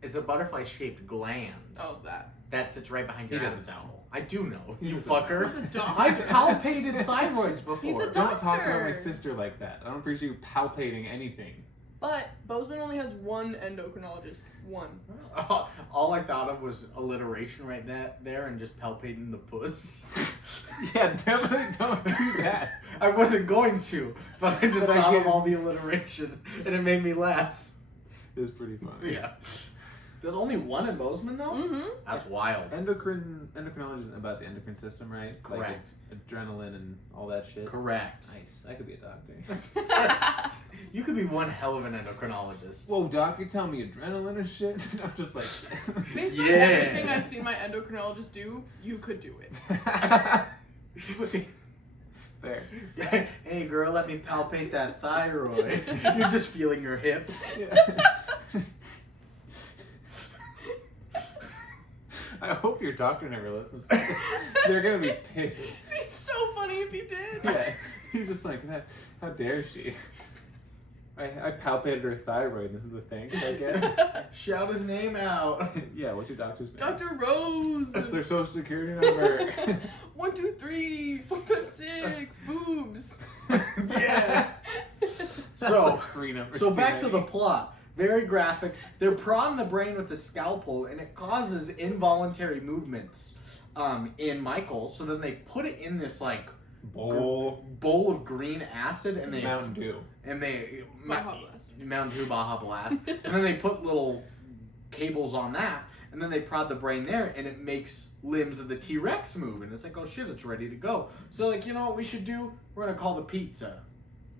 It's a butterfly-shaped gland. Oh, that. That sits right behind He your doesn't Adam's know. apple. I do know. He You doesn't know. fucker. He's a doctor. I've palpated thyroids before. He's a Don't talk about my Doctor. sister like that. I don't appreciate you palpating anything. But Bozeman only has one endocrinologist. One. All I thought of was alliteration right there and just palpating the puss. Yeah, definitely don't do that. I wasn't going to, but I just But I thought get of all the alliteration, and it made me laugh. It was pretty funny. Yeah. There's only one in Bozeman, though? Mm-hmm. That's wild. Endocrinologist is about the endocrine system, right? Correct. Like adrenaline and all that shit. Correct. Nice. I could be a doctor. You could be one hell of an endocrinologist. Whoa, doc, you're telling me adrenaline and shit? I'm just like... Based on Yeah. everything I've seen my endocrinologist do, you could do it. Fair. Hey girl, let me palpate that thyroid. You're just feeling your hips. I hope your doctor never listens to this. They're gonna be pissed. It's so funny if he did. Yeah. He's just like, how dare she? I palpated her thyroid. This is the thing. Okay. Shout his name out. Yeah, what's your doctor's name? Dr. Rose. That's their social security number. 1, 2, 3, 4, 5, 6, boobs. Yeah. That's So, like 3 numbers. So too back to the many. plot. Very graphic. They're prodding the brain with a scalpel, and it causes involuntary movements in Michael. So then they put it in this like bowl of green acid, and they Mountain Dew. Baja Blast. Mountain Dew Baja Blast, and then they put little cables on that, And then they prod the brain there, and it makes limbs of the T-Rex move. And it's like, oh shit, it's ready to go. So like, you know what we should do? We're gonna call the pizza.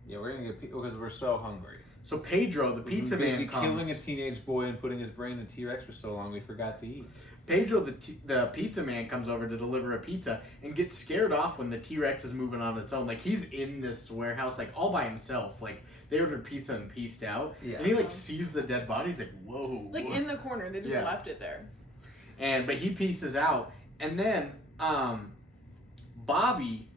Yeah, we're gonna get because we're so hungry. So Pedro, the pizza We've been busy man, comes. killing a teenage boy and putting his brain in a T-Rex for so long we forgot to eat. Pedro, the pizza man, comes over to deliver a pizza and gets scared off when the T-Rex is moving on its own. Like, he's in this warehouse, like, all by himself. Like, they ordered pizza and pieced out. Yeah. And he, like, sees the dead body. He's like, whoa. Like in the corner, they just Yeah. left it there. But he pieces out. And then, Bobby,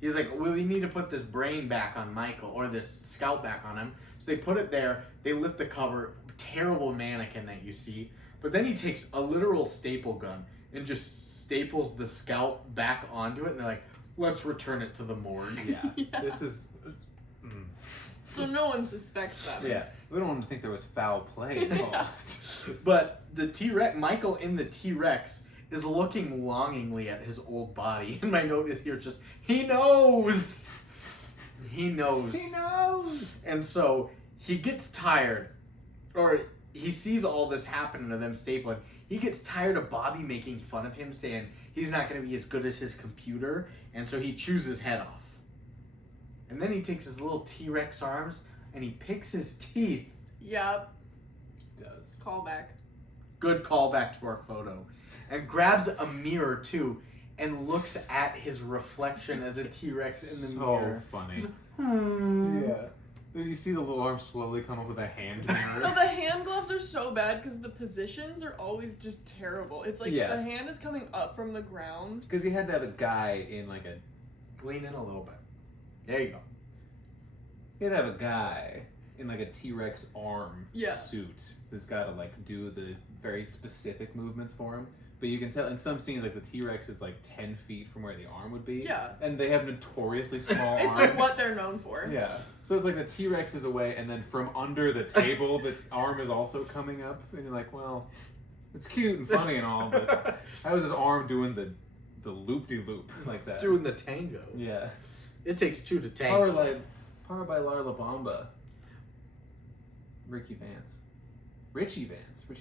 he's like, well, we need to put this brain back on Michael, or this scalp back on him. So they put it there. They lift the cover. Terrible mannequin that you see. But then he takes a literal staple gun and just staples the scalp back onto it. And they're like, let's return it to the morgue. Yeah. Yeah. This is. So no one suspects them. Yeah. We don't want to think there was foul play involved. But the T-Rex, Michael in the T-Rex is looking longingly at his old body. And my note is here just, he knows! He knows. He knows! And so he gets tired, or he sees all this happening to them stapling. He gets tired of Bobby making fun of him, saying he's not going to be as good as his computer, and so he chews his head off. And then he takes his little T-Rex arms and he picks his teeth. Yep. Does. Callback. Good callback to our photo. And grabs a mirror too and looks at his reflection as a T-Rex in the mirror. So funny. Hmm. Yeah. Then you see the little arm slowly come up with a hand No, mirror. the hand gloves are so bad because the positions are always just terrible. It's like Yeah. the hand is coming up from the ground. Because he had to have a guy in like a. Lean in a little bit. There you go. He had to have a guy in like a T-Rex arm Yeah. suit who's got to like do the very specific movements for him. But you can tell in some scenes like the T-Rex is like 10 feet from where the arm would be. Yeah. And they have notoriously small It's arms. like what they're known for. Yeah. So it's like the T-Rex is away, and then from under the table, the arm is also coming up, and you're like, well, it's cute and funny and all, but how is his arm doing the loop-de-loop like that? Doing the tango. Yeah. It takes two to tango. Power by Larla Bamba. Richie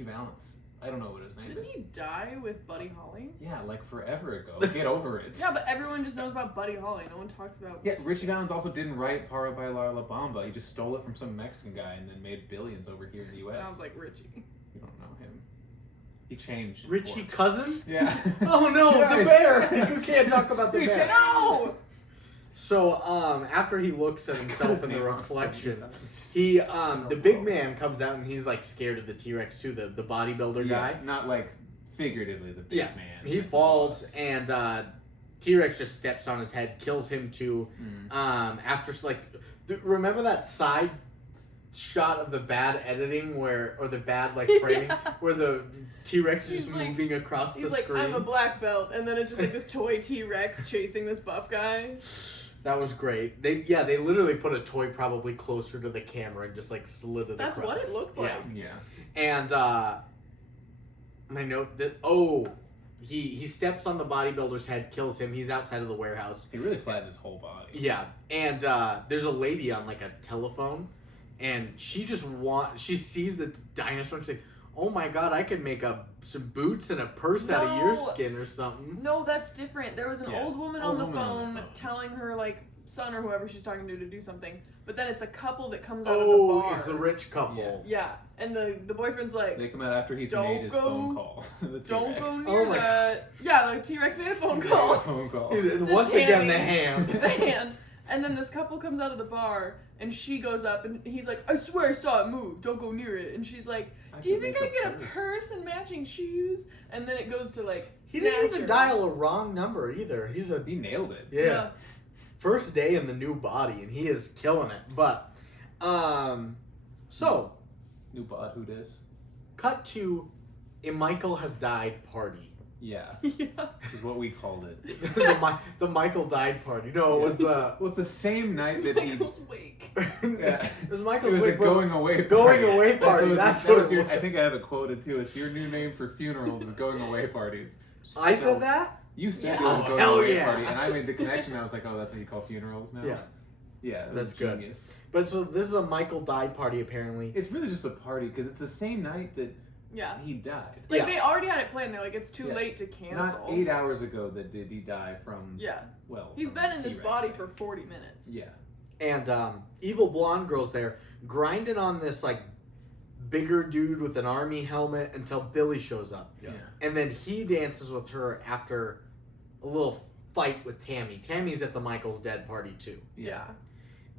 Valance. I don't know what his name Didn't is. he die with Buddy Holly? Yeah, like forever ago. Get over it. Yeah, but everyone just knows about Buddy Holly. No one talks about. Yeah, Richie Valens also didn't write Power by Larla Bamba. He just stole it from some Mexican guy and then made billions over here in the U.S. Sounds like Richie. You don't know him. He changed. Richie forks. Cousin? Yeah. Oh no, Guys. the bear! You can't talk about the He bear. changed- No! So, after he looks at himself in the Name wrong so many reflection, times. he, the big man comes out and he's like scared of the T-Rex too, the bodybuilder Yeah, guy. not like figuratively the big Yeah, man. he falls and T-Rex just steps on his head, kills him too. After like, remember that side shot of the bad editing or the bad like framing Yeah. where the T-Rex is He's just like- moving across the He's like, screen? I'm a black belt, and then it's just like this toy T-Rex chasing this buff guy. That was great. They literally put a toy probably closer to the camera and just like slid it That's across. what it looked like. Yeah. And my note that he steps on the bodybuilder's head, kills him. He's outside of the warehouse. He really flattened his whole body. Yeah, and there's a lady on like a telephone, and she sees the dinosaur and she's like, oh my god, I could make some boots and a purse out of your No. skin or something. No, that's different. There was an Yeah. old woman Old on the woman on phone the phone. telling her like son or whoever she's talking to do something. But then it's a couple that comes out of the Oh, bar. it's the rich couple. Yeah. Yeah, and the boyfriend's like, They come out after he's Don't made his go- phone call. The don't T-Rex. go Oh near my- that. Yeah, the T-Rex made a phone He made a call. phone call. Once again, the Tammy. hand. The hand. And then this couple comes out of the bar, and she goes up, and he's like, I swear I saw it move. Don't go near it. And she's like, do you think I can get a purse and matching shoes? And then it goes to like, He didn't even snatcher. dial a wrong number either. He nailed it. Yeah. First day in the new body, and he is killing it. But, so, New bod, who dis? cut to a Michael has died party. Yeah. Yeah. Is what we called it. the Michael died party. No, it was the... Well, it's the same night that he. Michael's wake. Yeah. It was It Michael's was a wake, but- going away party. Going away party, that's what it your, was. I think I have it quoted too. It's your new name for funerals is going away parties. I So- said that? You said Yeah. it was Oh, a going hell away yeah. party, and I made the connection. I was like, oh, that's what you call funerals now. Yeah. Yeah, it That's was good. genius. But so this is a Michael died party, apparently. It's really just a party because it's the same night that Yeah. he died. Like, Yeah. they already had it planned. They're like, it's too Yeah. late to cancel. Not 8 hours ago that did he die from. Yeah. Well, He's from been in the this T-Rex body thing. for 40 minutes. Yeah. And evil blonde girl's there grinding on this like bigger dude with an army helmet until Billy shows up. Yeah. And then he dances with her after a little fight with Tammy. Tammy's at the Michael's dead party too. Yeah.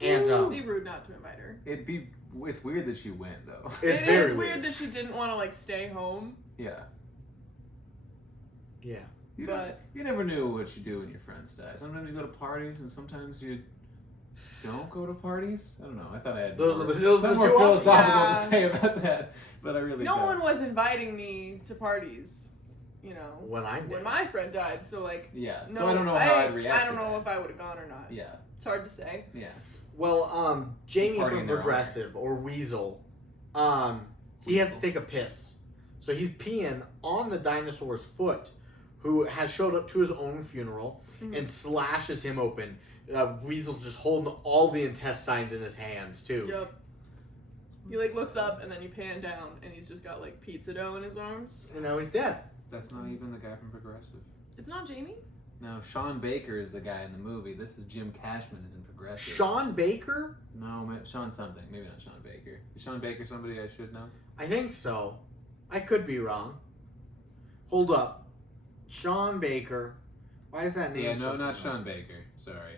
And It'd be rude not to invite her. It's weird that she went though. it's It very is weird that she didn't want to like stay home. Yeah. Yeah. You But- you never knew what you do when your friends die. Sometimes you go to parties and sometimes you don't go to parties. I don't know. I thought I had Those more, are the some more two options. philosophical Yeah. to say about that, but I really No don't. one was inviting me to parties, you know, When I'm when dead. my friend died. So like, Yeah. no, So I don't know how I'd react. I don't to know that. if I would have gone or not. Yeah. It's hard to say. Yeah. Well, Jamie Party from in their Progressive or Weasel, he has to take a piss. So he's peeing on the dinosaur's foot, who has showed up to his own funeral Mhm. and slashes him open. Weasel's just holding all the intestines in his hands too. Yep. He like looks up and then you pan down and he's just got like pizza dough in his arms. And now he's dead. That's not even the guy from Progressive. It's not Jamie. No, Sean Baker is the guy in the movie. This is Jim Cashman is in Progressive. Sean Baker? No, Sean something. Maybe not Sean Baker. Is Sean Baker somebody I should know? I think so. I could be wrong. Hold up. Sean Baker. Why is that name? Yeah, so no, not familiar? Sean Baker. Sorry.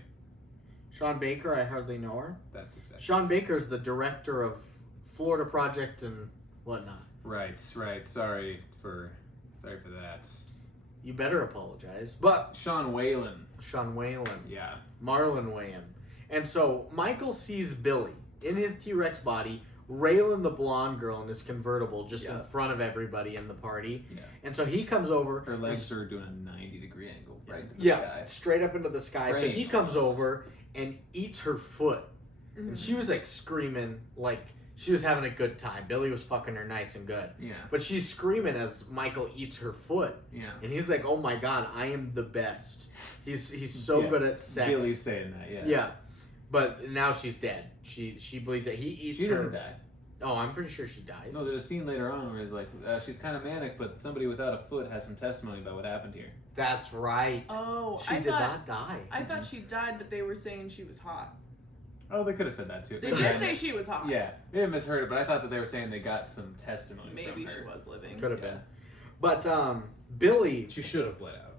Sean Baker, I hardly know her. That's exactly. Sean Baker's the director of Florida Project and whatnot. Right. Sorry for that. You better apologize. But Sean Whalen. Sean Whalen, Yeah. Marlon Wayans. And so Michael sees Billy in his T-Rex body, railing the blonde girl in his convertible just in Yeah. front of everybody in the party. Yeah. And so he comes over. Her legs are doing a 90-degree angle right into the Yeah, sky. straight up into the sky. So Praying he comes almost. over and eats her foot. Mhm. And she was like screaming like she was having a good time. Billy was fucking her nice and good. Yeah. But she's screaming as Michael eats her foot. Yeah. And he's like, "Oh my god, I am the best." He's so Yeah. good at sex. Billy's saying that, yeah. Yeah. But now she's dead. She believes that he eats She her. doesn't die. Oh, I'm pretty sure she dies. No, there's a scene later on where he's like, she's kind of manic, but somebody without a foot has some testimony about what happened here. That's right. Oh, She I did thought not die. I thought she died, but they were saying she was hot. Oh, they could have said that too. They Maybe did I- say she was hot. Yeah, maybe I misheard it, but I thought that they were saying they got some testimony Maybe from she her. was living. Could have Yeah. been. But Billy She should have bled out.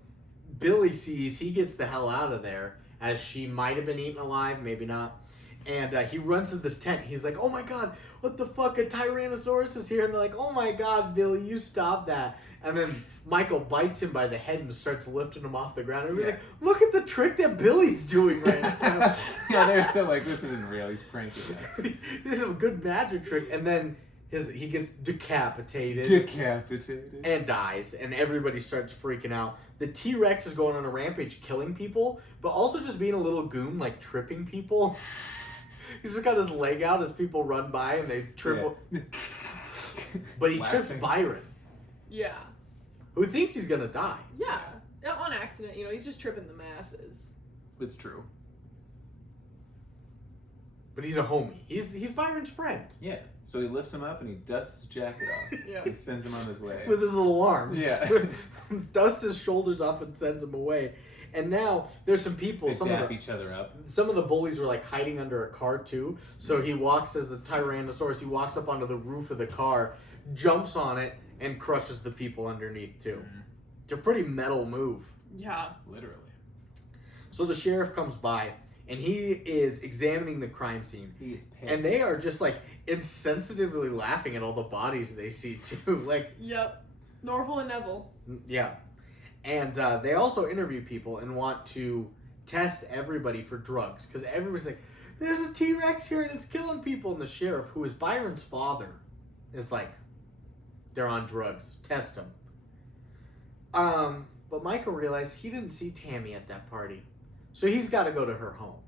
Billy sees he gets the hell out of there as she might have been eaten alive, maybe not. And he runs to this tent. He's like, "Oh my god, what the fuck? A Tyrannosaurus is here!" And they're like, "Oh my god, Billy, you stop that!" And then Michael bites him by the head and starts lifting him off the ground. And he's Yeah. like, "Look at the trick that Billy's doing right now." Yeah, they're still like, this isn't real. He's pranking us. This is a good magic trick. And then he gets decapitated. Decapitated. And dies, and everybody starts freaking out. The T-Rex is going on a rampage, killing people, but also just being a little goon, like tripping people. He's just got his leg out as people run by and they trip. Yeah. But he trips Laughing. Byron, Yeah. who thinks he's gonna die. Yeah. On accident, you know, he's just tripping the masses. It's true. But he's a homie. He's Byron's friend Yeah. So he lifts him up and he dusts his jacket off. Yeah. He sends him on his way. with his little arms. Yeah. Dusts his shoulders off and sends him away. And now there's some people. They Some dap of the, each other up. some of the bullies were like hiding under a car too. So he walks as the Tyrannosaurus. He walks up onto the roof of the car, jumps on it, and crushes the people underneath too. Mhm. It's a pretty metal move. Yeah. Literally. So the sheriff comes by and he is examining the crime scene. He is pissed. And they are just like insensitively laughing at all the bodies they see too. Like, Yep. Norval and Neville. yeah. And they also interview people and want to test everybody for drugs. Because everybody's like, there's a T-Rex here and it's killing people. And the sheriff, who is Byron's father, is like, they're on drugs. Test them. But Michael realized he didn't see Tammy at that party. So he's got to go to her home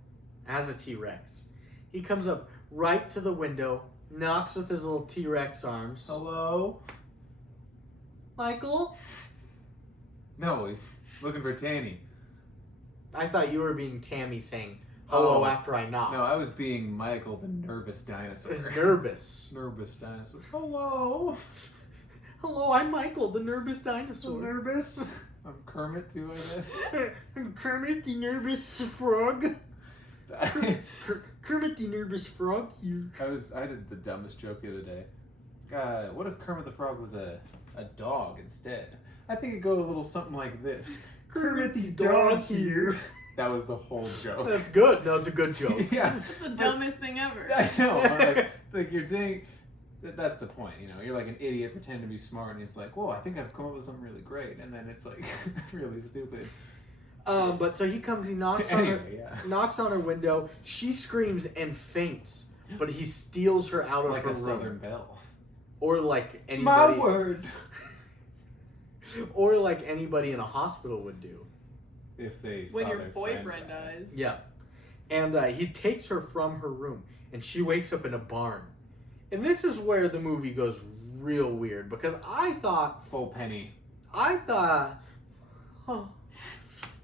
as a T-Rex. He comes up right to the window, knocks with his little T-Rex arms. Hello? Michael? No, he's looking for Tanny. I thought you were being Tammy saying hello Oh. after I knocked. No, I was being Michael, the nervous dinosaur. nervous. Nervous dinosaur. Hello? Hello, I'm Michael, the nervous dinosaur. Nervous. I'm Kermit too, I guess. I'm Kermit the nervous frog. Kermit the nervous frog here. I did the dumbest joke the other day. What if Kermit the Frog was a dog instead? I think it'd go a little something like this. Kermit the dog here. That was the whole joke. That's good. No, it's a good joke. Yeah. It's the dumbest thing ever. I know. Like you're saying, that's the point. You know, you're like an idiot pretending to be smart, and he's like, "Whoa, I think I've come up with something really great," and then it's like really stupid. But so he comes, he knocks knocks on her window. She screams and faints, but he steals her out of Like her a room. Southern Belle. Or like anybody. My word. Or like anybody in a hospital would do. If they saw When your their boyfriend friend die. dies. Yeah. And he takes her from her room, and she wakes up in a barn. And this is where the movie goes real weird, because I thought Full penny.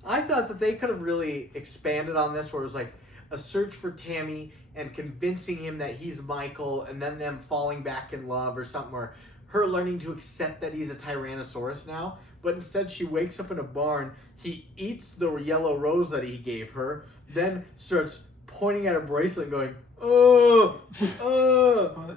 that they could have really expanded on this, where it was like a search for Tammy and convincing him that he's Michael, and then them falling back in love or something, or her learning to accept that he's a Tyrannosaurus now. But instead she wakes up in a barn, he eats the yellow rose that he gave her, then starts pointing at her bracelet going,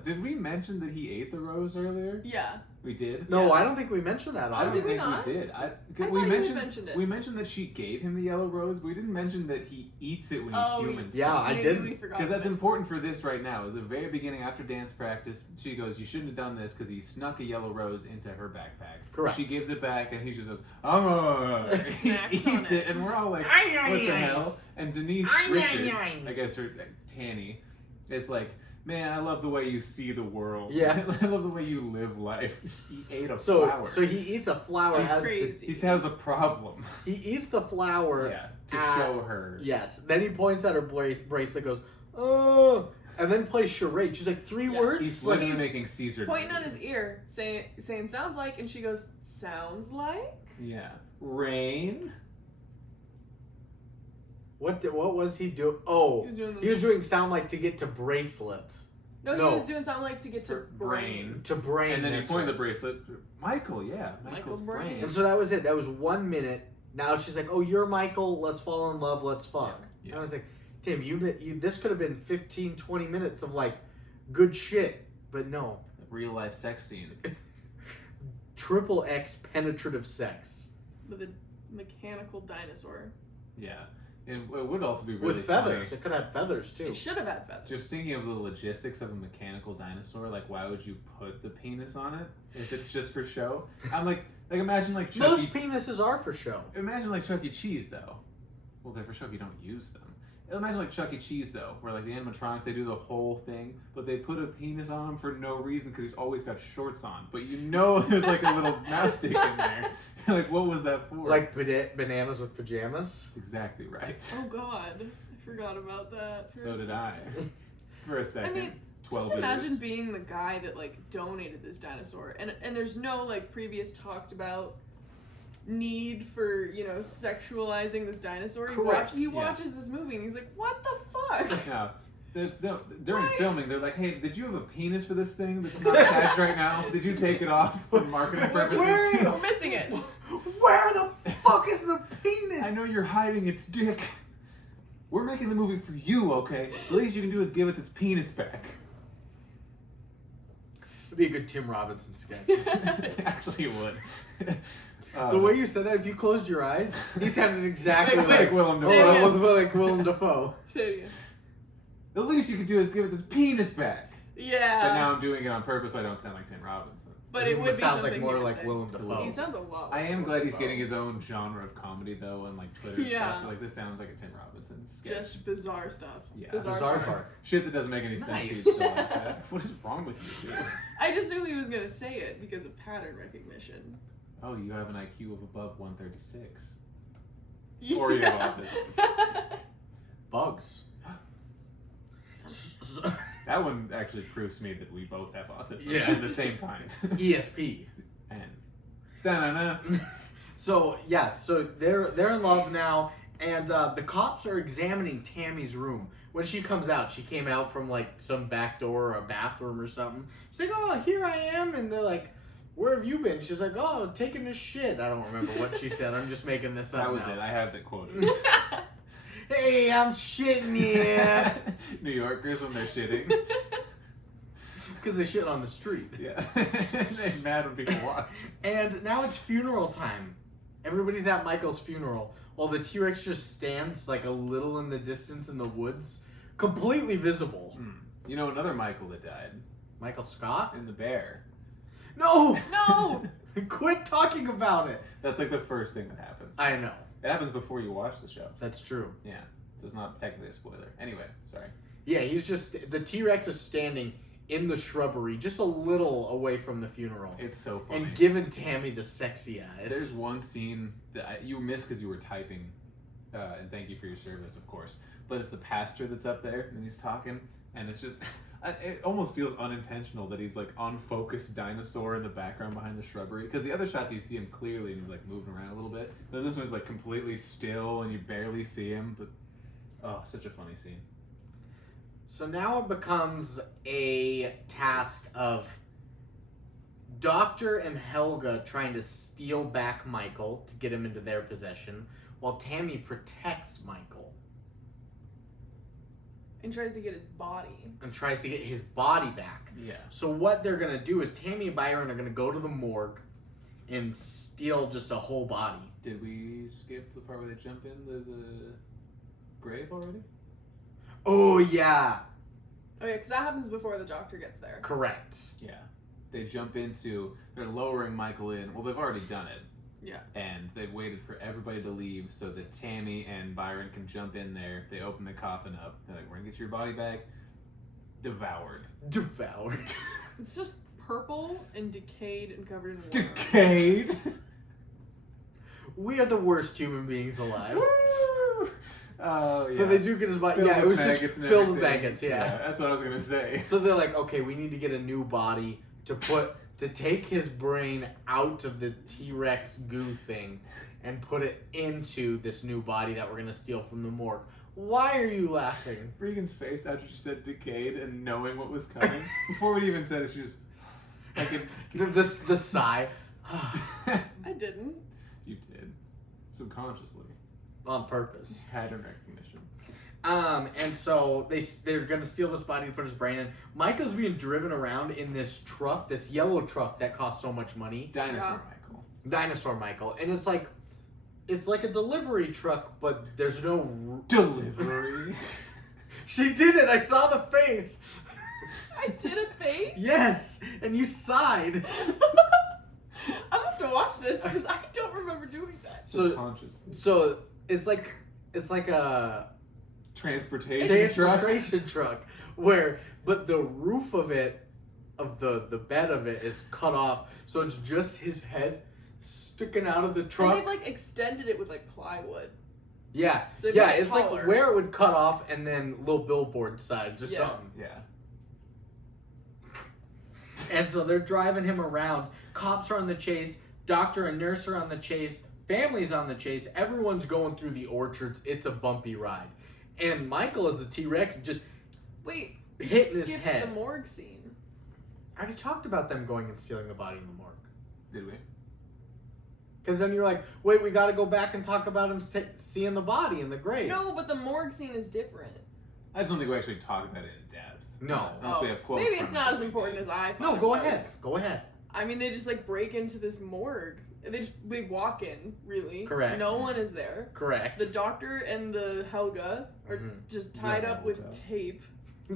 Did we mention that he ate the rose earlier? Yeah. We did? No, Yeah. I don't think we mentioned that. I don't Did we think not? we did. I we thought you mentioned it. We mentioned that she gave him the yellow rose, but we didn't mention that he eats it when he's human. Yeah, I Maybe didn't. we forgot Because to that's mention important for this right now. At the very beginning, after dance practice, she goes, "You shouldn't have done this," because he snuck a yellow rose into her backpack. Correct. She gives it back, and he just goes, "Oh!" He Snacks on eats it. it, and we're all like, Ay, "What ay, the ay. hell?" And Denise Ay, ay, Richards, ay. I guess her Tanny, is like, "Man, I love the way you see the world. Yeah. I love the way you live life." He ate a So flower. he eats a flower. That's as the- crazy. He has a problem. he eats the flower. Yeah, to Ah, show her. Yes. Then he points at her bracelet, goes, "Oh," and then plays charade. She's like, three Yeah, words. He's Like, literally making Caesar Pointing at noises. his ear, saying sounds like, and she goes, sounds like? Yeah. Rain. what was he doing? Oh, He was doing he was doing sound like to get to bracelet. No, no. he was doing sound like to get to brain. To brain. And then he that's pointed right. the bracelet. Michael, yeah. Michael's brain. And so that was it. That was 1 minute. Now she's like, "Oh, you're Michael. Let's fall in love. Let's fuck." Yeah. And I was like, "Tim, you this could have been 15, 20 minutes of like good shit, but no, Real life sex scene. triple X penetrative sex With a mechanical dinosaur. Yeah. It would also be really with feathers. funny. It could have feathers too." It should have had feathers. Just thinking of the logistics of a mechanical dinosaur, like why would you put the penis on it if it's just for show? I'm like imagine like Chuck Most E. penises are for show. Imagine like Chuck E. Cheese though. Well, they're for show if you don't use them. Imagine like Chuck E. Cheese though, where like the animatronics they do the whole thing, but they put a penis on him for no reason because he's always got shorts on. But you know there's like a little mouse dick in there. Like what was that for? Like bananas with pajamas. That's exactly right. Oh god, I forgot about that. for a So did second. I. For a second. I mean, 12 just imagine years. being the guy that like donated this dinosaur, and there's no like previous talked about need for sexualizing this dinosaur. Correct, He yeah. watches this movie and he's like, what the fuck? No. During Why? filming, they're like, "Hey, did you have a penis for this thing that's not attached right now? Did you take it off for marketing purposes?" We're missing it. Where the fuck is the penis? I know you're hiding its dick. We're making the movie for you, okay? The least you can do is give it its penis back. It'd be a good Tim Robinson sketch. Actually, it would. The way you said that, if you closed your eyes, he sounded exactly Like, like Willem Say it Dafoe. again. like Willem Dafoe. Say it again. The least you can do is give it its penis back. Yeah. But now I'm doing it on purpose so I don't sound like Tim Robinson. But it would be sounds something like more he would like say. Willem Dafoe. He sounds a lot. I like am glad Willem he's Dafoe. getting his own genre of comedy though, and like Twitter Yeah. stuff. Like this sounds like a Tim Robinson sketch. Just bizarre stuff. Yeah. Bizarre Park. Shit that doesn't make any sense. Nice. He's still like that. What is wrong with you, dude? I just knew he was gonna say it because of pattern recognition. Oh, you have an IQ of above 136. Or you have Bugs. That one actually proves to me that we both have autism. Yeah. Of the same kind. ESP. And. Da-na-na. So yeah, so they're in love now, and the cops are examining Tammy's room. When she comes out, she came out from like some back door or a bathroom or something. She's like, "Oh, here I am," and they're like, where have you been? She's like, oh, taking a shit. I don't remember what she said. I'm just making this up That was now. it. I have the quote. Hey, I'm shitting here. New Yorkers when they're shitting. Because they shit on the street. Yeah. They're mad when people watch. And now it's funeral time. Everybody's at Michael's funeral while the T-Rex just stands like a little in the distance in the woods, completely visible. You know another Michael that died? Michael Scott? In The Bear. No! No! Quit talking about it. That's like the first thing that happens. I know. It happens before you watch the show. That's true. Yeah. So it's not technically a spoiler. Anyway, sorry. Yeah, he's just, the T-Rex is standing in the shrubbery, just a little away from the funeral. It's so funny. And giving Tammy the sexy eyes. There's one scene that you missed because you were typing, and thank you for your service, of course. But it's the pastor that's up there, and he's talking, and it's just, it almost feels unintentional that he's like unfocused dinosaur in the background behind the shrubbery. Because the other shots you see him clearly, and he's like moving around a little bit. But this one's like completely still, and you barely see him. But oh, such a funny scene. So now it becomes a task of Doctor and Helga trying to steal back Michael to get him into their possession, while Tammy protects Michael And tries to get his body. and tries to get his body back. Yeah. So what they're gonna do is Tammy and Byron are gonna go to the morgue and steal just a whole body. Did we skip the part where they jump in the grave already? Oh yeah, Oh yeah, because that happens before the doctor gets there. correct. Yeah. They jump into, they're lowering Michael in. Well, they've already done it. Yeah. And they've waited for everybody to leave so that Tammy and Byron can jump in there. They open the coffin up. They're like, we're gonna get your body back. Devoured. Devoured. It's just purple and decayed and covered in worms. Decayed. We are the worst human beings alive. Woo! Oh, yeah. So they do get his body. Filled Yeah, it with was just maggots and filled with everything. maggots. Yeah. That's what I was gonna say. So they're like, okay, we need to get a new body to take his brain out of the T-Rex goo thing and put it into this new body that we're gonna steal from the morgue. Why are you laughing? Reegan's face after she said decayed and knowing what was coming. Before we even said it, she just like The sigh. I didn't. You did. Subconsciously. On purpose. Pattern recognition. And so they're gonna steal this body and put his brain in. Michael's being driven around in this truck, this yellow truck that costs so much money. Dinosaur Yeah. Michael. Dinosaur Michael. And it's like a delivery truck, but there's no Delivery. She did it. I saw the face. I did a face? Yes, and you sighed. I'm gonna have to watch this because I don't remember doing that. So- Subconsciously. So it's like a Transportation truck but the roof of it, of the bed of it is cut off, so it's just his head sticking out of the And truck. they've like extended it with like plywood. Yeah, So they yeah, make it it's taller. like where it would cut off and then little billboard sides or Yeah. something. Yeah. And so they're driving him around. Cops are on the chase. Doctor and nurse are on the chase. Family's on the chase. Everyone's going through the orchards. It's a bumpy ride. And Michael, as the T-Rex, just Wait, hitting his skipped head. the morgue scene. I already talked about them going and stealing the body in the morgue. Did we? Because then you're like, wait, we got to go back and talk about him seeing the body in the grave. No, but the morgue scene is different. I just don't think we actually talked about it in depth. No. Unless we have quotes Maybe from it's it. not as important as I thought. No, it go was. ahead. Go ahead. I mean, they just like break into this morgue. And they walk in, really. Correct. No one is there. Correct. The doctor and the Helga are Mhm. just tied Yeah, up with so. tape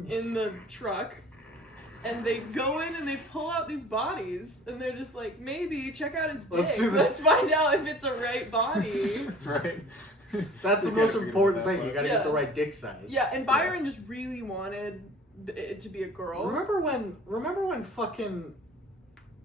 in the truck. And they go in and they pull out these bodies. And they're just like, maybe check out his Let's dick. do this. Let's find out if it's a right body. That's right. That's the You most gotta forget important about thing. that You part. got to get the Yeah. right dick size. Yeah, and Byron just really wanted it to be a girl. Remember when fucking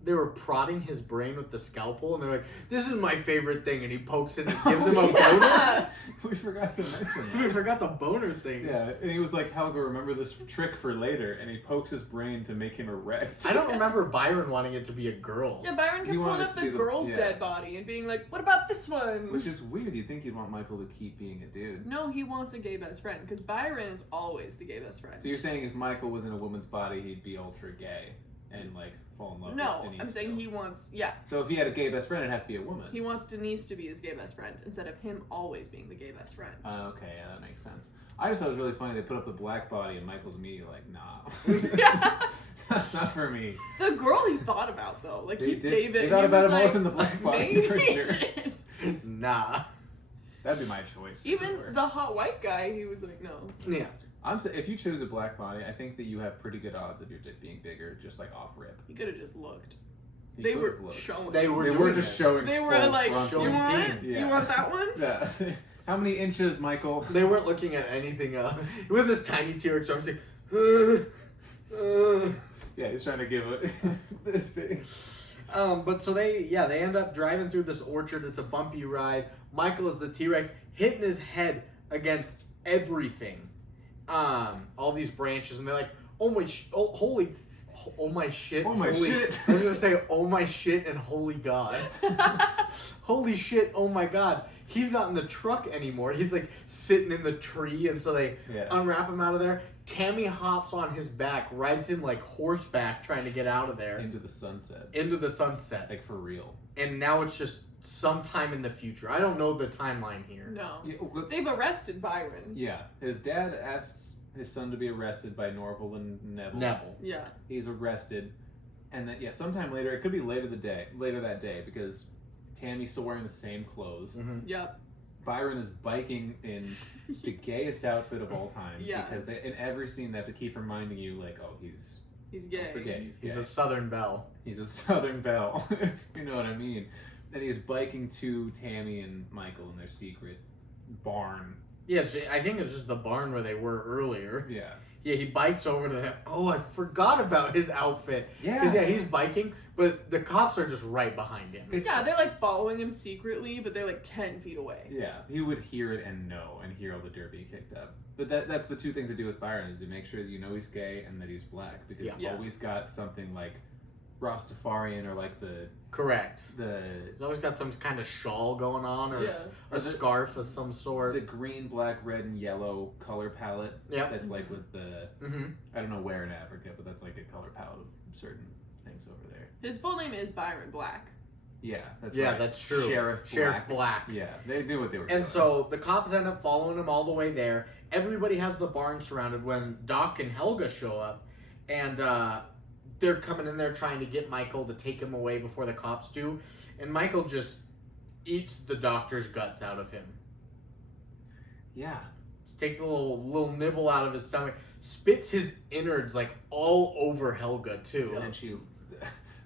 they were prodding his brain with the scalpel and they're like, this is my favorite thing, and he pokes it and gives him a boner? Yeah. We forgot to mention We that. forgot the boner thing. Yeah, and he was like, Helga, remember this trick for later, and he pokes his brain to make him erect. I don't remember Byron wanting it to be a girl. Yeah, Byron He kept pulling wanted up to the be the- girl's yeah. dead body and being like, what about this one? Which is weird. You'd think he'd want Michael to keep being a dude. No, he wants a gay best friend because Byron is always the gay best friend. So you're saying if Michael was in a woman's body, he'd be ultra gay and like fall in love No, with Denise. I'm saying still. he wants, yeah, So if he had a gay best friend, it'd have to be a woman. he wants Denise to be his gay best friend instead of him always being the gay best friend. Okay, yeah, that makes sense. I just thought it was really funny. They put up the black body, and Michael's immediately like, nah. That's not for me. The girl he thought about though, like They he did- gave it. they thought he about was it more like, than the black body, maybe for he sure. did. Nah. That'd be my choice. I Even swear. the hot white guy, he was like, no. Yeah. If you choose a black body, I think that you have pretty good odds of your dick being bigger, just like off rip. He could have just looked. He They could were have looked. showing. They were They doing were just it. showing. They were full like, frontal. you want? beam. Yeah. You want that one? Yeah. How many inches, Michael? They weren't looking at anything else. With this tiny T-Rex arm, he's like, Yeah, he's trying to give it this big. But so they end up driving through this orchard. It's a bumpy ride. Michael is the T-Rex hitting his head against everything. All these branches, and they're like, oh my shit. I was gonna say, oh my shit and holy God. Holy shit, oh my God. He's not in the truck anymore. He's like sitting in the tree, and so they unwrap him out of there. Tammy hops on his back, rides him like horseback, trying to get out of there. Into the sunset. Into the sunset. Like for real. And now it's just sometime in the future. I don't know the timeline here. No. Yeah, well, They've arrested Byron. yeah, his dad asks his son to be arrested by Norval and Neville. Neville. Yeah. He's arrested, and then sometime later, it could be later that day, because Tammy's still wearing the same clothes. Mm-hmm. Yep. Byron is biking in the gayest outfit of all time. Yeah. Because in every scene they have to keep reminding you, like, oh, he's gay. don't forget, He's gay. a Southern Belle. He's a Southern Belle. You know what I mean? And he's biking to Tammy and Michael in their secret barn. Yeah, I think it's just the barn where they were earlier. Yeah. Yeah, he bikes over to them. Oh, I forgot about his outfit. Yeah. Because, he's biking, but the cops are just right behind him. Yeah, they're like following him secretly, but they're like 10 feet away. Yeah, he would hear it and know, and hear all the dirt being kicked up. But that's the two things to do with Byron, is to make sure that you know he's gay and that he's black, because he's Yeah. always got something like Rastafarian, or like the Correct. He's always got some kind of shawl going on, or Yeah. a scarf of some sort. the green, black, red, and yellow color palette. Yep. That's like with the Mm-hmm. I don't know where in Africa, but that's like a color palette of certain things over there. His full name is Byron Black. Yeah, that's Yeah, right. that's true. Sheriff Black. Yeah, they knew what they were doing. And so the cops end up following him all the way there. Everybody has the barn surrounded when Doc and Helga show up, and they're coming in there trying to get Michael to take him away before the cops do, and Michael just eats the doctor's guts out of him. Yeah. Takes a little nibble out of his stomach, spits his innards like all over Helga too. And then she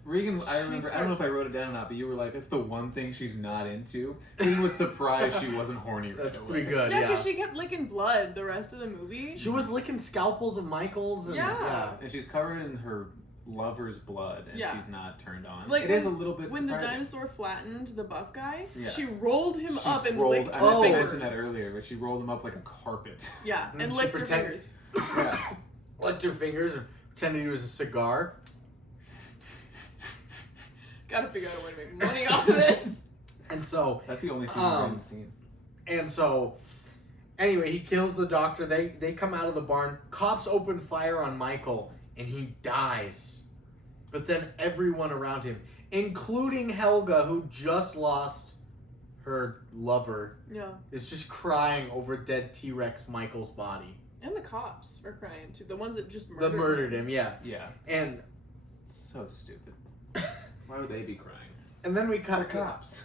Reegan, I remember, I don't know if I starts- wrote it down or not, but you were like, it's the one thing she's not into. Reegan was surprised she wasn't horny right That's away. pretty good. Yeah, Yeah, because she kept licking blood the rest of the movie. she was licking scalpels of Michael's. And, Yeah. And she's covered in her lover's blood, and Yeah. she's not turned on. Like It is a when- little bit When the surprising. dinosaur flattened the buff guy, Yeah. she rolled him She up and rolled, licked I her meant to fingers. mention that earlier, but she rolled him up like a carpet. Yeah, And and she licked her pretend- fingers. Yeah. Licked her fingers and pretended it was a cigar. Gotta figure out a way to make money off of this. And so That's the only scene we haven't seen. And so, anyway, he kills the doctor. They come out of the barn. Cops open fire on Michael, and he dies. But then everyone around him, including Helga, who just lost her lover, Yeah. is just crying over dead T-Rex Michael's body. And the cops are crying too. The ones that just That murdered him, yeah. Yeah. And So stupid. Why would they be crying? and then we They're cut cops.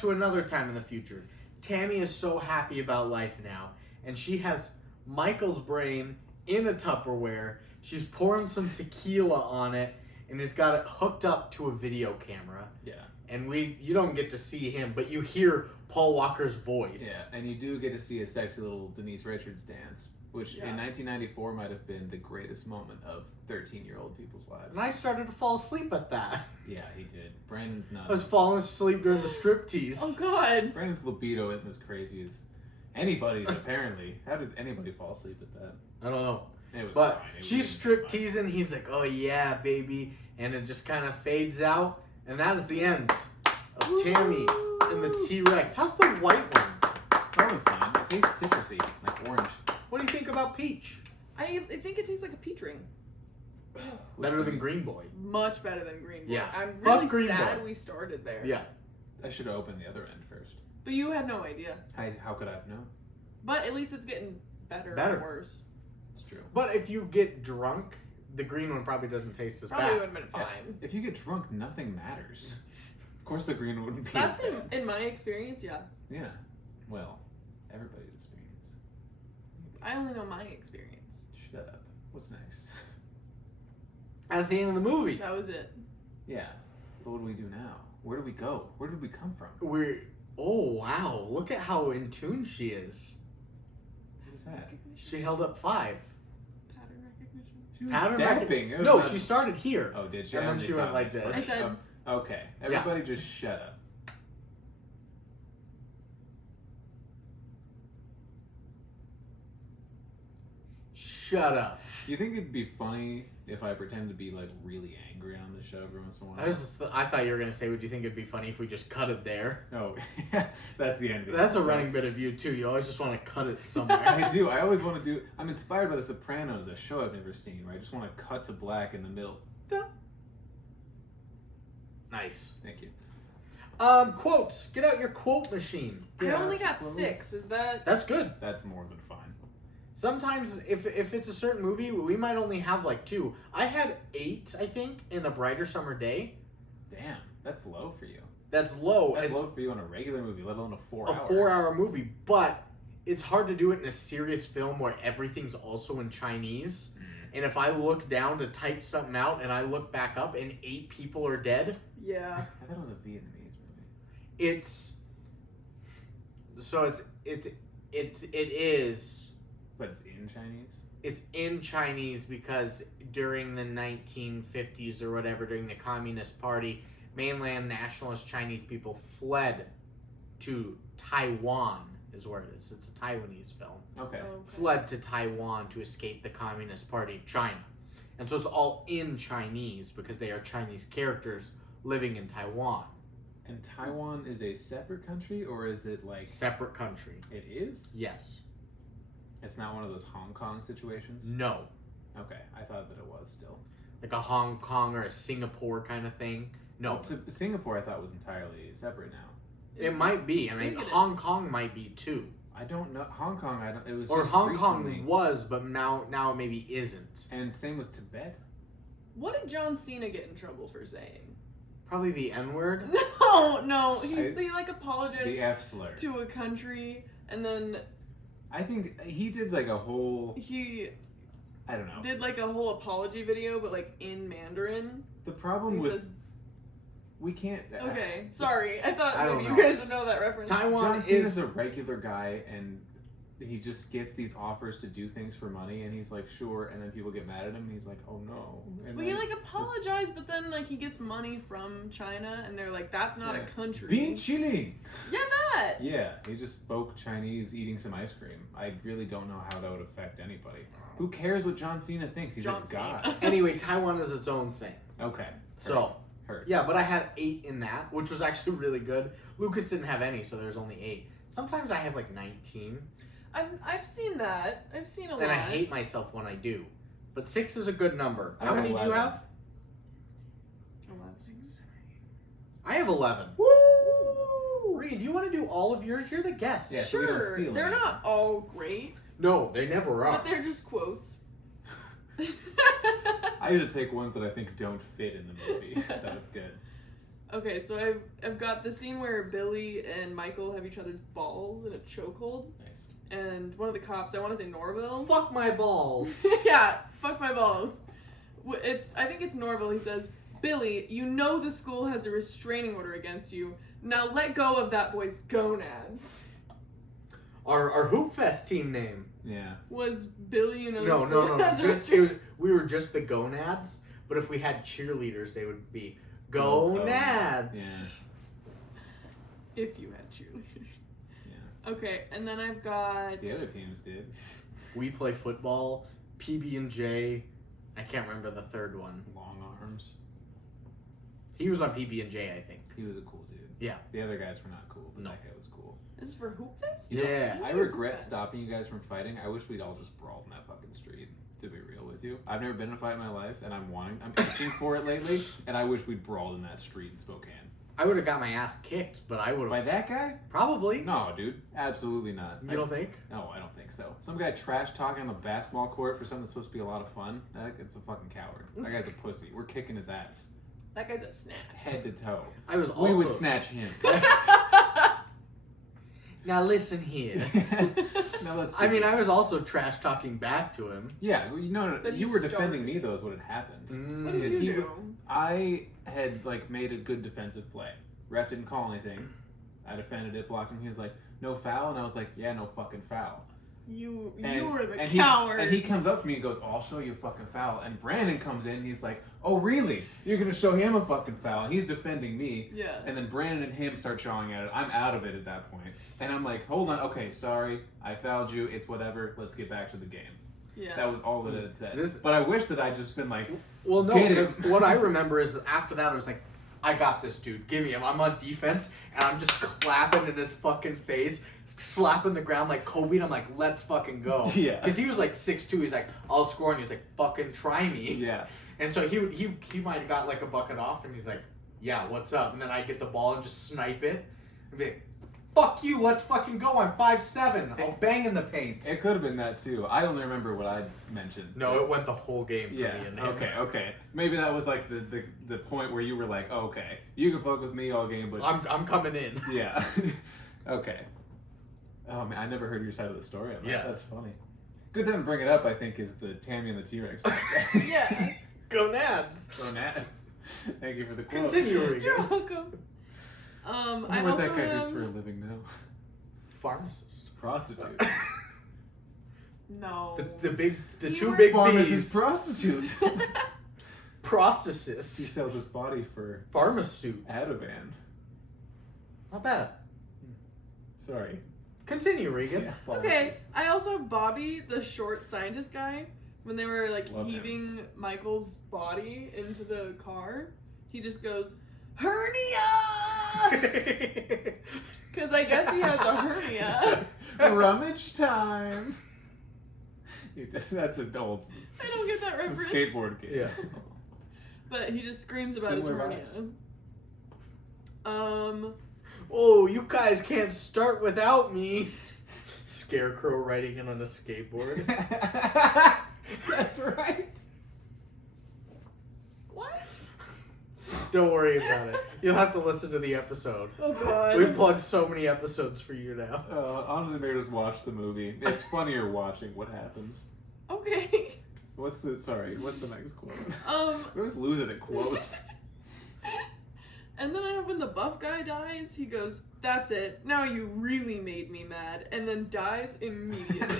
to another time in the future. Tammy is so happy about life now, and she has Michael's brain in a Tupperware. She's pouring some tequila on it, and it's got it hooked up to a video camera. Yeah. And you don't get to see him, but you hear Paul Walker's voice. Yeah, and you do get to see a sexy little Denise Richards dance, which Yeah. in 1994 might have been the greatest moment of 13-year-old people's lives. And I started to fall asleep at that. Yeah, he did. Brandon's not. I was falling asleep during the striptease. Oh god. Brandon's libido isn't as crazy as anybody's, apparently. How did anybody fall asleep at that? I don't know. It was But fine. It she's was strip fine. teasing. He's like, "Oh yeah, baby," and it just kind of fades out, and that is the end of Tammy and the T-Rex. How's the white one? That one's fine. It tastes citrusy, like orange. What do you think about Peach? I think it tastes like a peach ring. Better than Green Boy. Much better than Green Boy. Yeah. I'm Fuck really Green sad Boy. we started there. Yeah. I should have opened the other end first. But you had no idea. How could I have known? But at least it's getting better. Better. And worse. It's true. But if you get drunk, the green one probably doesn't taste as Probably bad. would have been Yeah. fine. If you get drunk, nothing matters. Of course, the green wouldn't be. That's as bad. in my experience, yeah. Yeah. Well, everybody's experience. I only know my experience. Shut up. What's next? That's the end of the movie. That was it. Yeah. But what do we do now? Where do we go? Where did we come from? Oh wow! Look at how in tune she is. What is that? She held up 5. Pattern recognition. She was Pattern dapping. It was No, not- she started here. Oh, did she? And I then only she saw went like this. this. I said- Okay. Everybody just shut up. Shut up. Do you think it'd be funny if I pretended to be like really angry on the show every once in a while? I thought you were gonna say, would you think it'd be funny if we just cut it there? No, that's the end. Of That's a it. running bit of you too. You always just want to cut it somewhere. I do. I always want to do. I'm inspired by The Sopranos, a show I've never seen, where I just want to cut to black in the middle. Nice. Thank you. Quotes. Get out your quote machine. I only got Close. 6. Is that? That's good. That's more than fine. Sometimes if it's a certain movie, we might only have like 2. I had 8, I think, in A Brighter Summer Day. Damn, that's low for you. That's low. That's as low for you on a regular movie, let alone a 4-hour. a 4-hour movie, but it's hard to do it in a serious film where everything's also in Chinese. And if I look down to type something out and I look back up and 8 people are dead, Yeah. I thought it was a Vietnamese movie. it is. But it's in Chinese? It's in Chinese because during the 1950s or whatever, during the Communist Party, mainland nationalist Chinese people fled to Taiwan, is where it is. It's a Taiwanese film. Okay. Fled to Taiwan to escape the Communist Party of China. And so it's all in Chinese because they are Chinese characters living in Taiwan. And Taiwan is a separate country, or is it like... Separate country. It is? Yes. It's not one of those Hong Kong situations? No. Okay, I thought that it was still. Like a Hong Kong or a Singapore kind of thing. No. Well, Singapore I thought was entirely separate now. It might be. I mean, think it Hong is. Kong might be too. I don't know. Hong Kong, I don't... It was Or just Hong recently. Kong was, but now it maybe isn't. And same with Tibet. What did John Cena get in trouble for saying? Probably the N-word. No. He like apologized The F slur. to a country, and then I think he did like a whole... he I don't know. did like a whole apology video, but like in Mandarin. The problem He with... says, We can't... okay, sorry. I thought I don't maybe know. you guys would know that reference. Taiwan John Cena's is a regular guy, and he just gets these offers to do things for money, and he's like, sure, and then people get mad at him, and he's like, oh no. And Well, he then like apologized, but then like he gets money from China, and they're like, "That's not Yeah. a country." Being chilling. Yeah, that. Yeah, he just spoke Chinese eating some ice cream. I really don't know how that would affect anybody. Who cares what John Cena thinks? He's John a god. Cena. anyway. Taiwan is its own thing. Okay. So Heard. yeah, but I had 8 in that, which was actually really good. Lucas didn't have any, so there's only 8. Sometimes I have like 19, I've seen that. I've seen a lot. and I hate myself when I do. But 6 is a good number. I How have many do you 11. have? 11. I have 11. Woo! Reed, do you want to do all of yours? You're the guest. Yeah. So we don't Sure, steal they're anything. not all great, No, they never are. but they're just quotes. I usually take ones that I think don't fit in the movie, so it's good. Okay, so I've got the scene where Billy and Michael have each other's balls in a chokehold, Nice. and one of the cops, I want to say Norville. Fuck my balls. Yeah, fuck my balls. I think it's Norville. He says, "Billy, you know the school has a restraining order against you. Now let go of that boy's gonads." Our Hoop Fest team name. Yeah. Was Billy, you know, the No. school has a Just, we were just the gonads, but if we had cheerleaders, they would be gonads. If you had cheerleaders. Yeah. Okay, and then I've got. The other teams did. We play football, PB&J. I can't remember the third one. Long arms. He was on PB&J, I think. He was a cool dude. Yeah. The other guys were not cool, but No. that guy was cool. This is for Hoop Fest? You know, Yeah. I regret stopping you guys from fighting. I wish we'd all just brawled in that fucking street. to be real with you. I've never been in a fight in my life, and I'm itching for it lately, and I wish we'd brawled in that street in Spokane. I would have got my ass kicked, but I would By have that guy? probably. No, dude. Absolutely not. You don't think? No, I don't think so. Some guy trash talking on the basketball court for something that's supposed to be a lot of fun. It's a fucking coward. That guy's a pussy. We're kicking his ass. That guy's a snatch. Head to toe. I was We also. would snatch him. Now listen here. No, let's. I mean, I was also trash talking back to him. Yeah, well, no, But you he were defending started. me though. Is what had happened. What did Because you he do? I had like made a good defensive play. Ref didn't call anything. I defended it, blocked him. He was like, "No foul," and I was like, "Yeah, no fucking foul." You And, were the and coward. and he comes up to me and goes, "I'll show you a fucking foul." And Brandon comes in and he's like, "Oh, really? You're gonna show him a fucking foul?" And he's defending me. Yeah. And then Brandon and him start showing at it. I'm out of it at that point. And I'm like, "Hold on, okay, sorry, I fouled you. It's whatever. Let's get back to the game." Yeah. That was all that it had said. This- But I wish that I'd just been like, Well, no, Get it. because what I remember is after that, I was like, I got this dude. Give me him. I'm on defense, and I'm just clapping in his fucking face, slapping the ground like Kobe, and I'm like, let's fucking go. Yeah. Because he was like 6'2". He's like, I'll score, and he's like, fucking try me. yeah. And so he might have got like a bucket off, and he's like, yeah, what's up? And then I get the ball and just snipe it. And be like, fuck you, let's fucking go. I'm 5'7". I'll bang in the paint. It could have been that too. I only remember what I mentioned. No, it went the whole game for Yeah. me and him. Okay. Maybe that was like the point where you were like, oh, okay, you can fuck with me all game, but I'm coming in. yeah. Okay. Oh man, I never heard your side of the story on that. Yeah. That's funny. Good time to bring it up, I think, is the Tammy and the T-Rex. Yeah. Gonads. Gonads. Thank you for the quote. Continue, Reegan. You're welcome. I I wonder what also that guy does have... for a living now. Pharmacist. Prostitute. No. The He two works- big Pharmacist B's. prostitute. He Prostacist. sells his body for Pharmaceut. Ativan. Not bad. Sorry. Continue, Reegan. Yeah, Okay, pharmacist. I also have Bobby, the short scientist guy, when they were like Love him. heaving Michael's body into the car. He just goes, hernia! Because I guess he has a hernia. Rummage time. That's an old I don't get that some reference. skateboard game. Yeah. But he just screams about Similar his hernia. Oh, you guys can't start without me. Scarecrow riding in on a skateboard. That's right. What? Don't worry about it. You'll have to listen to the episode. Oh god. We've plugged so many episodes for you now. Honestly, maybe just watch the movie. It's funnier watching what happens. Okay. What's the next quote? We always lose it at quotes. And then I have when the buff guy dies, he goes, "That's it. Now you really made me mad," and then dies immediately.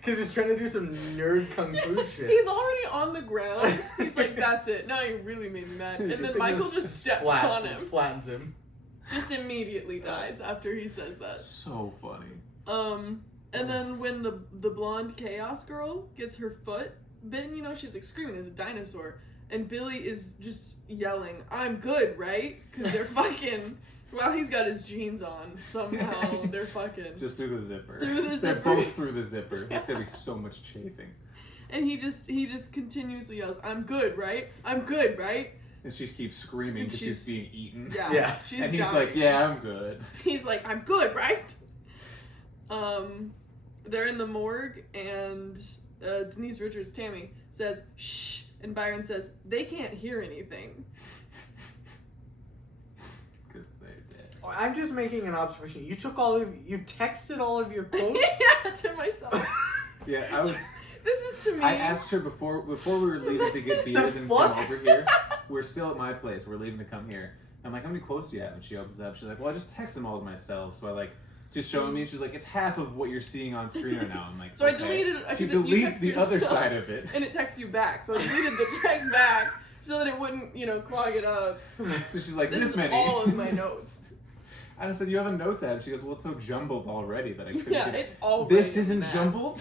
Because he's trying to do some nerd kung fu shit. He's already on the ground. He's like, "That's it. Now you really made me mad." And then It Michael just steps on him. Flattens him. Just immediately dies after he says that. So funny. And then when the blonde chaos girl gets her foot bitten, you know, she's like screaming, "There's a dinosaur." And Billy is just yelling, "I'm good, right?" Because they're fucking, while he's got his jeans on, somehow they're fucking. Just through the zipper. Through the They're zipper. both through the zipper. There's gonna be so much chafing. And he just continuously yells, "I'm good, right? I'm good, right?" And she keeps screaming because she's She's- being eaten. Yeah. Yeah. She's And he's dying. like, "Yeah, I'm good." He's like, "I'm good, right?" They're in the morgue, and Denise Richards, Tammy, says, "Shh," and Byron says, "They can't hear anything." Because they're dead. I'm just making an observation. You texted all of your quotes? Yeah, to myself. Yeah, I was. This is to me. I asked her before we were leaving to get beers and fuck? come over here. We're still at my place. We're leaving to come here. I'm like, "How many quotes do you have?" And she opens up. She's like, "Well, I just text them all to myself." So I like, she's showing me. She's like, "It's half of what you're seeing on screen right now." I'm like, So I "Okay." deleted it, She 'cause you deletes text the other yourself. side of it. And it texts you back. So I deleted the text back so that it wouldn't, clog it up. So she's like, This "This is many." all of my notes. And I said, "You have a notes app." She goes, "Well, it's so jumbled already that I couldn't Yeah, get it." it's all This right isn't maps. jumbled?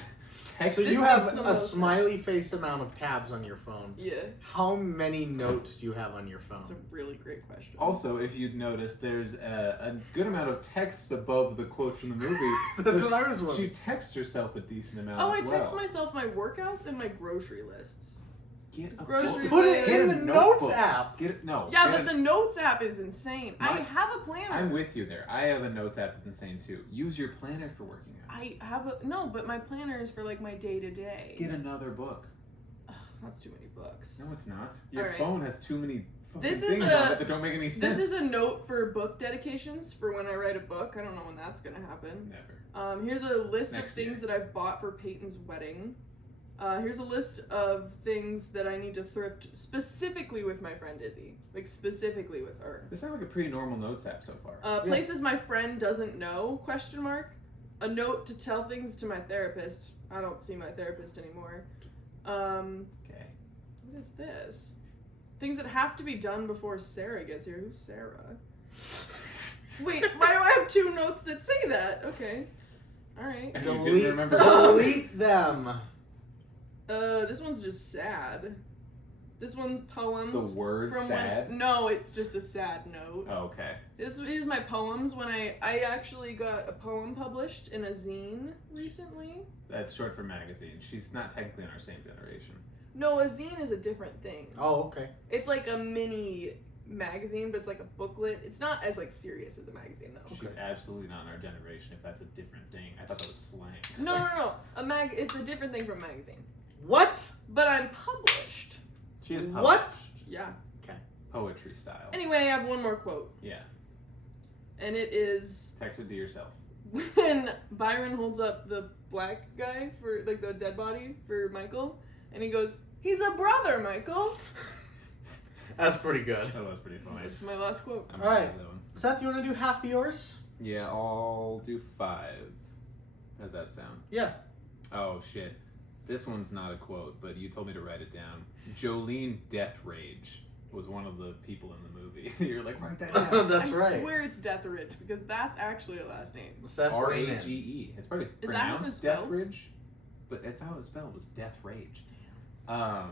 text. So This you makes have the a most smiley sense. face amount of tabs on your phone. Yeah, How many notes do you have on your phone? that's a really great question. Also, if you'd notice, there's a good amount of texts above the quotes from the movie. That's So what I was She wondering. texts herself a decent amount Oh, as I well. text myself my workouts and my grocery lists. Get a grocery book. Put it Get in a the notes notebook. app. Get it? No. Yeah, get but a- the notes app is insane. I My- have a planner. I'm with you there. I have a notes app that's insane too. Use your planner for working out. I have a no, but my planner is for like my day to day. Get another book. That's too many books. No, it's not. Your Alright. phone has too many fucking This is things a- on it that don't make any sense. This is a note for book dedications for when I write a book. I don't know when that's gonna happen. Never. Here's a list Next of things year. that I've bought for Peyton's wedding. Here's a list of things that I need to thrift specifically with my friend Izzy. Like specifically with her. This sounds like a pretty normal notes app so far. Places my friend doesn't know, question mark. A note to tell things to my therapist. I don't see my therapist anymore. Okay. What is this? Things that have to be done before Sarah gets here. Who's Sarah? Wait, why do I have two notes that say that? Okay. Alright. And you didn't Delete, remember delete them. This one's just sad. This one's poems. the word from sad. When, no, it's just a sad note. Oh, okay. This is my poems when I actually got a poem published in a zine recently. That's short for magazine. She's not technically in our same generation. No, a zine is a different thing. Oh, okay. It's like a mini magazine, but it's like a booklet. It's not as like serious as a magazine though. She's absolutely not in our generation if that's a different thing. I thought that was slang. No. It's a different thing from a magazine. What? But I'm published. She is What? Yeah. poetry style. Anyway, I have one more quote. Yeah. And it is Text it to yourself. when Byron holds up the black guy for like the dead body for Michael, and he goes, "He's a brother, Michael." That's pretty good. That was pretty funny. That's my last quote. I'm All right. proud of that one. Seth, you want to do half of yours? Yeah, I'll do 5. How's that sound? Yeah. Oh shit. This one's not a quote, but you told me to write it down. Jolene Death Rage was one of the people in the movie. You're like, write that down. That's I right. swear it's Deathridge because that's actually a last name. Seth R-A-G-E. It's probably Is that how it's pronounced spelled? Deathridge, but that's how it was spelled. Was Death Rage. Huh?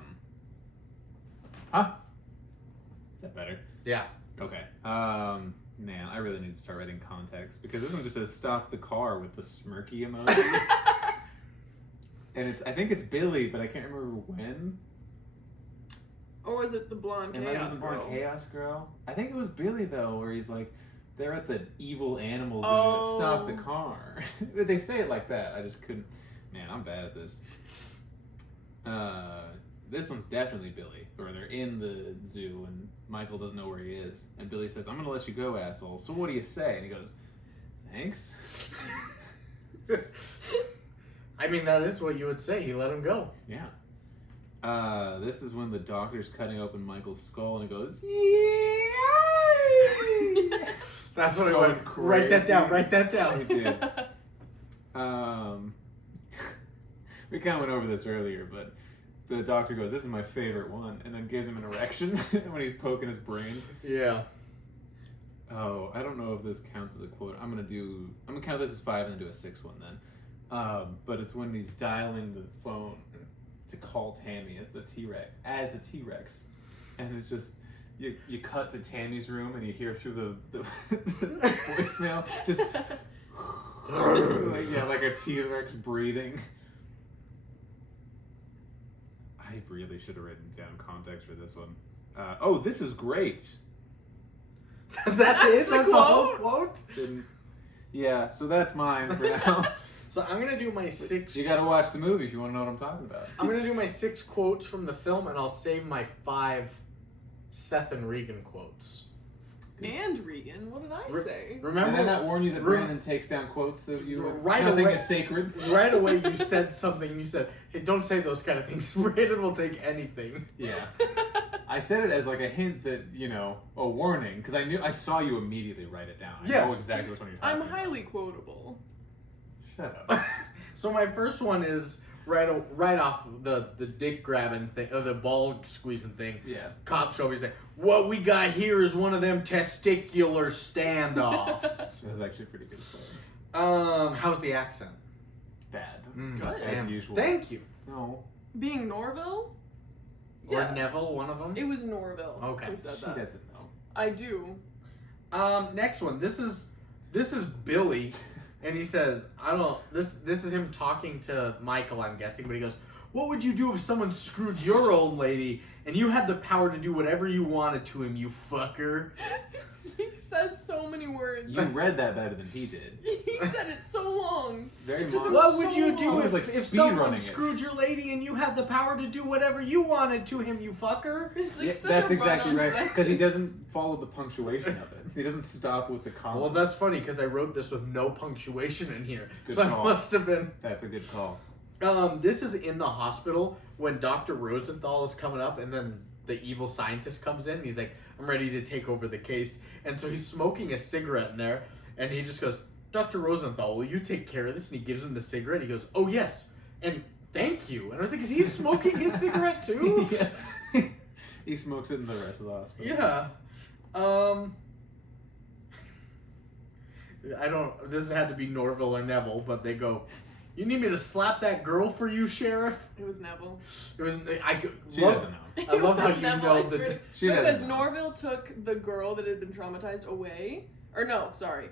Is that better? Yeah. Okay. Man, I really need to start writing context because this one just says "stop the car" with the smirky emoji, and I think it's Billy, but I can't remember when. Or was it the blonde It might have chaos been the Born girl? Chaos Girl. I think it was Billy though, where he's like, they're at the evil animals Oh. and stop the car. But they say it like that. I just couldn't. Man, I'm bad at this. This one's definitely Billy, or they're in the zoo and Michael doesn't know where he is, and Billy says, "I'm gonna let you go, asshole. So what do you say?" And he goes, "Thanks." I mean, that is what you would say. He let him go. Yeah. This is when the doctor's cutting open Michael's skull and he goes, "Yay!" That's what I Going went. Write that down. crazy. Write that He down. did. We kind of went over this earlier, but the doctor goes, "This is my favorite one," and then gives him an erection when he's poking his brain. Yeah. Oh, I don't know if this counts as a quote. I'm gonna count this as 5 and then do a 6th one then. But it's when he's dialing the phone to call Tammy as a T-Rex, and it's just you cut to Tammy's room and you hear through the voicemail just like a T-Rex breathing. I really should have written down context for this one. Oh, this is great. That's it. the That's the whole quote? quote. Didn't. Yeah, so that's mine for now. So I'm gonna do my 6. You gotta watch the movie if you want to know what I'm talking about. I'm gonna do my 6 quotes from the film, and I'll save my 5 Seth and Reegan quotes. And Regan, what did I say? Remember, Did I not warn you that Rem- Brandon takes down quotes of you? Right Nothing away. is sacred. right away you said something. You said, "Hey, don't say those kind of things. Brandon will take anything." Yeah. I said it as like a hint that, a warning, because I saw you immediately write it down. I Yeah. know exactly which one you're talking I'm about. highly quotable. Shut up. So my first one is right off the dick grabbing thing, or the ball squeezing thing. Yeah. Cop show. He's like, "What we got here is one of them testicular standoffs." That was actually a pretty good story. How's the accent? Bad. Good. As Damn. usual. Thank you. No. Being Norville? Or Yeah. Neville, one of them. It was Norville. Okay. Who said She that? doesn't know. I do. Next one. This is Billy, and he says, I don't. This is him talking to Michael, I'm guessing, but he goes, "What would you do if someone screwed your old lady and you had the power to do whatever you wanted to him, you fucker?" He says so many words. You read that better than he did. He said it so long. Very It took him much. What would so you do long. if, Like if speed someone running it. screwed your lady and you had the power to do whatever you wanted to him, you fucker? It's like Yeah, such that's a exactly run-on right. Because he sentence. doesn't follow the punctuation of it. He doesn't stop with the comma. Well, that's funny because I wrote this with no punctuation in here, Good so call. I must have been. That's a good call. This is in the hospital when Dr. Rosenthal is coming up, and then the evil scientist comes in. And he's like, "I'm ready to take over the case," and so he's smoking a cigarette in there, and he just goes, "Dr. Rosenthal, will you take care of this?" And he gives him the cigarette. He goes, "Oh yes, and thank you." And I was like, "Is he smoking his cigarette too?" Yeah. He smokes it in the rest of the hospital. Yeah. I don't. This had to be Norville or Neville, but they go, "You need me to slap that girl for you, Sheriff?" It was Neville. It was. She love, doesn't know. I love how It was you Neville, know I the. swear. She No, because doesn't know. Norville took the girl that had been traumatized away. Or no, sorry.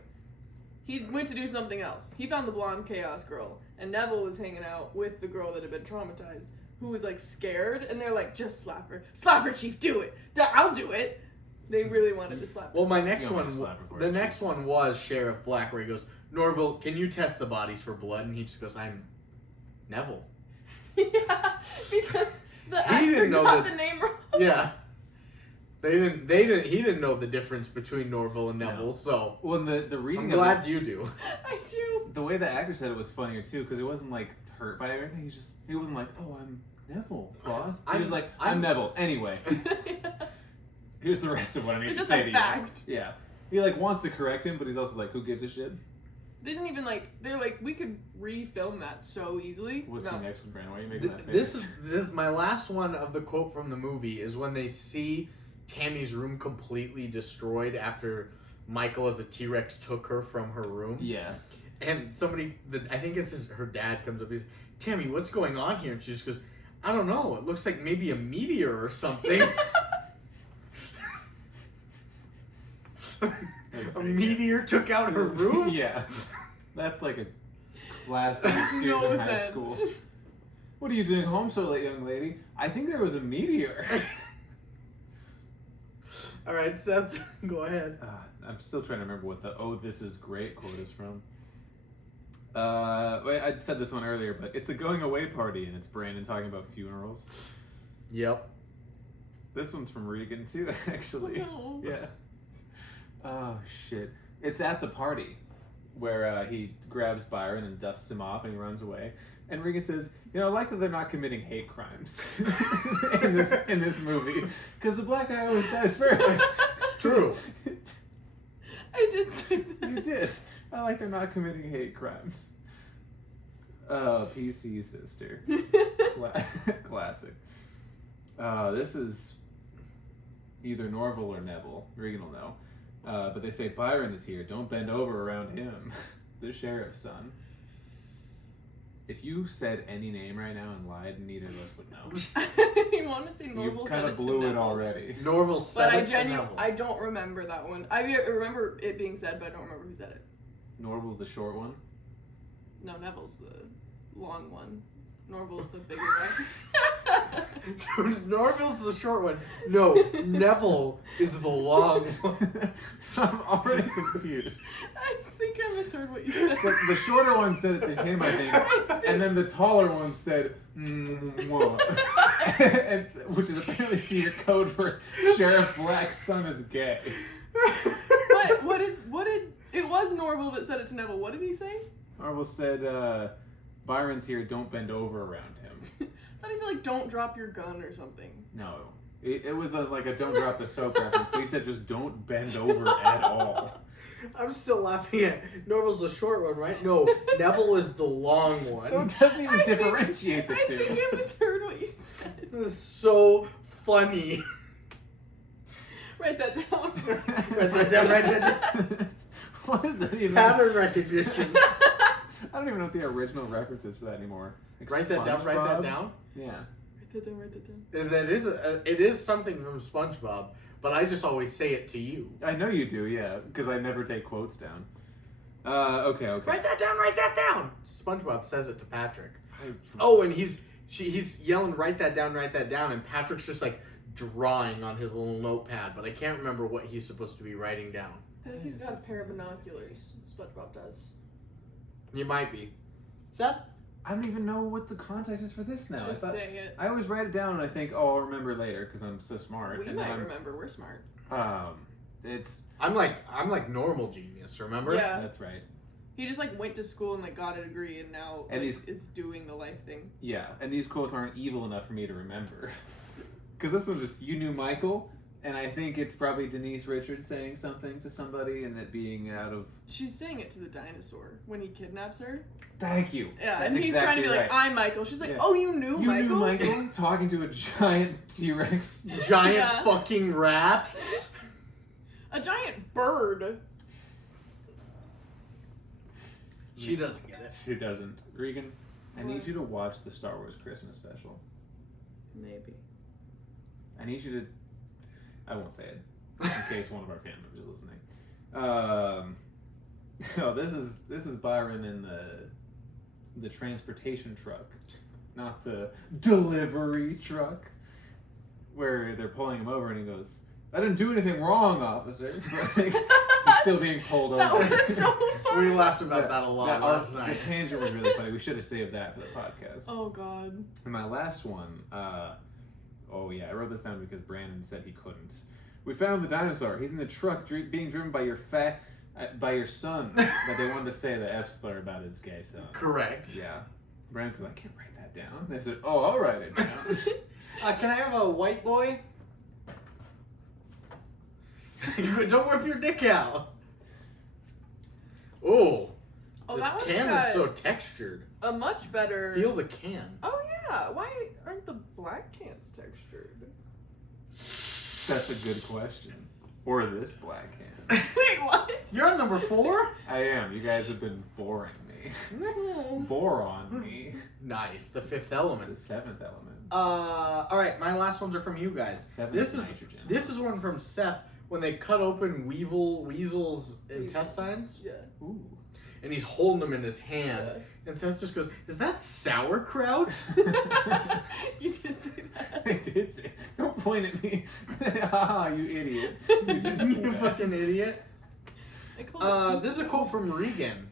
He went to do something else. He found the blonde chaos girl, and Neville was hanging out with the girl that had been traumatized, who was like scared, and they're like, "Just slap her, Chief, do it. I'll do it." They really wanted to slap her. Well, my next You don't one. want to slap her for The it. next one was Sheriff Black, where he goes, "Norville, can you test the bodies for blood?" And he just goes, "I'm Neville." Yeah, because the He actor didn't know got that- the name wrong. Yeah. They didn't. He didn't know the difference between Norville and Neville. No. So Well, the I'm reading glad of it, you do. I do. the way the actor said it was funnier too, because it wasn't like hurt by everything. He wasn't like, "Oh, I'm Neville, boss." He was like, "I'm Neville." Anyway, here's the rest of what I need It's to just say a to fact. you. Yeah. He like wants to correct him, but he's also like, "Who gives a shit?" They didn't even like. They're like, we could refilm that so easily. What's No. your next one, Brandon? Why are you making that This face? is my last one of the quote from the movie is when they see Tammy's room completely destroyed after Michael as a T-Rex took her from her room. Yeah. And somebody, I think it's her dad comes up. He's, "Tammy, what's going on here?" And she just goes, "I don't know. It looks like maybe a meteor or something." That's A pretty good. meteor took out her room? Yeah. That's like a classic excuse No in high sense. school. What are you doing home so late, young lady? I think there was a meteor. All right, Seth, go ahead. I'm still trying to remember what the "Oh, this is great" quote is from. Wait, I said this one earlier, but it's a going away party, and it's Brandon talking about funerals. Yep. This one's from Reegan too, actually. No. Yeah. Oh shit! It's at the party where he grabs Byron and dusts him off, and he runs away. And Reegan says, "You know, I like that they're not committing hate crimes in this movie, because the black guy always dies first." True. I did say that. You did. I like they're not committing hate crimes. Oh, PC sister. Classic. This is either Norville or Neville. Regan will know. But they say, "Byron is here. Don't bend over around him." The sheriff's son. If you said any name right now and lied, neither of us would know. You want to say So Norville you said kind it of to blew it Neville. already. Norville said But I it to Neville. I don't remember that one. I remember it being said, but I don't remember who said it. Norville's the short one. No, Neville's the long one. Norville's the bigger guy. Norville's the short one. No, Neville is the long one. I'm already confused. I think I misheard what you said. The shorter one said it to him, I think, and then the taller one said, "Mwah." And, which is apparently senior code for Sheriff Black's son is gay. What did it was Norville that said it to Neville. What did he say? Marvel said, "Byron's here, don't bend over around him." I thought he said like don't drop your gun or something. No. It was like a don't drop the soap reference, but he said just don't bend over at all. I'm still laughing at Norville's the short one, right? No, Neville is the long one. So it doesn't even I think- differentiate the I two. think I misheard what you said. This is so funny. Write that down. Write that down. What is that even? Pattern recognition. I don't even know what the original reference is for that anymore. Like Write that down. Write that SpongeBob? down. Yeah. Write that down, write that down. And that is it is something from SpongeBob, but I just always say it to you. I know you do, yeah, because I never take quotes down. Okay. Write that down. Write that down. SpongeBob says it to Patrick. Oh, and he's yelling, "Write that down. Write that down," and Patrick's just like drawing on his little notepad, but I can't remember what he's supposed to be writing down. I think he's got a pair of binoculars. SpongeBob does. You might be. Seth? I don't even know what the context is for this now. Just say it. I always write it down and I think, oh, I'll remember later because I'm so smart. We and might then remember. We're smart. It's I'm like normal genius, remember? Yeah. that's right. He just like went to school and like got a degree and now And like, is doing the life thing. Yeah, and these quotes aren't evil enough for me to remember. Because this one just, you knew Michael, and I think it's probably Denise Richards saying something to somebody and it being out of... She's saying it to the dinosaur when he kidnaps her. Thank you. Yeah, That's and he's trying to be exactly like, I'm Michael. She's like, Yeah. oh, you knew You Michael? knew Michael talking to a giant T-Rex. Giant Yeah. fucking rat. A giant bird. She doesn't get it. She doesn't. Reegan, I need What? you to watch the Star Wars Christmas special. Maybe. I need you to... I won't say it, in case one of our family members is listening. Oh, this is Byron in the transportation truck, not the delivery truck, where they're pulling him over and he goes, "I didn't do anything wrong, officer." But, like, he's still being pulled over. That was so funny. We laughed about that a lot last The night. tangent was really funny. We should have saved that for the podcast. Oh, God. And my last one, oh yeah, I wrote this down because Brandon said he couldn't. We found the dinosaur. He's in the truck being driven by by your son. But they wanted to say the F slur about his gay son. Correct. Yeah. Brandon said, I can't write that down. They said, oh, I'll write it down. Can I have a white boy? Don't whip your dick out. Oh, Oh, this that one's can got is so textured. a much better... Feel the can. Oh, yeah. Why aren't the black cans textured? That's a good question. Or this black hand. Wait, what? You're on number 4? I am. You guys have been boring me. Bore on me. Nice. The fifth The element. seventh element. All right, my last ones are from you guys. Seventh This is nitrogen. this is one from Seth when they cut open Weasel's intestines, Yeah. Ooh. and he's holding them in his hand, Yeah. and Seth just goes, "Is that sauerkraut?" You did say that. I did say. Don't point at me. Haha, you idiot. You did say You that. fucking idiot. I called it This is a quote from Reegan.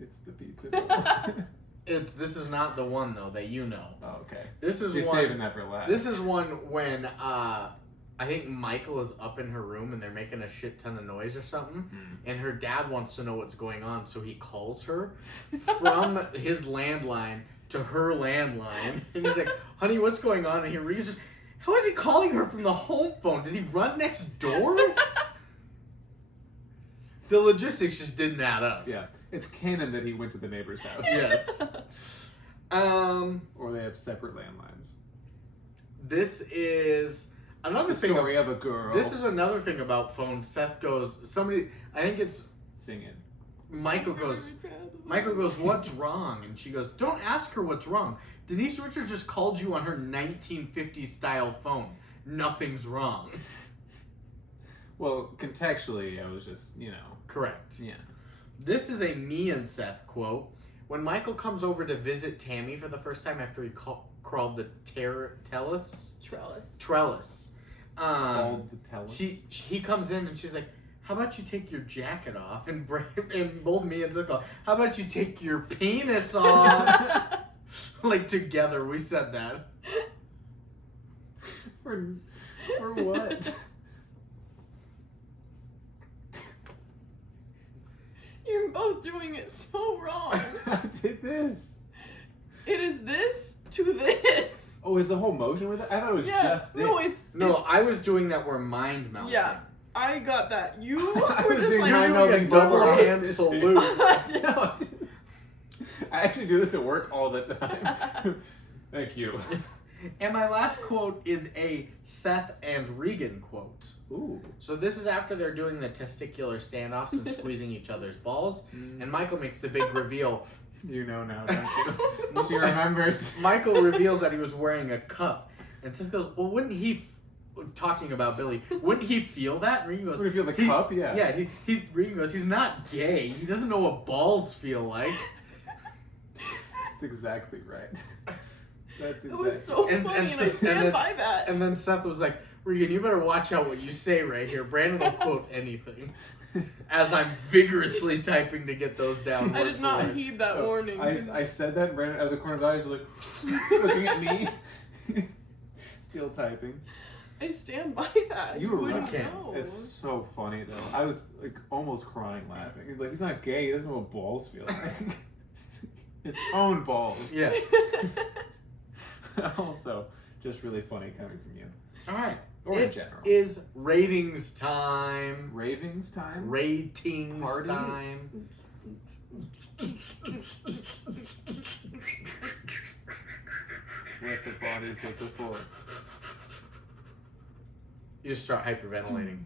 It's the pizza. Bowl. This is not the one though that you know. Oh, okay. This is He's one. saving that for last. This is one when I think Michael is up in her room and they're making a shit ton of noise or something, and her dad wants to know what's going on, so he calls her from his landline to her landline, and he's like, "Honey, what's going on?" And he reads, "How is he calling her from the home phone? Did he run next door?" The logistics just didn't add up. Yeah. It's canon that he went to the neighbor's house. Yes. Or they have separate landlines. This is another The thing. story of a girl. This is another thing about phones. Seth goes, somebody, I think it's Sing it. Michael goes, "What's wrong?" And she goes, "Don't ask her what's wrong. Denise Richards just called you on her 1950s style phone. Nothing's wrong." Well, contextually, I was just, Correct. yeah. This is a me and Seth quote. When Michael comes over to visit Tammy for the first time after he crawled the trellis. Called the tellus. He comes in and she's like, "How about you take your jacket off?" And both me and Seth go, "How about you take your penis off?" Like together, we said that. For what? You're both doing it so wrong. I did this. It is this to this. Oh, is the whole motion with it? I thought it was just this. No, it's I was doing that where mind melting. Yeah. I got that. You I were was just doing like Mind doing melting a double double hand hand salute. No, dude. I actually do this at work all the time. Thank you. And my last quote is a Seth and Reegan quote. Ooh. So this is after they're doing the testicular standoffs and squeezing each other's balls. And Michael makes the big reveal. You know now, don't you? She remembers. Michael reveals that he was wearing a cup. And Seth goes, well, wouldn't he, talking about Billy, wouldn't he feel that? And Reegan goes, Would you feel the cup? Yeah. Yeah, Reegan goes, he's not gay. He doesn't know what balls feel like. That's exactly right. That's It exactly. was so And- funny, and and I so- stand and then- by that. And then Seth was like, Reegan, you better watch out what you say right here. Brandon will quote anything. As I'm vigorously typing to get those down. I word did not for word. heed that warning. I said that, and Brandon out of the corner of his eyes was like looking at me, still typing. I stand by that. You were wouldn't right. know. It's so funny though. I was like almost crying laughing. He's like, he's not gay. He doesn't know what balls feel like. His own balls. Yeah. Also, just really funny coming from you. All right. Or in It general. is ratings time. Ravings time. Ratings Parties. time. Let the bodies hit the floor. You just start hyperventilating.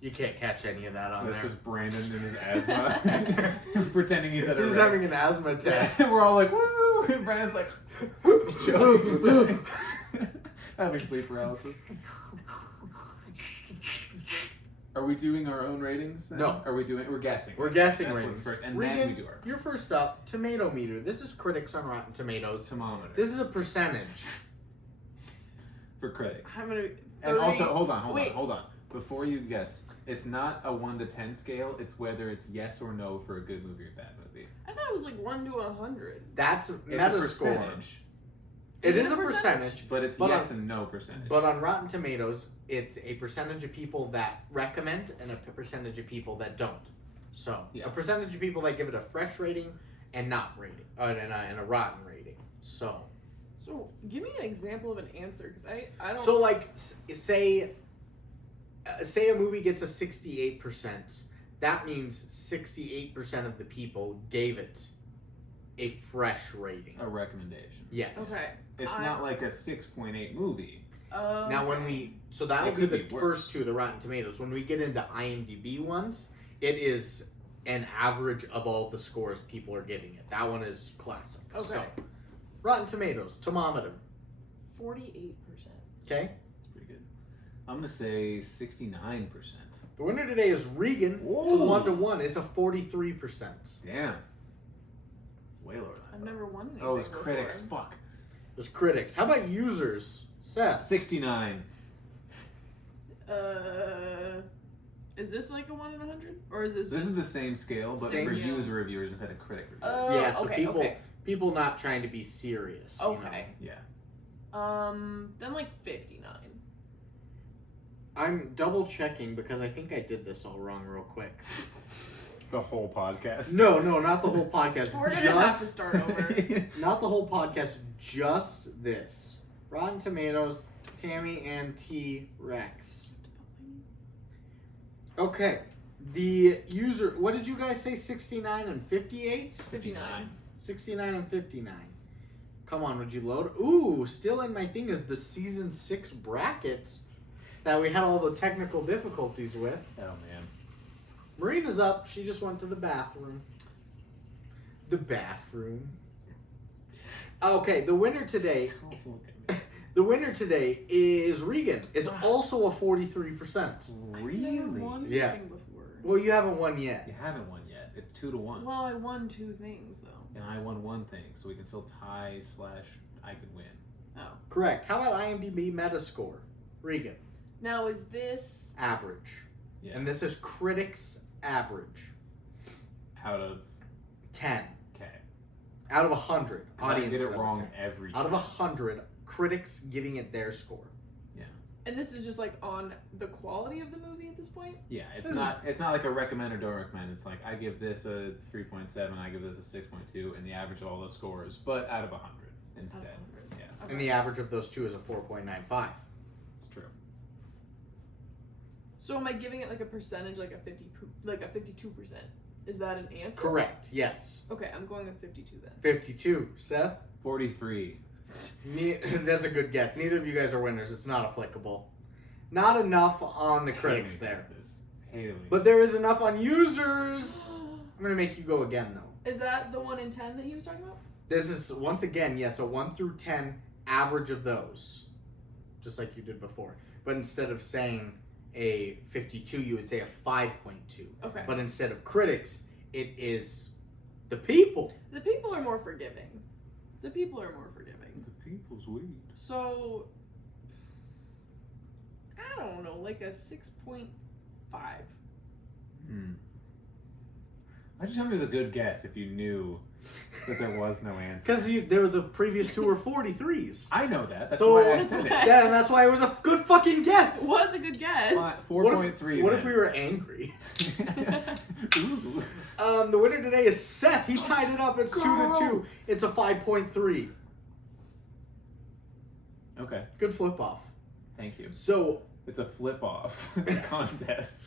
You can't catch any of that on That's there. just Brandon and his asthma, pretending he's at a He's rave. having an asthma attack. Yeah, we're all like, woo! And Brandon's like, having sleep paralysis. Are we doing our own ratings then? No. Are we doing? We're guessing. We're guessing That's ratings what's first, and Reegan, then we do our you're first up. Tomato meter. This is critics on Rotten Tomatoes. thermometer. This is a percentage. for critics. I'm gonna. And 30 also, hold on. Wait. Before you guess, it's not a 1 to 10 scale. It's whether it's yes or no for a good movie or bad movie. I thought it was like 1 to 100. That's It's a Metascore. percentage, It Is is it a a percentage? percentage, but it's But yes and no percentage. but on Rotten Tomatoes, it's a percentage of people that recommend and a percentage of people that don't. So Yeah. a percentage of people that give it a fresh rating and not rating, and a rotten rating. So Give me an example of an answer, because I don't. so like say a movie gets a 68%. That means 68% of the people gave it a fresh rating. a recommendation. Yes. Okay. It's not like a 6.8 movie. Now when so that It would be could the be worse. first two, the Rotten Tomatoes. When we get into IMDb ones, it is an average of all the scores people are giving it. That one is classic. Okay. So, Rotten Tomatoes, thermometer. 48%. Okay. It's pretty good. I'm gonna say 69%. The winner today is Reegan. Whoa. To 1 to 1. It's a 43%. Damn. Way lower than I I've thought. never won anything. Oh, it's before. critics. Fuck. There's critics. How about users? Seth. 69. Is this like a 1 in 100, or is this? This is the same scale, but Same for scale. user reviewers instead of critic reviewers. Oh, Yeah, so okay, people okay. people not trying to be serious. you know. Okay. Yeah. Then like 59. I'm double checking because I think I did this all wrong real quick. The whole podcast. No, not the whole podcast. We're gonna have to start over. Not the whole podcast, just this. Rotten Tomatoes, Tammy and T-Rex. Okay. The user, what did you guys say, 69 and 58? 59. 69 and 59. Come on, would you load? Ooh, still in my thing is the season 6 bracket that we had all the technical difficulties with. Oh man. Marina's up. She just went to the bathroom. The bathroom. Okay, the winner today. Don't look at me. The winner today is Reegan. It's Wow. also a 43%. Really? I've never won Yeah. anything before. Well, you haven't won yet. You haven't won yet. It's 2 to 1. Well, I won 2 things though. And I won 1 thing, so we can still tie / I could win. Oh. Correct. How about IMDb Metascore? Reegan. Now is this? Average. Yeah. And this is critics' average. Out of 10. okay. Out of 100. I Audience get is it out of wrong 10. every Out of time. 100, critics giving it their score. And this is just like on the quality of the movie at this point? Yeah, it's This not like a recommend or don't recommend. It's like I give this a 3.7, I give this a 6.2, and the average of all those scores, but out of 100 instead. Out of 100. Yeah, Okay. And the average of those two is a 4.95. it's true. So am I giving it like a percentage, like a 52%? Is that an answer? Correct. Yes. Okay, I'm going with 52 then. 52. Seth? 43. That's a good guess. Neither of you guys are winners. It's not applicable. Not enough on the critics there. But there is enough on users. I'm going to make you go again, though. Is that the 1 in 10 that he was talking about? This is, once again, yes, a 1 through 10 average of those. Just like you did before. But instead of saying a 52, you would say a 5.2. Okay. But instead of critics, it is the people. The people are more forgiving. The people are more forgiving. The people's weed. So, I don't know, like a 6.5. I just thought it was a good guess if you knew that there was no answer. Because the previous two were 43s. I know that. That's So- why I said it. Yeah, and that's why it was a good fucking guess. It was a good guess. 4.3. What if we were angry? Ooh. The winner today is Seth. He tied it up. It's 2-2. It's a 5.3. Okay, Good flip off. thank you. So, It's a flip off. It's a contest.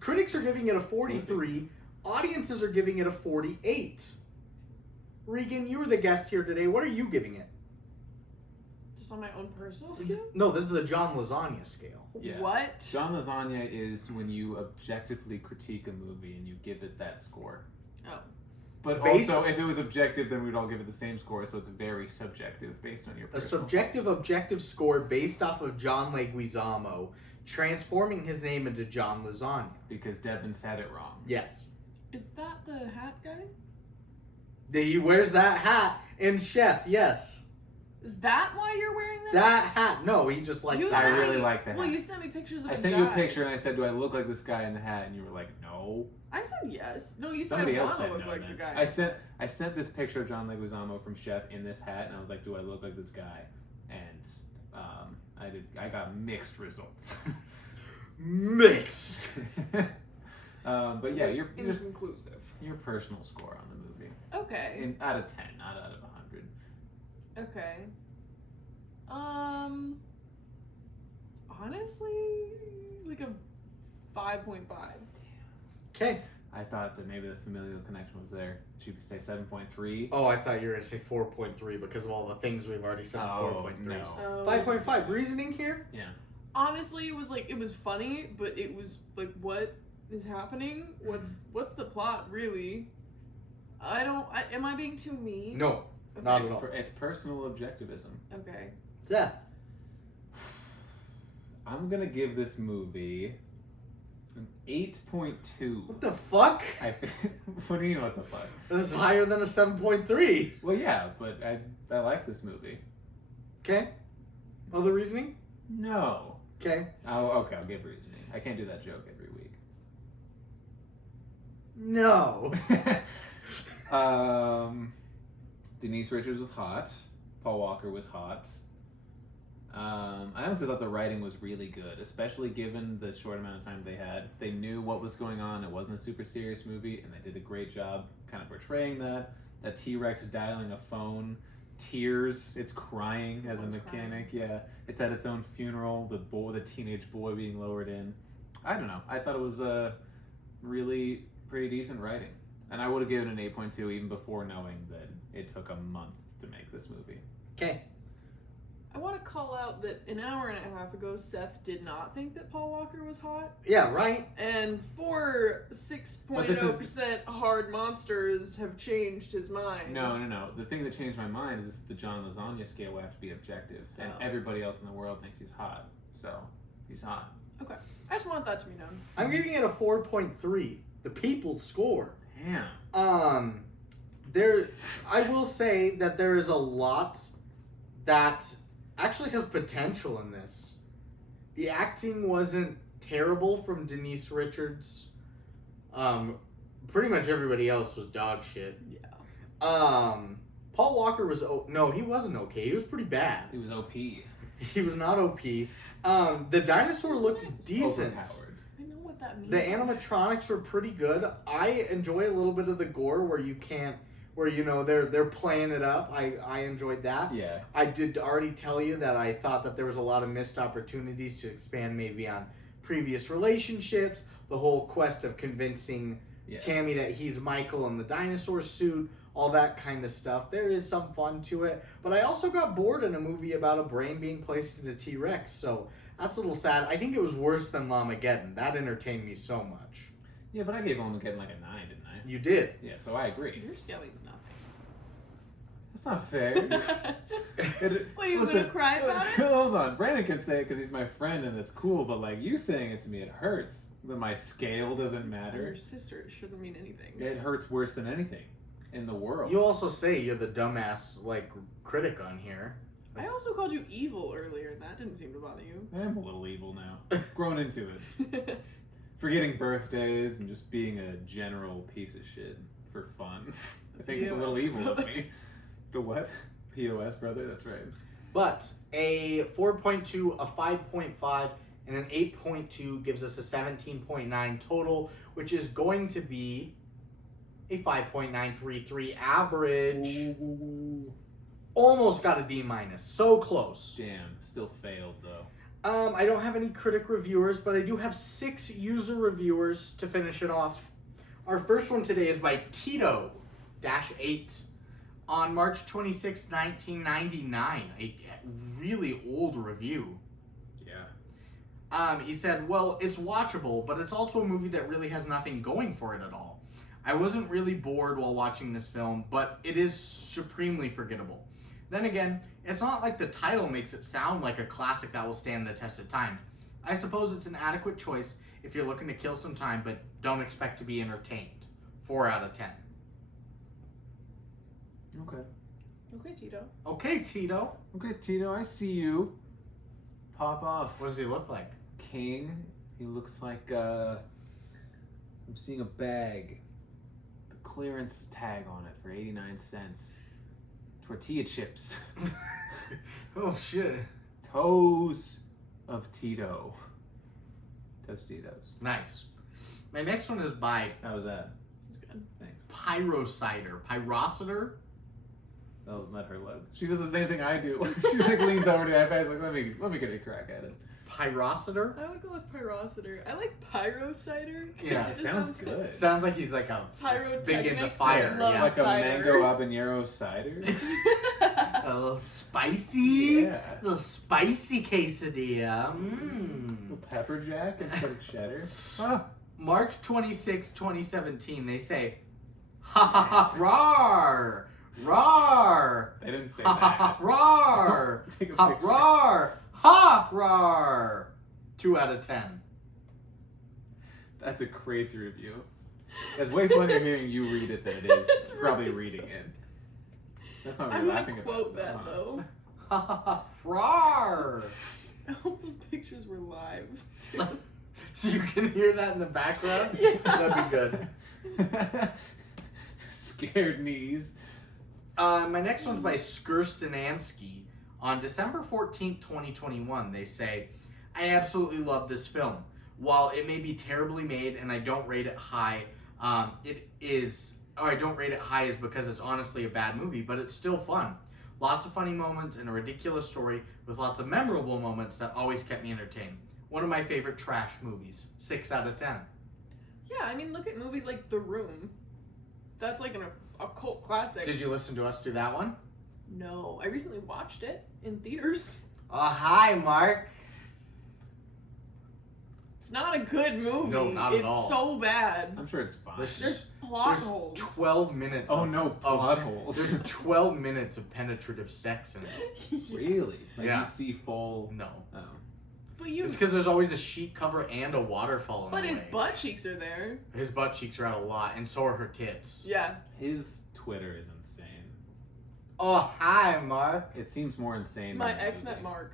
Critics are giving it a 43. Audiences are giving it a 48. Reegan, you were the guest here today. What are you giving it? Just on my own personal scale? No, this is the John Lasagna scale. Yeah. What? John Lasagna is when you objectively critique a movie and you give it that score. Oh. But Based- also, if it was objective, then we'd all give it the same score, so it's very subjective based on your A personal subjective objective score based off of John Leguizamo transforming his name into John Lasagna. because Devin said it wrong. Yes. Is that the hat guy? He wears that hat in Chef, yes. Is that why you're wearing that? That hat, no, he just likes You that. I sent really me- like the hat. Well, you sent me pictures of I a sent guy. you a picture and I said, "Do I look like this guy in the hat?" And you were like, "No." I said yes. No, you said Somebody I else want to said look no. like then. the guy. I sent this picture of John Leguizamo from Chef in this hat, and I was like, "Do I look like this guy?" And I got mixed results. Mixed. But yeah, It was just inconclusive. your personal score on the movie, Okay. out of 10, not out of 100. Okay. Honestly, like a 5.5. Okay. I thought that maybe the familial connection was there. Should we say 7.3? Oh, I thought you were going to say 4.3 because of all the things we've already said. Oh, 4.3. no. So 5.5. Reasoning here? honestly, it was funny, but it was like, what is happening? What's the plot really? Am I being too mean? No. Okay. Not at all. It's personal objectivism. Okay. Seth. I'm gonna give this movie an 8.2. What the fuck? What do you know what the fuck? This is higher than a 7.3. Well, yeah, but I like this movie. Okay. Other reasoning? No. Okay. I'll give reasoning. I can't do that joke every week. No. Denise Richards was hot. Paul Walker was hot. I honestly thought the writing was really good, especially given the short amount of time they had. They knew what was going on. It wasn't a super serious movie, and they did a great job kind of portraying that. That T-Rex dialing a phone, tears, it's crying as a mechanic. Yeah, it's at its own funeral. The teenage boy being lowered in. I don't know. I thought it was a really pretty decent writing, and I would have given it an 8.2 even before knowing that it took a month to make this movie. Okay. I want to call out that an hour and a half ago, Seth did not think that Paul Walker was hot. Yeah, right? And 6.0% hard monsters have changed his mind. No. The thing that changed my mind is the John Lasagna scale will have to be objective, and everybody else in the world thinks he's hot, so he's hot. Okay. I just want that to be known. I'm giving it a 4.3. The people score. Damn. I will say that there is a lot that actually has potential in this. The acting wasn't terrible from Denise Richards. Pretty much everybody else was dog shit. Yeah. Paul Walker was no, he wasn't okay. He was pretty bad. He was OP. He was not OP. The dinosaur looked decent. Overpowered. I know what that means. The animatronics were pretty good. I enjoy a little bit of the gore where they're playing it up. I enjoyed that. Yeah. I did already tell you that I thought that there was a lot of missed opportunities to expand maybe on previous relationships, the whole quest of convincing Yeah. Tammy that he's Michael in the dinosaur suit, all that kind of stuff. There is some fun to it, but I also got bored in a movie about a brain being placed into T-Rex, so that's a little sad. I think it was worse than Lamageddon. That entertained me so much. Yeah, but I gave Armageddon like a 9, didn't I? You did. Yeah, so I agree. Your scaling's not That's not fair. What, are you gonna cry about it? Hold on. Brandon can say it because he's my friend and it's cool, but like you saying it to me, it hurts. That my scale doesn't Your matter. sister, it shouldn't mean anything. It hurts worse than anything in the world. You also say you're the dumbass, like, critic on here. I also called you evil earlier, and that didn't seem to bother you. I'm a little evil now. I've grown into it. Forgetting birthdays and just being a general piece of shit for fun. I think it's a little POS evil of brother. me. The what? POS brother? That's right. But a 4.2, a 5.5, and an 8.2 gives us a 17.9 total, which is going to be a 5.933 average. Almost got a D minus. So close. Damn, still failed though. I don't have any critic reviewers, but I do have 6 user reviewers to finish it off. Our first one today is by Tito-8 on March 26, 1999. A really old review. Yeah. He said, well, it's watchable, but it's also a movie that really has nothing going for it at all. I wasn't really bored while watching this film, but it is supremely forgettable. Then again, it's not like the title makes it sound like a classic that will stand the test of time. I suppose it's an adequate choice if you're looking to kill some time, but don't expect to be entertained. 4 out of 10. Okay. Okay, Tito. Okay, Tito. Okay, Tito, I see you. Pop off. What does he look like? King. He looks like I'm seeing a bag. The clearance tag on it for 89 cents. Tortilla chips. Oh, shit. Toes of Tito. Tostitos. Nice. My next one is by How was that? He's good. Thanks. Pyrocider. Pyrocider? I'll let her look. She does the same thing I do. She like leans over to the iPad. Like, let me get a crack at it. Pyrocider? I would go with pyrocider. I like pyro cider. 'cause Yeah, it it just sounds good. Sounds like he's like a big into Pyrotechnic. fire. Love Yeah. Like a cider. mango habanero cider. A little spicy. Yeah. A little spicy quesadilla. A pepper jack instead of cheddar. Ah. March 26, 2017, they say, ha ha ha, rawr, rawr, They didn't say ha ha ha, that. rawr, Take a ha, picture. rawr, ha, rawr. 2 out of 10. That's a crazy review. It's way funnier hearing you read it than it is That's probably right. reading it. That's not what I'm you're gonna laughing about. quote that huh? though. Ha ha ha, rawr. I hope those pictures were live. So you can hear that in the background? Yeah. That'd be good. Scared knees. My next one's by Skirstinansky. On December 14th, 2021, they say, I absolutely love this film. While it may be terribly made and I don't rate it high, I don't rate it high is because it's honestly a bad movie, but it's still fun. Lots of funny moments and a ridiculous story with lots of memorable moments that always kept me entertained. One of my favorite trash movies. 6 out of 10. Yeah, I mean, look at movies like The Room. That's like a cult classic. Did you listen to us do that one? No, I recently watched it in theaters. Oh, hi, Mark. It's not a good movie. No, not at all. It's so bad. I'm sure it's fine. There's plot There's holes. 12 minutes. Oh of- no, of- plot holes. There's 12 minutes of penetrative sex in it. Really? Like Yeah. you see full. No. Oh. But you. It's because there's always a sheet cover and a waterfall in But the his way. butt cheeks are there. His butt cheeks are out a lot, and so are her tits. Yeah. His Twitter is insane. Oh, hi, Mark. It seems more insane. My than the ex movie. met Mark.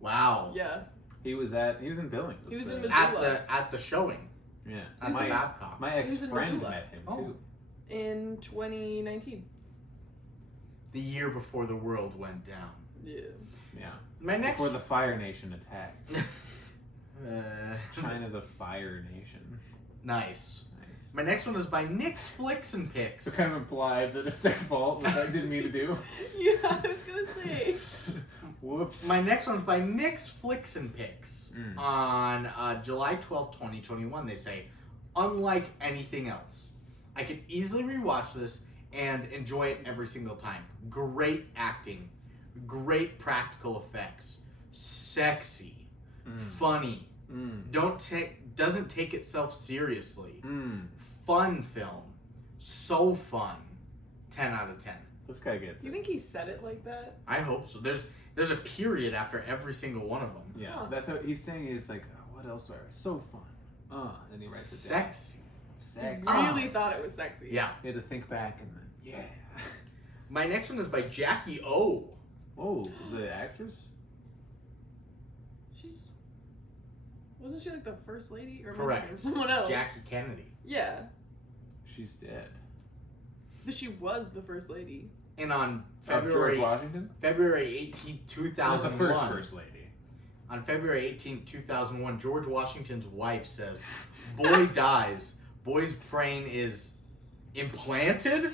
Wow. Yeah. He was in Billings. He was in with Missoula. At the showing. Yeah. At was the in- Babcock. My He was in ex-friend Missoula. met him Oh. too. In 2019. The year before the world went down. Yeah. Yeah. My next. Before the Fire Nation attacked. Uh, China's a fire nation. nice. Nice. My next one is by Nick's Flicks and Picks. So kind of implied that it's their fault, which I didn't mean to do. Yeah, I was gonna say. Whoops. My next one's by Nick's Flicks and Picks. On July 12th, 2021, they say, unlike anything else, I could easily rewatch this and enjoy it every single time. Great acting, great practical effects, sexy, funny, doesn't take itself seriously, fun film, so fun. 10 out of 10. This guy gets Do you it. think he said it like that? I hope so. There's a period after every single one of them. Yeah, Huh. that's what he's saying. Is like, oh, what else do I write? So fun. And he writes it down. Sexy. Sexy. I really thought it was sexy. Yeah. He had to think back and then, yeah. My next one is by Jackie O. Oh, the actress? Wasn't she like the first lady? Or am I Correct. thinking of someone else? Jackie Kennedy. Yeah. She's dead. But she was the first lady. And on Of February George Washington? February 18, That was the 2001. first lady. On February 18, 2001, George Washington's wife says, boy dies. Boy's brain is implanted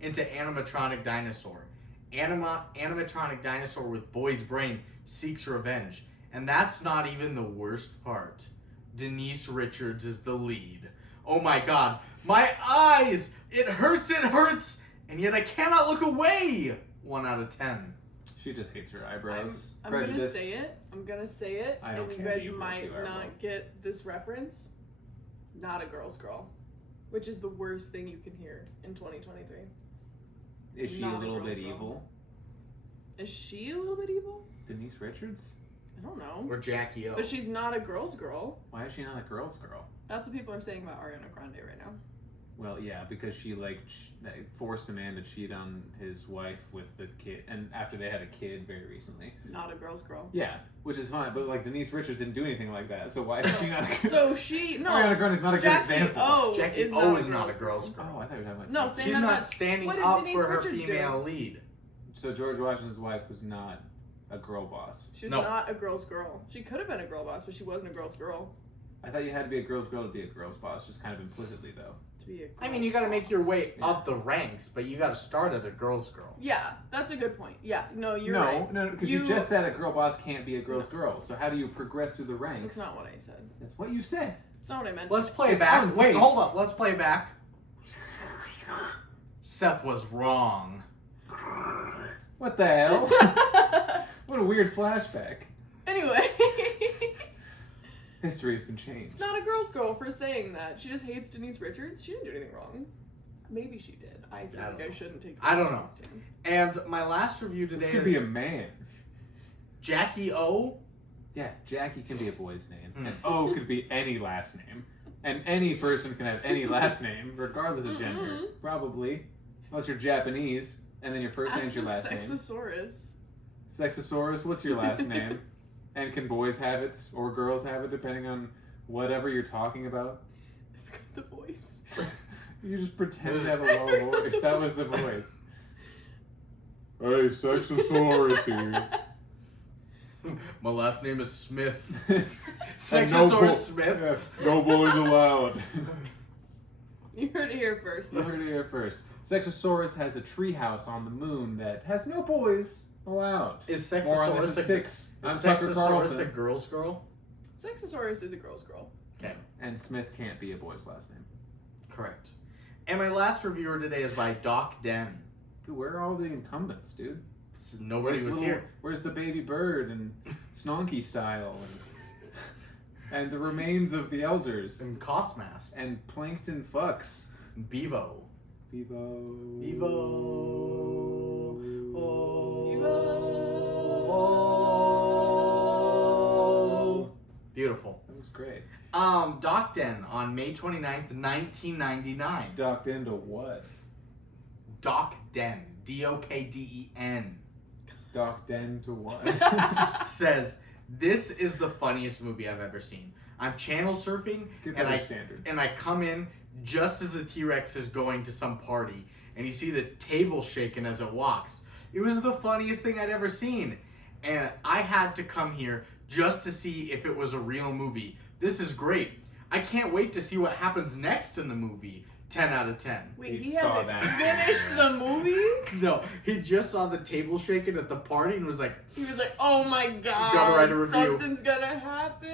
into animatronic dinosaur. Animatronic dinosaur with boy's brain seeks revenge. And that's not even the worst part. Denise Richards is the lead. Oh my god. My eyes! It hurts, and yet I cannot look away! 1 out of 10. She just hates her eyebrows. I'm gonna Prejudiced. say it. I don't and you care, guys you wrote might too, Ariel. not get this reference. Not a girl's girl. Which is the worst thing you can hear in 2023. Is she Not a a little girl's bit girl. evil? Is she a little bit evil? Denise Richards? I don't know. Or Jackie O. But she's not a girl's girl. Why is she not a girl's girl? That's what people are saying about Ariana Grande right now. Well, yeah, because she forced a man to cheat on his wife with the kid, and after they had a kid very recently. Not a girl's girl. Yeah, which is fine, but like Denise Richards didn't do anything like that, so why is she not? So she no. Ariana Grande's not a good Jackie example. O Jackie is O not is a not a girl's girl's girl. girl. Oh, I thought you were talking about. No, Denise. saying She's that not not- standing what did up Denise for her Richards do? female lead. So George Washington's wife was not a girl boss. She was No. not a girl's girl. She could have been a girl boss, but she wasn't a girl's girl. I thought you had to be a girl's girl to be a girl's boss, just kind of implicitly though. To be a I mean, girl you gotta make your boss. way Yeah. up the ranks, but you gotta start at a girl's girl. Yeah, that's a good point. Yeah, no, you're no, right. no, because you just said a girl boss can't be a girl's girl. So how do you progress through the ranks? That's not what I said. That's what you said. It's not what I meant. Let's play It's back. unsafe. Wait, hold up. Let's play back. Seth was wrong. What the hell? What a weird flashback. Anyway, History has been changed. not a girl's girl for saying that. She just hates Denise Richards. She didn't do anything wrong. Maybe she did. I think don't I know. shouldn't take. I don't such know. stands. And my last review This today could is be a man. Jackie O. Yeah, Jackie can be a boy's name, Hmm. and O could be any last name, and any person can have any last name, regardless of gender. Mm-mm. Probably, unless you're Japanese, and then your first Ask name's your the last name. Sexosaurus. Sexosaurus, what's your last name? And can boys have it or girls have it, depending on whatever you're talking about? I forgot the voice. You just pretend to have a low voice. That was the voice. Hey, Sexosaurus here. My last name is Smith. And Sexosaurus Smith. Yeah, no boys allowed. You heard it here first. You heard it here first. Sexosaurus has a treehouse on the moon that has no boys allowed. Is More on Sexosaurus this a at 6. I'm Is Tucker Sexosaurus a Carlson. girl's girl? Sexosaurus is a girl's girl. Okay, And Smith can't be a boy's last name. correct. And my last reviewer today is by Doc Den. Dude, where are all the incumbents, dude? Nobody was here. Where's the baby bird and Snonky style and the remains of the elders And Cost Mask. and plankton fucks? Bevo. Bevo. Beautiful. That was great. Doc Den on May 29th, 1999. Docked into what? Doc Den. D-O-K-D-E-N. Docked into what? Says, this is the funniest movie I've ever seen. I'm channel surfing Get and better I standards. and I come in just as the T-Rex is going to some party, and you see the table shaking as it walks. It was the funniest thing I'd ever seen, and I had to come here just to see if it was a real movie. This is great. I can't wait to see what happens next in the movie. 10 out of 10. Wait, He he saw hasn't that. finished the movie? No, he just saw the table shaking at the party and was like, He was like, oh my god, Gotta write a review. something's gonna happen.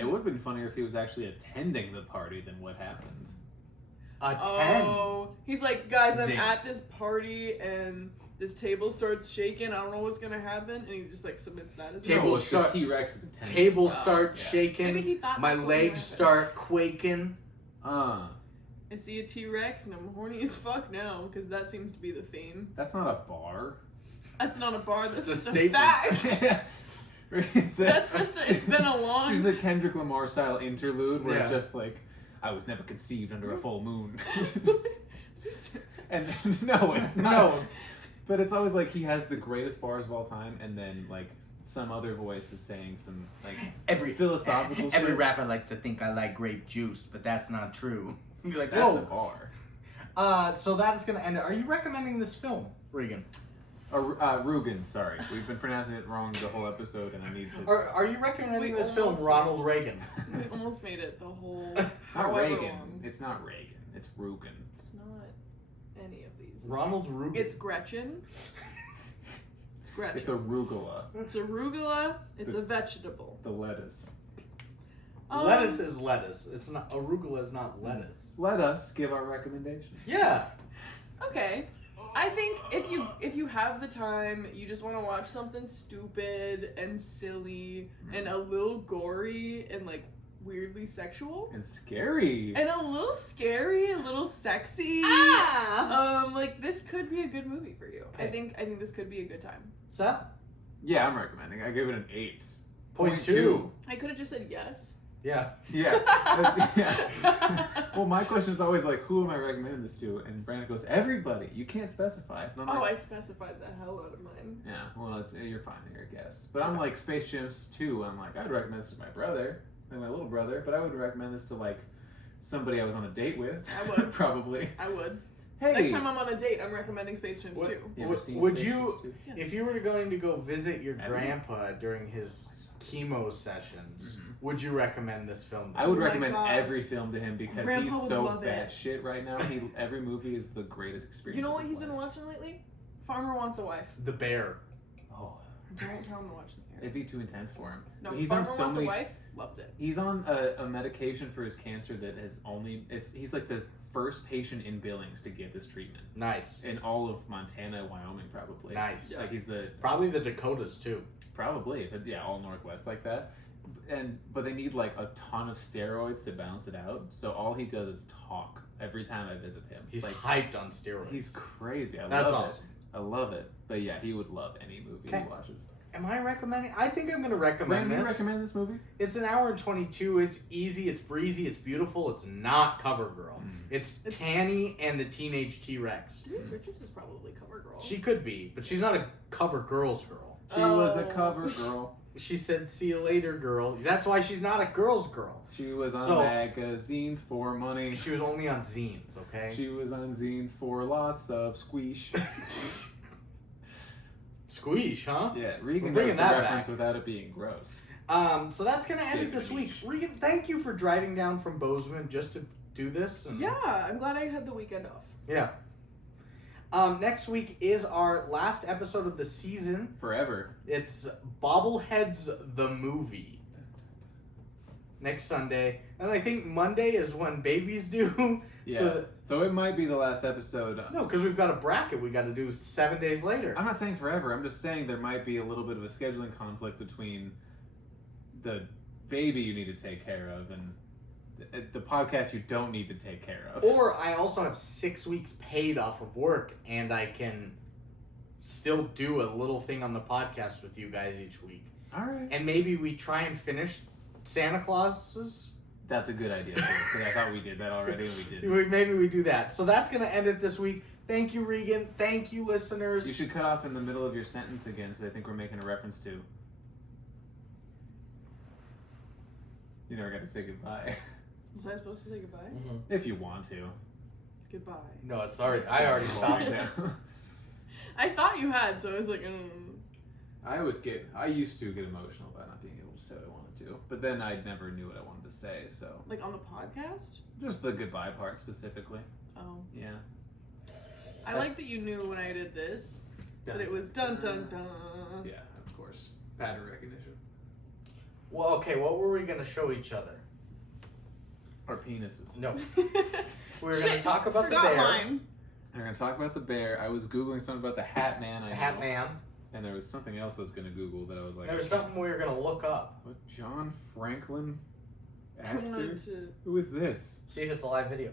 It would have been funnier if he was actually attending the party than what happened. a 10. Oh, he's like, guys, I'm They- at this party and this table starts shaking. I don't know what's gonna happen, and he just like submits that as Table No, it's start- the T-Rex attending. Tables Oh, start yeah. shaking. Maybe he thought My that's what was gonna legs happen. start quaking. I see a T-Rex and I'm horny as fuck now because that seems to be the theme. That's not a bar. That's not a bar. That's It's a just a statement. fact. That's just. It's been a long. She's the Kendrick Lamar style interlude where it's Yeah. just like, I was never conceived under a full moon. And no, it's not. No. But it's always like he has the greatest bars of all time, and then like some other voice is saying some like philosophical Every shit. rapper likes to think I like grape juice, but that's not true. You're like, That's a whoa. bar. So that is gonna end it. Are you recommending this film, Reegan? Rugen, sorry. We've been pronouncing it wrong the whole episode, and I need to. Are you recommending We this film, almost- Ronald Reagan? We almost made it the whole. Not however Reagan. long. It's not Reagan. It's Rugen. It's not any of these. Ronald Reagan. It's Gretchen. It's Gretchen. It's arugula. It's arugula. It's a vegetable. The lettuce. Lettuce is lettuce. It's not arugula is not lettuce. Let us give our recommendations. Yeah. Okay. I think if you have the time, you just want to watch something stupid and silly and a little gory and like weirdly sexual And scary. and a little scary, a little sexy. Ah! Like this could be a good movie for you. I Okay. think this could be a good time. Seth? Yeah, I'm recommending. I give it an 8. Point two. I could have just said yes. Yeah. Yeah. That's- yeah. Well, my question is always like, who am I recommending this to? And Brandon goes, everybody. You can't specify. And I'm Oh, like, I specified the hell out of mine. yeah. Well, you're fine. You're a guess. But I'm like Space Chimps 2. I'm like, I'd recommend this to my brother, and my little brother. But I would recommend this to like somebody I was on a date with. I would. Probably. I would. Hey. Next time I'm on a date, I'm recommending Space Chimps What- too. You ever seen Would Space you- Chimps 2? Yes. If you were going to go visit your Have you? grandpa during his chemo sessions, Mhm. would you recommend this film? I would Oh my recommend God. every film to him because Grandpa he's would so love bad it. shit right now. Every movie is the greatest experience. You know of what his he's been life. watching lately? Farmer Wants a Wife. The Bear. Oh, Don't tell him to watch the bear. it'd be too intense for him. No, he's Farmer on so Wants many. a Wife. Loves it. He's on a medication for his cancer that has only. He's like the first patient in Billings to get this treatment Nice. in all of Montana, Wyoming, probably. Nice. Yeah. Like he's the Probably the Dakotas too. probably all Northwest like that. But they need like a ton of steroids to balance it out. So all he does is talk every time I visit him. He's like hyped on steroids. he's crazy. I That's love awesome. it. I love it. But yeah, he would love any movie Okay. he watches. Am I recommending? I think I'm going to recommend Brandon, you this. recommend this movie? It's an hour and 22. It's easy. It's breezy. It's beautiful. It's not CoverGirl. Mm. It's It's- Tammy and the Teenage T-Rex. Denise Richards is probably CoverGirl. She could be, but she's not a CoverGirls girl. She was a Oh. cover girl. She said, "See you later, girl." That's why she's not a girls' girl. She was on So- magazines for money. She was only on zines, okay? She was on zines for lots of squeesh. Squeesh, huh? Yeah, We're Regan bringing knows the that reference back. without it being gross. So that's gonna end it Yeah, this week. niche. Regan, thank you for driving down from Bozeman just to do this. And Yeah, I'm glad I had the weekend off. Yeah. Next week is our last episode of the season. Forever. It's Bobbleheads the movie. Next Sunday, and I think Monday is when babies do. Yeah. So it might be the last episode. No, because we've got a bracket we got to do 7 days later. I'm not saying forever. I'm just saying there might be a little bit of a scheduling conflict between the baby you need to take care of and the podcast you don't need to take care of. Or I also have 6 weeks paid off of work, and I can still do a little thing on the podcast with you guys each week. All right. And maybe we try and finish Santa Claus's. That's a good idea, too, because I thought we did that already and we didn't. Maybe we do that. So that's going to end it this week. Thank you, Regan. Thank you, listeners. You should cut off in the middle of your sentence again, so I think we're making a reference to. You never got to say goodbye. Was I supposed to say goodbye? Mhm. If you want to. Goodbye. No, it's already. I already stopped it. I thought you had, so I was like, I used to get emotional about not being able to say what I wanted to, but then I never knew what I wanted to say, so. Like on the podcast? Just the goodbye part specifically. Oh. Yeah. I like that you knew when I did this, that it was dun dun dun. Yeah, of course. Pattern recognition. Well, okay, what were we gonna show each other? Our penises. No. We were gonna Shit, talk about the forgot bear. mine. And we're gonna talk about the bear. I was Googling something about the Hat Man. The Hat Man. And there was something else I was gonna Google that I was like, There was something we were gonna look up. what? John Franklin? I Actor? wanted to. Who is this? See if it's a live video.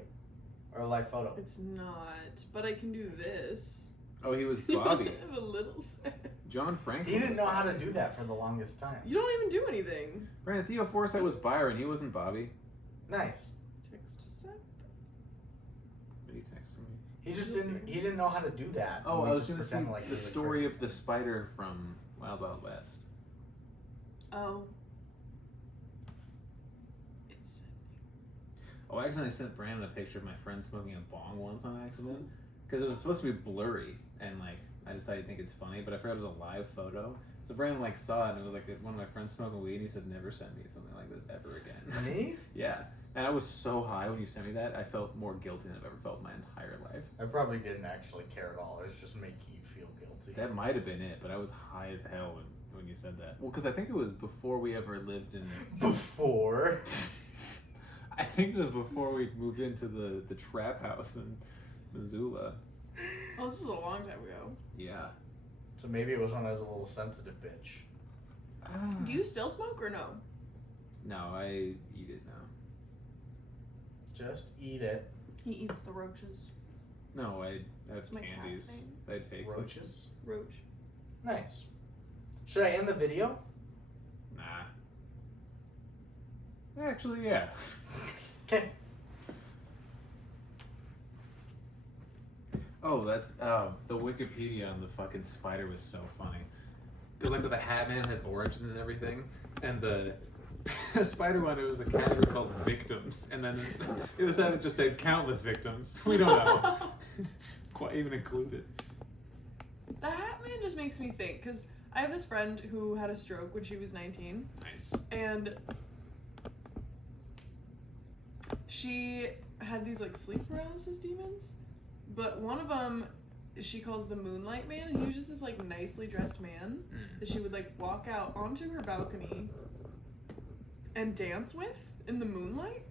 Or a live photo. It's not, but I can do this. Oh, he was Bobby. I have a little set. John Franklin. He didn't know how to do that for the longest time. You don't even do anything. Brandon, Theo Forsythe was Byron. He wasn't Bobby. Nice. Text Seth. What are you texting me? He just didn't. He didn't know how to do that. Oh, We I was just gonna see pretend like the he was story crazy. of the spider from Wild Wild West. Oh. It's Oh, I accidentally sent Brandon a picture of my friend smoking a bong once on accident because it was supposed to be blurry and like I just thought he'd think it's funny, but I forgot it was a live photo. So Brandon like saw it and it was like one of my friends smoking weed and he said, "Never send me something like this ever again." Me? Yeah, and I was so high when you sent me that. I felt more guilty than I've ever felt in my entire life. I probably didn't actually care at all. It was just making you feel guilty. That might have been it, but I was high as hell when you said that. Well, because I think it was before we ever lived in. Before. I think it was before we moved into the trap house in Missoula. Oh, this is a long time ago. Yeah. So maybe it was when I was a little sensitive bitch. Do you still smoke or no? No, I eat it now. Just eat it. He eats the roaches. No, that's It's my cat's candies. name. I take them. Roaches. Roach. Nice. Should I end the video? Nah. Actually, yeah. Okay. Oh, that's the Wikipedia on the fucking spider was so funny. Cause like with the Hat Man has origins and everything, and the spider one it was a category called victims, and then it was that it just said countless victims. We don't know. Quite even included. The Hat Man just makes me think, because I have this friend who had a stroke when she was 19, Nice. and she had these like sleep paralysis demons, but one of them she calls the Moonlight Man, and he was just this like nicely dressed man that she would like walk out onto her balcony and dance with in the moonlight,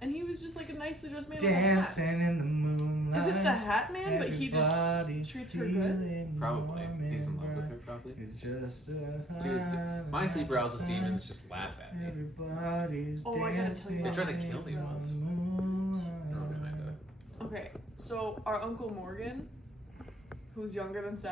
and he was just like a nicely dressed man with a hat. Dancing in the moonlight. Is it the Hat Man, but he just Everybody's treats her good? feeling Probably. warm He's in and love with her, bright. probably. It's just a Seriously, my high sleep paralysis life demons sign. just laugh at me. Everybody's Oh, I gotta tell you dancing. about They tried to kill me in once. the moonlight. Oh, kinda. Okay, so our Uncle Morgan, who's younger than Seth,